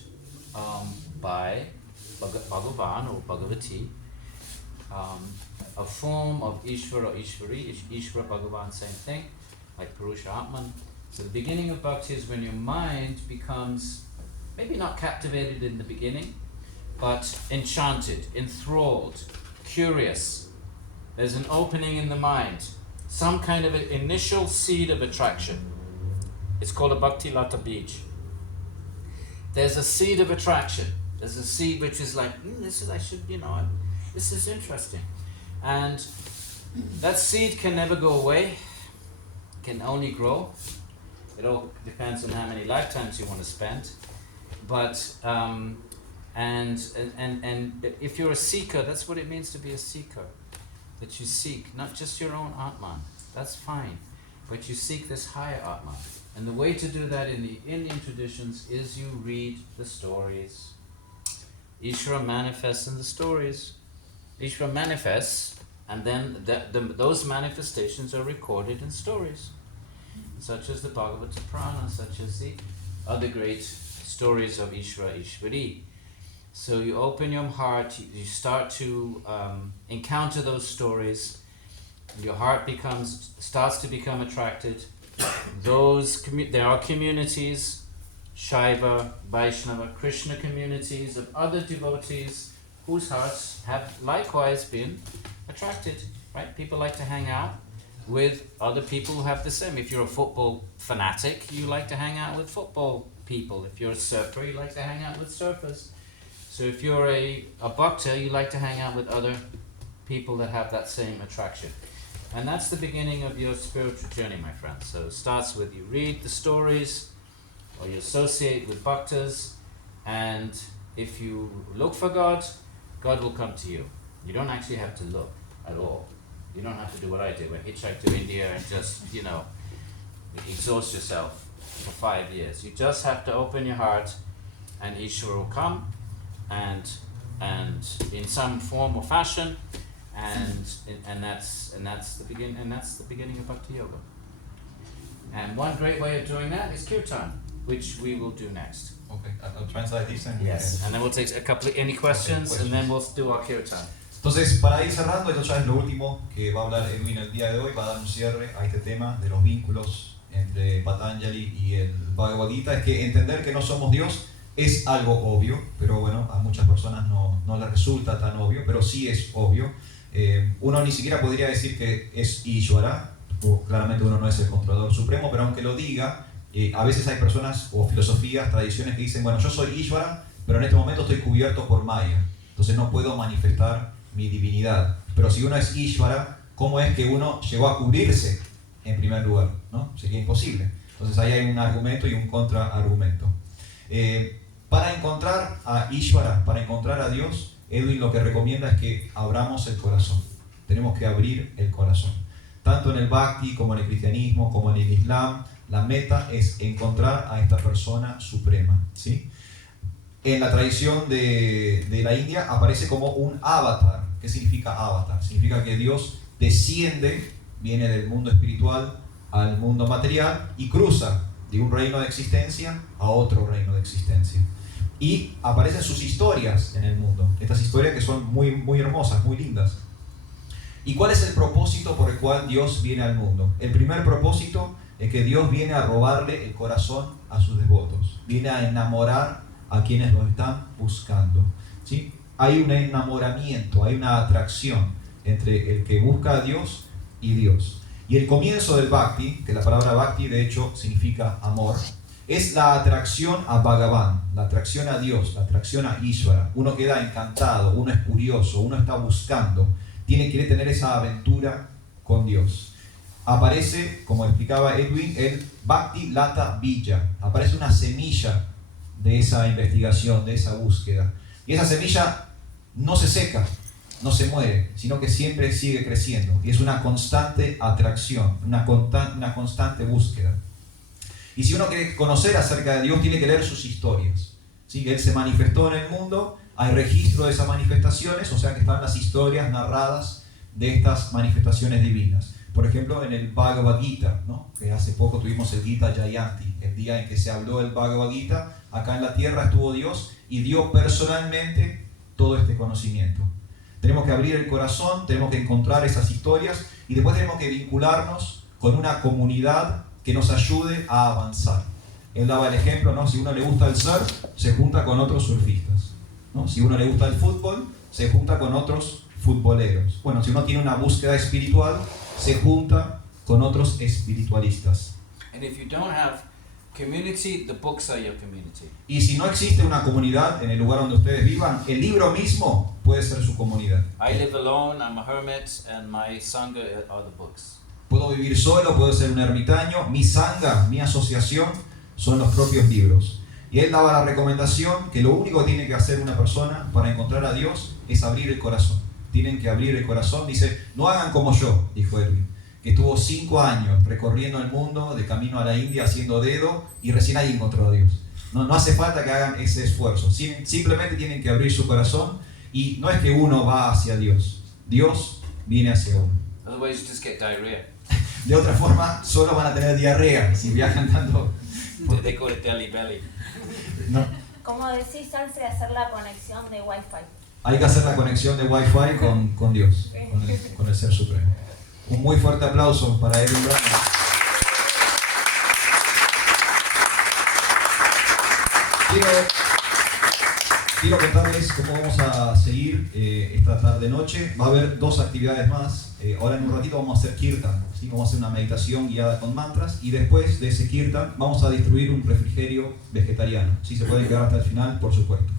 by Bhagavan or Bhagavati, a form of Ishvara or Ishvari, Ishvara, Bhagavan, same thing, like Purusha Atman. So the beginning of bhakti is when your mind becomes, maybe not captivated in the beginning, but enchanted, enthralled, curious. There's an opening in the mind, some kind of an initial seed of attraction. It's called a bhakti lata bij. There's a seed of attraction. There's a seed which is like, this is interesting. And that seed can never go away, can only grow. It all depends on how many lifetimes you want to spend. But, and if you're a seeker, that's what it means to be a seeker. That you seek, not just your own Atman, that's fine, but you seek this higher Atman. And the way to do that in the Indian traditions is you read the stories. Ishvara manifests in the stories. Ishvara manifests, and then those manifestations are recorded in stories, such as the Bhagavad Gita, such as the other great stories of Ishvara, Ishvari. So you open your heart, you start to encounter those stories. Your heart starts to become attracted. There are communities, Shaiva, Vaishnava, Krishna communities of other devotees whose hearts have likewise been attracted, right? People like to hang out with other people who have the same. If you're a football fanatic, you like to hang out with football people. If you're a surfer, you like to hang out with surfers. So if you're a bhakta, you like to hang out with other people that have that same attraction. And that's the beginning of your spiritual journey, my friends. So it starts with you read the stories, or you associate with bhaktas, and if you look for God, God will come to you. You don't actually have to look at all. You don't have to do what I did, where hitchhike to India and just, exhaust yourself for 5 years. You just have to open your heart, and Ishvara will come, and in some form or fashion, and that's the beginning of Bhakti Yoga. And one great way of doing that is kirtan, which we will do next. Okay, I'll translate this and Yes, and then we'll take a couple of any questions, and then we'll do our kirtan. Entonces, para ir cerrando, esto ya es lo último que va a hablar Edwin el día de hoy, va a dar un cierre a este tema de los vínculos entre Patanjali y el Bhagavad Gita. Es que entender que no somos Dios es algo obvio, pero bueno, a muchas personas no les resulta tan obvio, pero sí es obvio. Uno ni siquiera podría decir que es Ishvara, claramente uno no es el controlador supremo, pero aunque lo diga, a veces hay personas o filosofías, tradiciones que dicen, bueno, yo soy Ishvara, pero en este momento estoy cubierto por Maya, entonces no puedo manifestar mi divinidad. Pero si uno es Ishvara, ¿cómo es que uno llegó a cubrirse en primer lugar? ¿No? Sería imposible. Entonces ahí hay un argumento y un contraargumento. Para encontrar a Ishvara, para encontrar a Dios, Edwin lo que recomienda es que abramos el corazón. Tenemos que abrir el corazón. Tanto en el Bhakti, como en el cristianismo, como en el Islam, la meta es encontrar a esta persona suprema, ¿sí? En la tradición de la India aparece como un avatar. ¿Qué significa avatar? Significa que Dios desciende, viene del mundo espiritual al mundo material y cruza de un reino de existencia a otro reino de existencia. Y aparecen sus historias en el mundo, estas historias que son muy, muy hermosas, muy lindas. ¿Y cuál es el propósito por el cual Dios viene al mundo? El primer propósito es que Dios viene a robarle el corazón a sus devotos, viene a enamorar a quienes lo están buscando, ¿sí? Hay un enamoramiento, hay una atracción entre el que busca a Dios y Dios. Y el comienzo del Bhakti, que la palabra Bhakti de hecho significa amor, es la atracción a Bhagavan, la atracción a Dios, la atracción a Ishvara. Uno queda encantado, uno es curioso, uno está buscando, quiere tener esa aventura con Dios. Aparece, como explicaba Edwin, el Bhakti Lata Bija, aparece una semilla de esa investigación, de esa búsqueda. Y esa semilla no se seca, no se muere, sino que siempre sigue creciendo. Y es una constante atracción, una constante búsqueda. Y si uno quiere conocer acerca de Dios, tiene que leer sus historias. ¿Sí? Él se manifestó en el mundo, hay registro de esas manifestaciones, o sea que están las historias narradas de estas manifestaciones divinas. Por ejemplo, en el Bhagavad Gita, ¿no? Que hace poco tuvimos el Gita Jayanti, el día en que se habló del Bhagavad Gita, acá en la tierra estuvo Dios y dio personalmente todo este conocimiento. Tenemos que abrir el corazón, tenemos que encontrar esas historias y después tenemos que vincularnos con una comunidad que nos ayude a avanzar. Él daba el ejemplo, ¿no? Si uno le gusta el surf, se junta con otros surfistas, ¿no? Si uno le gusta el fútbol, se junta con otros futboleros. Bueno, si uno tiene una búsqueda espiritual, se junta con otros espiritualistas. And if you don't have community, the books are your community. Y si no existe una comunidad en el lugar donde ustedes vivan, el libro mismo puede ser su comunidad. I live alone, I'm a hermit, and my sangha are the books. Puedo vivir solo, puedo ser un ermitaño, mi sangha, mi asociación son los propios libros. Y él daba la recomendación que lo único que tiene que hacer una persona para encontrar a Dios es abrir el corazón. Tienen que abrir el corazón. Dice, no hagan como yo, dijo Edwin, que estuvo 5 años recorriendo el mundo de camino a la India haciendo dedo y recién ahí encontró a Dios. No hace falta que hagan ese esfuerzo. Simplemente tienen que abrir su corazón y no es que uno va hacia Dios. Dios viene hacia uno. Otherwise you just get diarrhea. De otra forma, solo van a tener diarrea si viajan tanto. They call it belly belly. No. como decís, Alfred, hacer la conexión de Wi-Fi. Hay que hacer la conexión de Wi-Fi con Dios, con el Ser Supremo. Un muy fuerte aplauso para Edwin Bryant. Quiero contarles cómo vamos a seguir esta tarde-noche. Va a haber dos actividades más. Ahora en un ratito vamos a hacer kirtan, ¿sí? Vamos a hacer una meditación guiada con mantras y después de ese kirtan vamos a distribuir un refrigerio vegetariano. ¿Sí? Se pueden quedar hasta el final, por supuesto.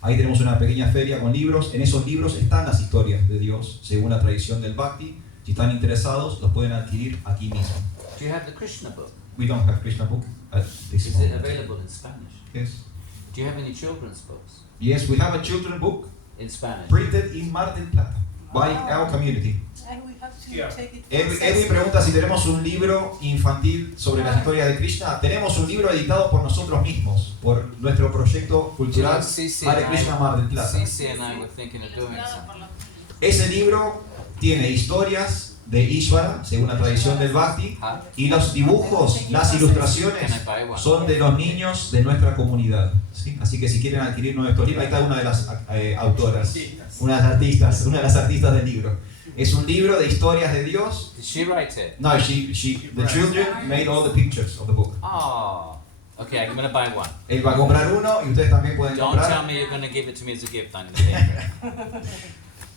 Ahí tenemos una pequeña feria con libros. En esos libros están las historias de Dios, según la tradición del Bhakti. Si están interesados, los pueden adquirir aquí mismo. Do you have the Krishna book? We don't have Krishna book at this Is moment. it available in Spanish? Yes. Do you have any children's books Yes, we have a children's book in Spanish? printed in Mar del Plata by our community. And we have to Yeah. take it. Edwin pregunta si tenemos un libro infantil sobre las historias de Krishna. Tenemos un libro editado por nosotros mismos, por nuestro proyecto cultural Hare Krishna Mar del Plata. CC and I were thinking of doing something. Ese libro tiene historias de Ishvara, según la tradición del Bhakti, y los dibujos, las ilustraciones son de los niños de nuestra comunidad. ¿Sí? Así que si quieren adquirir uno de estos libros, ahí está una de las autoras, una de las artistas del libro. Es un libro de historias de Dios. Did she write it? No, the children made all the pictures of the book. Oh, okay, I'm gonna buy one. Él va a comprar uno y ustedes también pueden Don't tell comprar. me you're gonna give it to me as a gift. I'm gonna pay for it.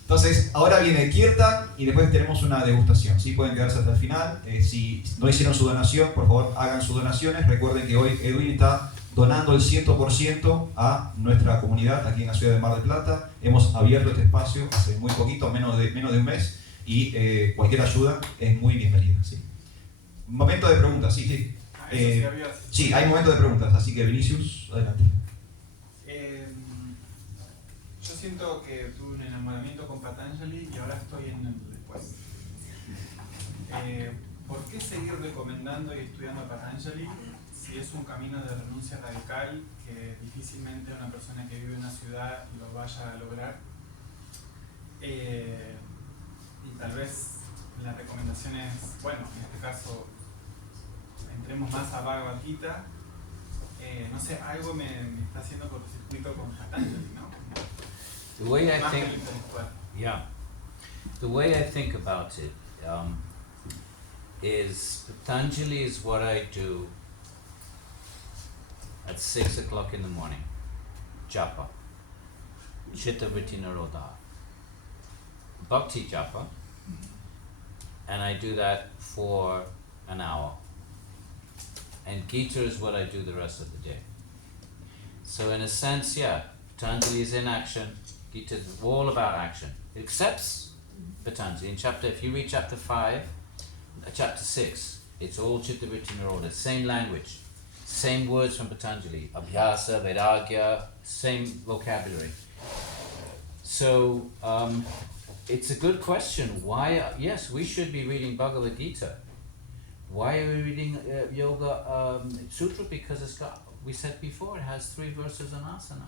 Entonces, ahora viene el kirtan y después tenemos una degustación. ¿Sí? Pueden quedarse hasta el final. Si no hicieron su donación, por favor hagan sus donaciones. Recuerden que hoy Edwin está donando el 100% a nuestra comunidad aquí en la ciudad de Mar del Plata. Hemos abierto este espacio hace muy poquito, menos de un mes, y cualquier ayuda es muy bienvenida. ¿Sí? Momento de preguntas, sí. Sí, hay momento de preguntas, así que Vinicius, adelante. Yo siento que tuve un enamoramiento con Patanjali y ahora estoy en el después. ¿Por qué seguir recomendando y estudiando a Patanjali si es un camino de renuncia radical que difícilmente una persona que vive en una ciudad lo vaya a lograr? Y tal vez la recomendación es, bueno, en este caso, entremos más a Bhagavad Gita. No sé, algo me está haciendo cortocircuito con Patanjali, ¿no? The way I Más que think, el intelectual. yeah, the way I think about it is Patanjali is what I do at 6 o'clock in the morning. Japa, Chitta Vritti Nirodha, Bhakti Japa, and I do that for an hour. And Gita is what I do the rest of the day. So in a sense, yeah, Patanjali is in action. Gita is all about action. It accepts Patanjali. If you read chapter 5, chapter 6, it's all Chitta Vritti Nirodha, same language, same words from Patanjali, Abhyasa, Vairagya, same vocabulary. So it's a good question. Why? Yes, we should be reading Bhagavad Gita. Why are we reading Yoga Sutra? Because it's got, we said before, it has 3 verses on asana.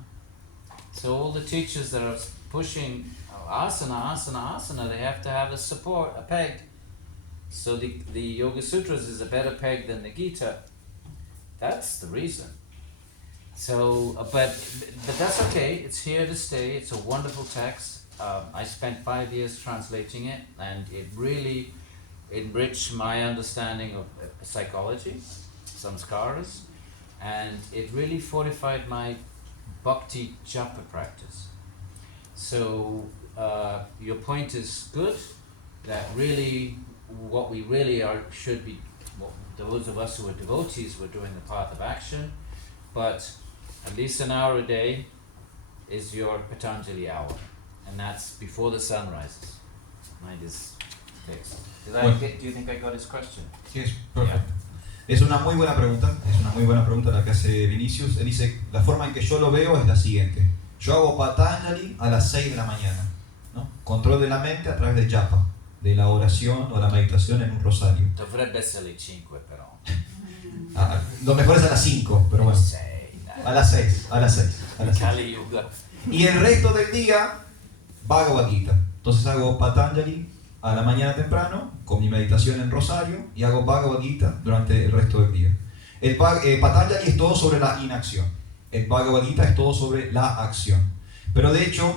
So all the teachers that are pushing asana, asana, asana, they have to have a support, a peg. So the Yoga Sutras is a better peg than the Gita. That's the reason. So, but that's okay. It's here to stay. It's a wonderful text. I spent 5 years translating it, and it really enriched my understanding of psychology, samskaras, and it really fortified my bhakti japa practice. So your point is good, that really what we really are should be, well, those of us who are devotees, we're doing the path of action, but at least an hour a day is your Patanjali hour, and that's before the sun rises. Mind is fixed. Do you think I got his question? Sí, es perfecto. Es una muy buena pregunta la que hace Vinicius. Él dice, la forma en que yo lo veo es la siguiente. Yo hago Patanjali a las 6 de la mañana, ¿no? Control de la mente a través del japa, de la oración o la meditación en un rosario. Dovrebbe essere 5 però. Lo mejor es a las 5, pero bueno. A las 6. Kali Yuga. Y el resto del día, Bhagavad Gita. Entonces hago Patanjali a la mañana temprano, con mi meditación en rosario, y hago Bhagavad Gita durante el resto del día. Patanjali es todo sobre la inacción. el Bhagavad Gita es todo sobre la acción. Pero de hecho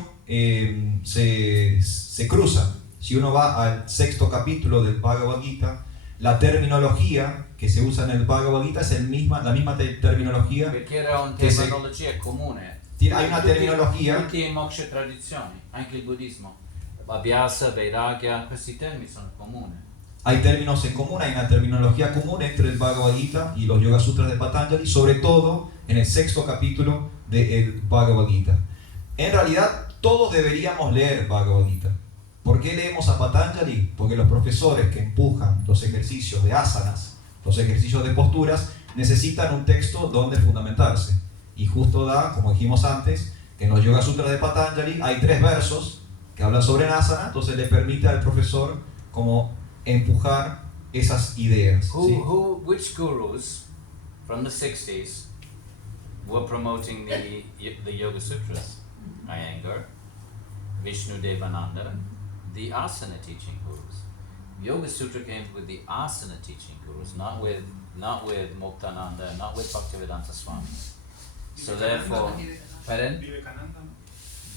se cruza. Si uno va al 6º capítulo del Bhagavad Gita, la terminología que se usa en el Bhagavad Gita es la misma terminología. Perché era una che se- terminologia comune. Hay una terminologia. Tutti i moksha tradizioni, anche il buddismo. Abhyasa, Vairagya, questi termini sono comuni. Hay términos en común, hay una terminología común entre el Bhagavad Gita y los Yoga Sutras de Patanjali, sobre todo en el 6º capítulo del Bhagavad Gita. En realidad, todos deberíamos leer Bhagavad Gita. ¿Por qué leemos a Patanjali? Porque los profesores que empujan los ejercicios de asanas, los ejercicios de posturas, necesitan un texto donde fundamentarse. Y justo da, como dijimos antes, que en los Yoga Sutras de Patanjali hay 3 versos que hablan sobre asana, entonces le permite al profesor como empujar esas ideas. ¿sí? Which gurus from the 60s were promoting the Yoga Sutras? Iyengar, Vishnu Devananda, the asana teaching gurus. Yoga Sutra came with the asana teaching gurus, not with Muktananda, not with Bhaktivedanta Swami. So therefore, pardon? Vivekananda, ¿no?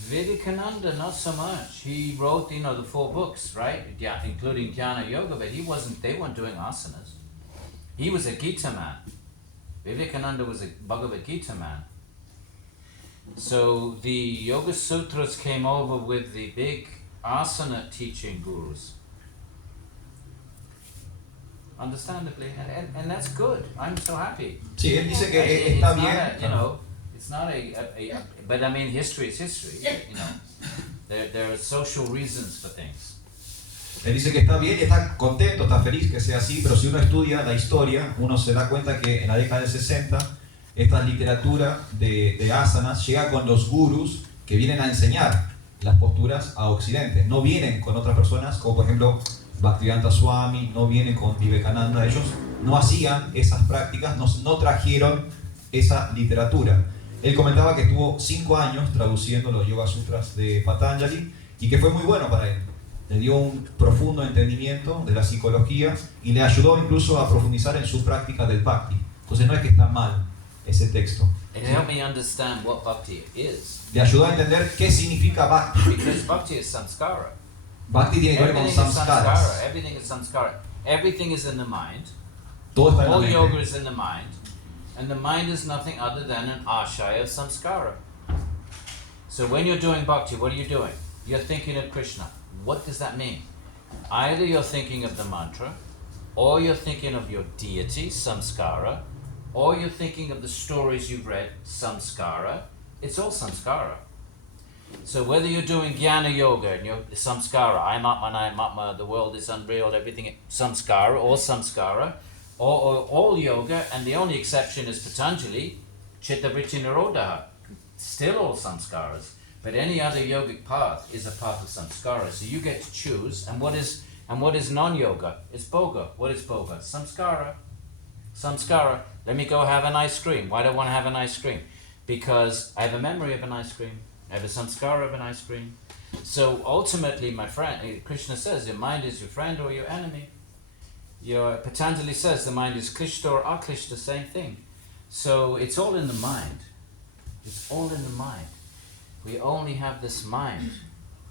Vivekananda, not so much. He wrote, the 4 books, right? Yeah, including Jnana Yoga, but they weren't doing asanas. He was a Gita man. Vivekananda was a Bhagavad Gita man. So the Yoga Sutras came over with the big asana teaching gurus. Understandably, and that's good. I'm so happy. Sí, él dice que está bien. It's not but I mean, history is history. There are social reasons for things. Él dice que está bien y está contento, está feliz que sea así, pero si uno estudia la historia, uno se da cuenta que en la década del 60, esta literatura de asanas llega con los gurus que vienen a enseñar las posturas a Occidente. No vienen con otras personas, como por ejemplo Bhaktivedanta Swami, no vienen con Vivekananda. Ellos no hacían esas prácticas, no trajeron esa literatura. Él comentaba que estuvo 5 años traduciendo los Yoga Sutras de Patanjali y que fue muy bueno para él. Le dio un profundo entendimiento de la psicología y le ayudó incluso a profundizar en su práctica del Bhakti. Entonces no es que está mal ese texto. It helped me understand what bhakti is. Le ayudó a entender qué significa Bhakti. Because bhakti is samskara. Bhakti tiene que ver con samskaras. Everything is samskara. Everything is in the mind. Todo está en la All yoga mente. is in the mind. And the mind is nothing other than an ashaya of samskara. So when you're doing bhakti, what are you doing? You're thinking of Krishna. What does that mean? Either you're thinking of the mantra, or you're thinking of your deity, samskara, or you're thinking of the stories you've read, samskara. It's all samskara. So whether you're doing jnana yoga and you're samskara, I'm Atma, the world is unreal, everything, samskara, all samskara, or all yoga, and the only exception is Patanjali, Chitta Vritti Nirodha, still all samskaras. But any other yogic path is a path of samskara. So you get to choose. And what is non-yoga? It's boga. What is boga? Samskara. Samskara. Let me go have an ice cream. Why do I want to have an ice cream? Because I have a memory of an ice cream. I have a samskara of an ice cream. So ultimately, my friend, Krishna says, your mind is your friend or your enemy. Patanjali says the mind is klishta or aklishta, same thing. So it's all in the mind. It's all in the mind. We only have this mind.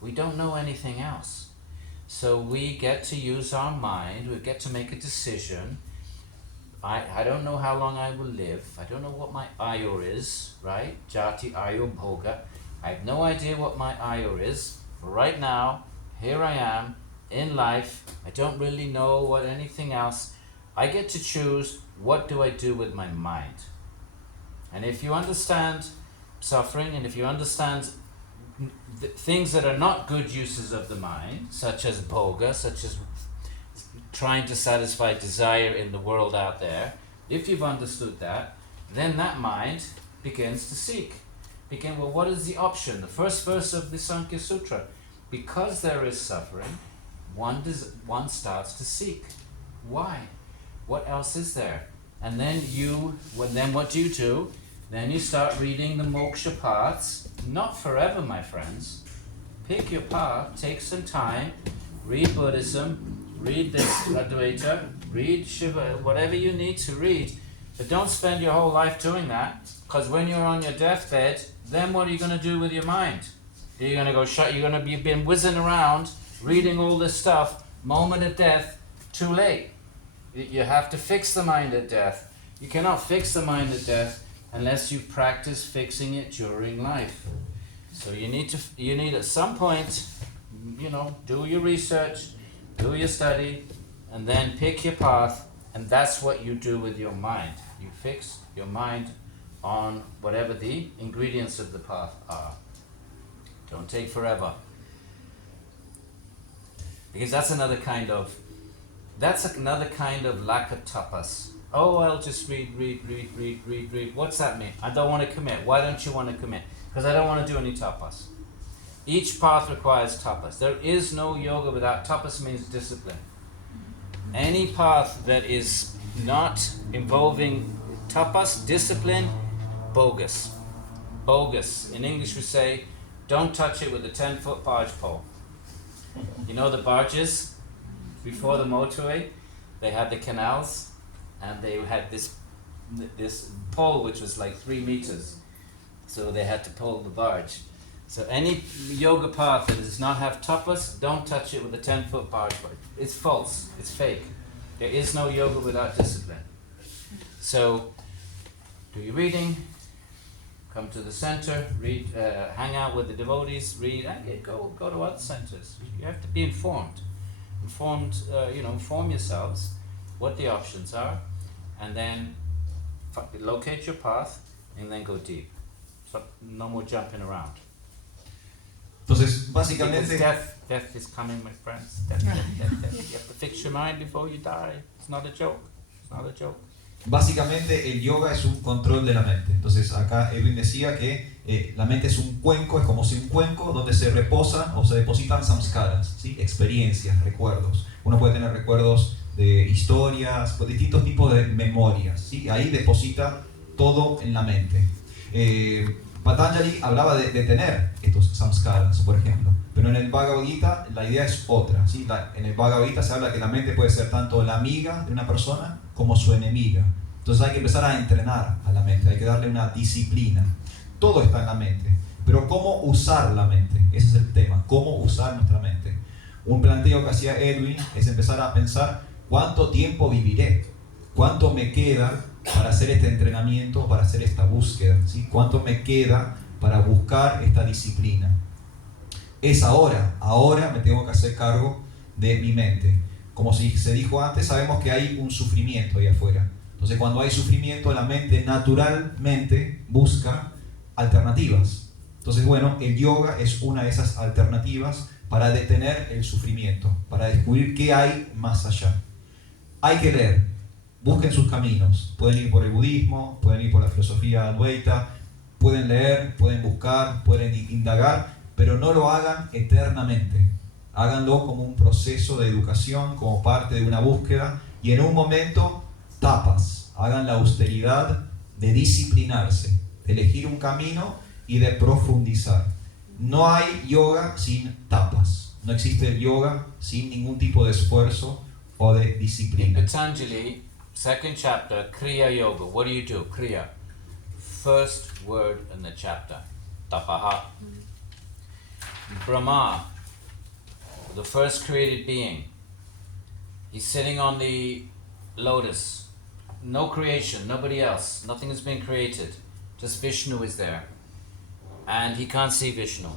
We don't know anything else. So we get to use our mind. We get to make a decision. I don't know how long I will live. I don't know what my ayur is, right? Jati ayur bhoga. I have no idea what my ayur is. But right now, here I am in life. I don't really know what anything else. I get to choose what do I do with my mind. And if you understand suffering, and if you understand things that are not good uses of the mind, such as bhoga, such as trying to satisfy desire in the world out there, if you've understood that, then that mind begins to seek. Well, what is the option? The first verse of the Sankhya Sutra. Because there is suffering, one starts to seek. Why? What else is there? And then what do? Then you start reading the moksha paths. Not forever, my friends. Pick your path, take some time, read Buddhism, read this Advaita, read Shiva, whatever you need to read. But don't spend your whole life doing that, because when you're on your deathbed, then what are you going to do with your mind? You're going to go you're going to be been whizzing around, reading all this stuff, moment of death, too late. You have to fix the mind at death. You cannot fix the mind at death unless you practice fixing it during life. So you need at some point, do your research, do your study, and then pick your path, and that's what you do with your mind. You fix your mind on whatever the ingredients of the path are. Don't take forever. Because that's another kind of lack of tapas. Oh, I'll just read. What's that mean? I don't want to commit. Why don't you want to commit? Because I don't want to do any tapas. Each path requires tapas. There is no yoga without tapas. Means discipline. Any path that is not involving tapas, discipline, bogus. Bogus. In English we say, don't touch it with a 10-foot barge pole. You know the barges? Before the motorway, they had the canals, and they had this pole which was like 3 meters. So they had to pull the barge. So any yoga path that does not have tapas, don't touch it with a 10-foot barge pole. It's false. It's fake. There is no yoga without discipline. So do your reading, come to the center, read, hang out with the devotees, read, and go to other centers. You have to be informed. Inform yourselves what the options are, and then locate your path, and then go deep. So no more jumping around. Entonces, Because básicamente, death is coming, my friends. Death. You have to fix your mind before you die. It's not a joke. It's not a joke. básicamente el yoga es un control de la mente. Entonces acá Edwin decía que la mente es un cuenco, es como si un cuenco donde se reposa o se depositan samskaras, ¿sí? Experiencias, recuerdos. Uno puede tener recuerdos de historias, pues, distintos tipos de memorias, ¿sí? Ahí deposita todo en la mente. Patanjali hablaba de tener estos samskaras, por ejemplo, pero en el Bhagavad Gita la idea es otra, ¿sí? En el Bhagavad Gita se habla que la mente puede ser tanto la amiga de una persona como su enemiga. Entonces hay que empezar a entrenar a la mente, hay que darle una disciplina. Todo está en la mente, pero ¿cómo usar la mente? Ese es el tema, ¿cómo usar nuestra mente? Un planteo que hacía Edwin es empezar a pensar ¿cuánto tiempo viviré? ¿Cuánto me queda para hacer este entrenamiento, para hacer esta búsqueda? ¿Sí? ¿Cuánto me queda para buscar esta disciplina? Es ahora me tengo que hacer cargo de mi mente. Como se dijo antes, sabemos que hay un sufrimiento ahí afuera. Entonces cuando hay sufrimiento, la mente naturalmente busca alternativas. Entonces bueno, el yoga es una de esas alternativas para detener el sufrimiento, para descubrir qué hay más allá. Hay que leer, busquen sus caminos. Pueden ir por el budismo, pueden ir por la filosofía Advaita, pueden leer, pueden buscar, pueden indagar, pero no lo hagan eternamente. Háganlo como un proceso de educación, como parte de una búsqueda, y en un momento tapas. Hagan la austeridad de disciplinarse, de elegir un camino y de profundizar. No hay yoga sin tapas. No existe el yoga sin ningún tipo de esfuerzo o de In disciplina. Patanjali, second chapter, Kriya Yoga. What do? Kriya. First word in the chapter, tapaha. Brahma, the first created being, he's sitting on the lotus. No creation, nobody else, nothing has been created. Just Vishnu is there. And he can't see Vishnu.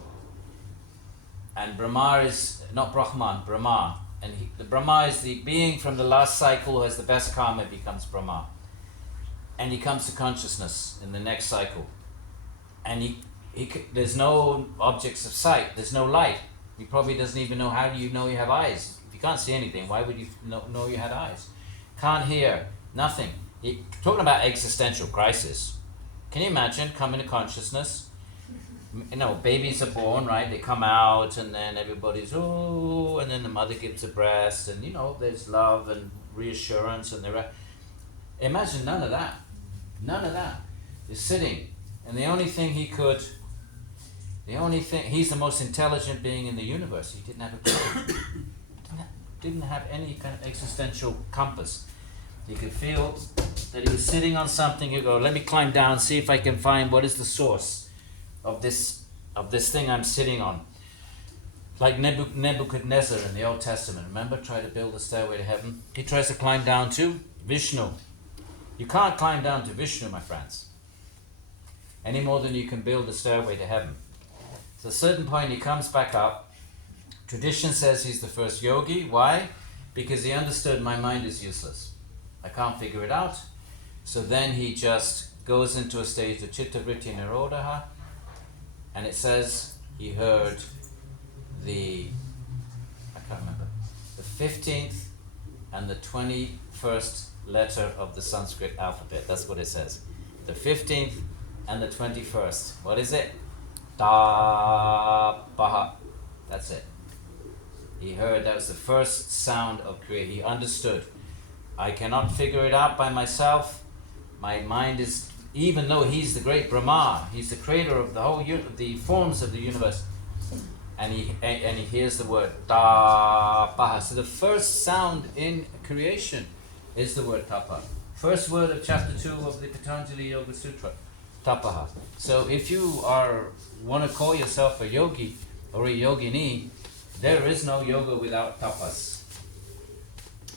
And Brahma is, not Brahman, Brahma. And the Brahma is the being from the last cycle who has the best karma, becomes Brahma. And he comes to consciousness in the next cycle. And there's no objects of sight, there's no light. He probably doesn't even know, how do you know you have eyes? If you can't see anything, why would you know you had eyes? Can't hear, nothing. Talking about existential crisis. Can you imagine coming to consciousness? Babies are born, right? They come out and then everybody's, oh, and then the mother gives a breast and, there's love and reassurance and imagine none of that. None of that. He's sitting and he's the most intelligent being in the universe. He didn't have a clue. Didn't have any kind of existential compass. He could feel that he was sitting on something. He'd go, let me climb down, see if I can find what is the source of this thing I'm sitting on. Like Nebuchadnezzar in the Old Testament, remember? Tried to build a stairway to heaven. He tries to climb down to Vishnu. You can't climb down to Vishnu, my friends, any more than you can build a stairway to heaven. So at a certain point he comes back up. Tradition says he's the first yogi. Why? Because he understood my mind is useless. I can't figure it out. So then he just goes into a stage of Chitta Vritti Nirodha, and it says he heard the 15th and the 21st letter of the Sanskrit alphabet. That's what it says. The 15th and the 21st. What is it? Ta Paha. That's it. He heard that was the first sound of creation. He understood. I cannot figure it out by myself. My mind is, even though he's the great Brahma, he's the creator of the whole the forms of the universe, and he hears the word ta paha. So the first sound in creation is the word tapa. First word of chapter 2 of the Patanjali Yoga Sutra, tapaha. So if you want to call yourself a yogi or a yogini, there is no yoga without tapas.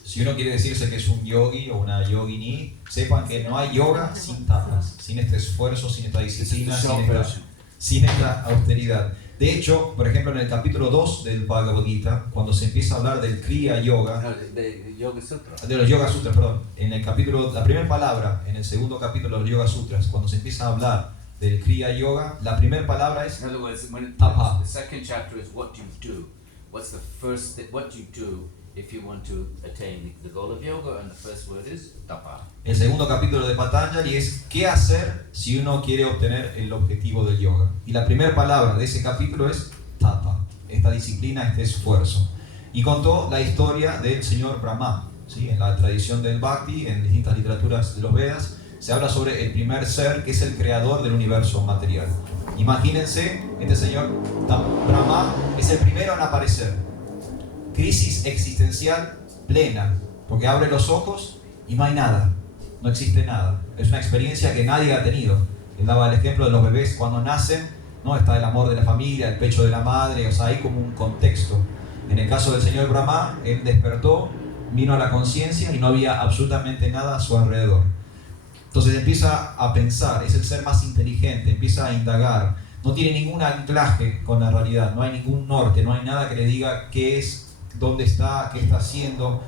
Si uno quiere decirse que es un yogi o una yogini, sepan que no hay yoga sin tapas, sin este esfuerzo, sin esta disciplina, sin esta austeridad. De hecho, por ejemplo, en el capítulo 2 del Bhagavad Gita, cuando se empieza a hablar del Kriya Yoga, De Yoga Sutra. de los Yoga Sutras, perdón, en el capítulo, la primera palabra, en el segundo capítulo de los Yoga Sutras, cuando se empieza a hablar del Kriya Yoga, la primera palabra es In other words, tapa. the second chapter is what you do. What's the first what you do if you want to attain the goal of yoga, and the first word is tapa. El segundo capítulo de Patanjali es qué hacer si uno quiere obtener el objetivo del yoga. Y la primera palabra de ese capítulo es tapa, esta disciplina, este esfuerzo. Y contó la historia del señor Brahma. ¿Sí? En la tradición del Bhakti, en distintas literaturas de los Vedas, se habla sobre el primer ser que es el creador del universo material. Imagínense, este señor Brahma es el primero en aparecer. Crisis existencial plena, porque abre los ojos y no hay nada, no existe nada. Es una experiencia que nadie ha tenido. Él daba el ejemplo de los bebés cuando nacen, ¿no? Está el amor de la familia, el pecho de la madre, o sea, hay como un contexto. En el caso del señor Brahma, él despertó, vino a la conciencia y no había absolutamente nada a su alrededor. Entonces empieza a pensar, es el ser más inteligente, empieza a indagar, no tiene ningún anclaje con la realidad, no hay ningún norte, no hay nada que le diga qué es, dónde está, qué está haciendo,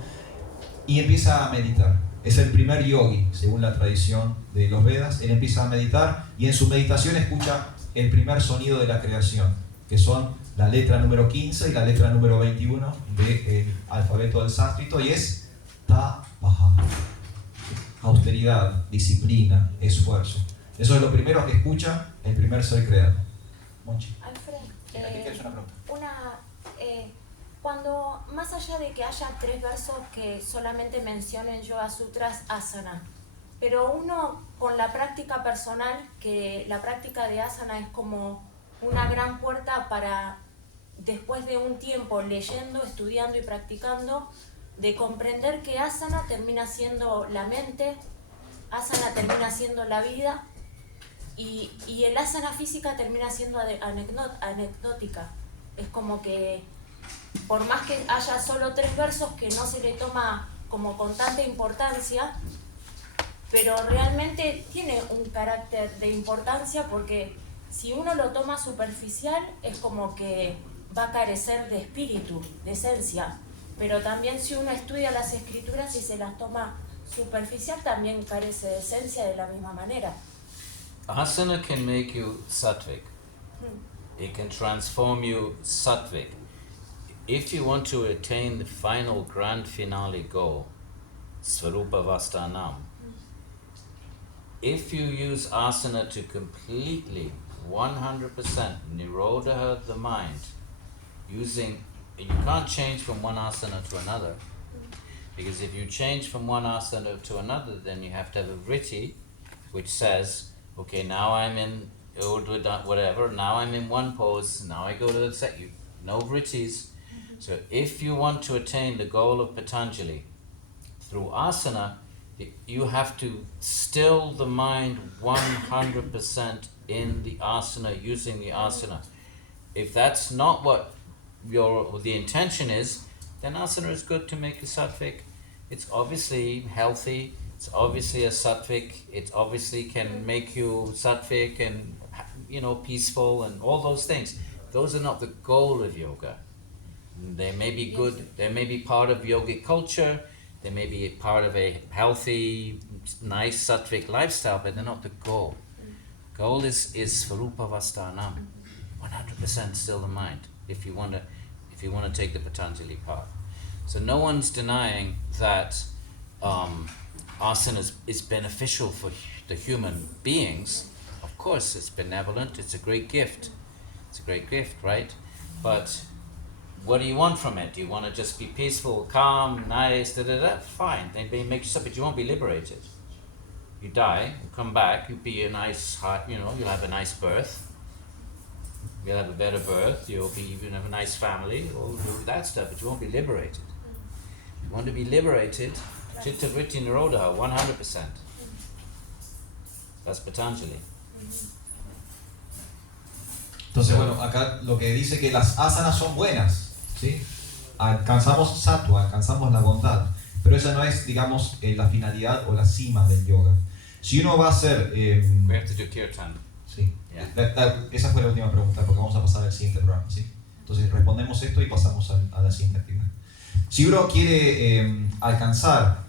y empieza a meditar. Es el primer yogi, según la tradición de los Vedas. Él empieza a meditar y en su meditación escucha el primer sonido de la creación, que son la letra número 15 y la letra número 21 del alfabeto del sánscrito, y es ta-paha. Austeridad, disciplina, esfuerzo. Eso es lo primero que escucha el primer ser creado. Monchi. Alfred, Aquí quieres una pregunta. cuando más allá de que haya 3 versos que solamente mencionen Yoga Sutras asana, pero uno con la práctica personal, que la práctica de asana es como una gran puerta para, después de un tiempo leyendo, estudiando y practicando, de comprender que asana termina siendo la mente, asana termina siendo la vida, y el asana física termina siendo anecdótica. Es como que por más que haya solo 3 versos que no se le toma como con tanta importancia, pero realmente tiene un carácter de importancia, porque si uno lo toma superficial es como que va a carecer de espíritu, de esencia. Pero también si uno estudia las escrituras y se las toma superficial, también carece de esencia de la misma manera. Asana can make you sattvic. It can transform you sattvic. If you want to attain the final grand finale goal, Svarupa Vastanam, if you use asana to completely, 100% nirodha the mind, you can't change from one asana to another, because if you change from one asana to another, then you have to have a vritti which says, okay, now I'm in whatever, now I'm in one pose, now I go to the set. No vrittis. So if you want to attain the goal of Patanjali through asana, You have to still the mind 100% in the asana, using the asana. If that's not what the intention is, then asana is good to make you sattvic. It's obviously healthy, it's obviously a sattvic, it obviously can make you sattvic and, you know, peaceful and all those things. Those are not the goal of yoga. They may be good, they may be part of yogic culture, they may be part of a healthy, nice sattvic lifestyle, but they're not the goal. Goal is Svarupa Vastanam, 100% still the mind, if you want to take the Patanjali path. So no one's denying that asana is beneficial for the human beings. Of course, it's benevolent, it's a great gift. It's a great gift, right? But what do you want from it? Do you want to just be peaceful, calm, nice, Fine, they make you but you won't be liberated. You die, you come back, you'll be a nice heart, you know, you'll have a nice birth. You'll have a better birth, you'll have a nice family, all that stuff, but you won't be liberated. If you want to be liberated, Chitta Vritti Nirodha, 100%. That's Patanjali. Entonces, bueno, acá lo que dice que las asanas son buenas, ¿sí? Alcanzamos sattva, alcanzamos la bondad, pero esa no es, digamos, la finalidad o la cima del yoga. Si uno va a hacer... We have to do kirtan. Sí. Yeah. Esa fue la última pregunta, porque vamos a pasar al siguiente programa, ¿sí? Entonces respondemos esto y pasamos a la siguiente actividad. Si uno quiere alcanzar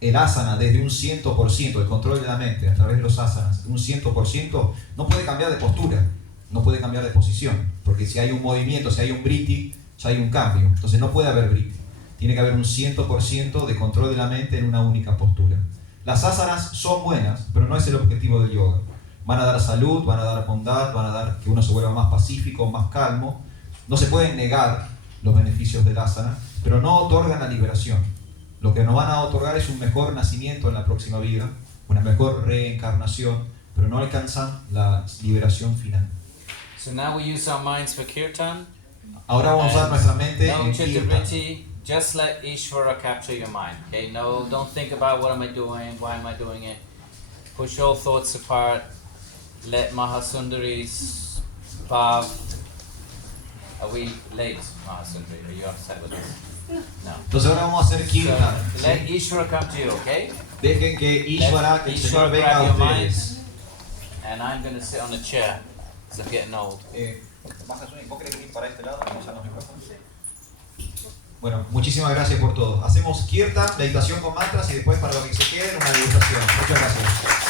el asana desde un 100%, el control de la mente a través de los asanas, un 100%, no puede cambiar de postura, no puede cambiar de posición, porque si hay un movimiento, si hay un vritti, ya hay un cambio. Entonces no puede haber vritti. Tiene que haber un 100% de control de la mente en una única postura. Las asanas son buenas, pero no es el objetivo del yoga. Van a dar salud, van a dar bondad, van a dar que uno se vuelva más pacífico, más calmo. No se pueden negar los beneficios del asana, pero no otorgan la liberación. Lo que nos van a otorgar es un mejor nacimiento en la próxima vida, una mejor reencarnación, pero no alcanzan la liberación final. So now we use our minds for kirtan. Ahora vamos a usar nuestra mente No en chitta kirtan. vritti, just let Ishvara capture your mind. Okay, no, don't think about what am I doing, why am I doing it. Push all thoughts apart. Let Mahasundari's bhav. Are we late, Mahasundari? Are you upset with us? No. Entonces ahora vamos a hacer kirtan. So, let Ishvara come to you, okay? Dejen que Ishvara, que el Señor Ishvara venga grab a your ustedes. mind. And I'm going to sit on a chair, because I'm getting old. ¿Vos querés venir para este lado? Bueno, muchísimas gracias por todo. Hacemos kirtan, meditación con mantras y después para lo que se quede una degustación. Muchas gracias.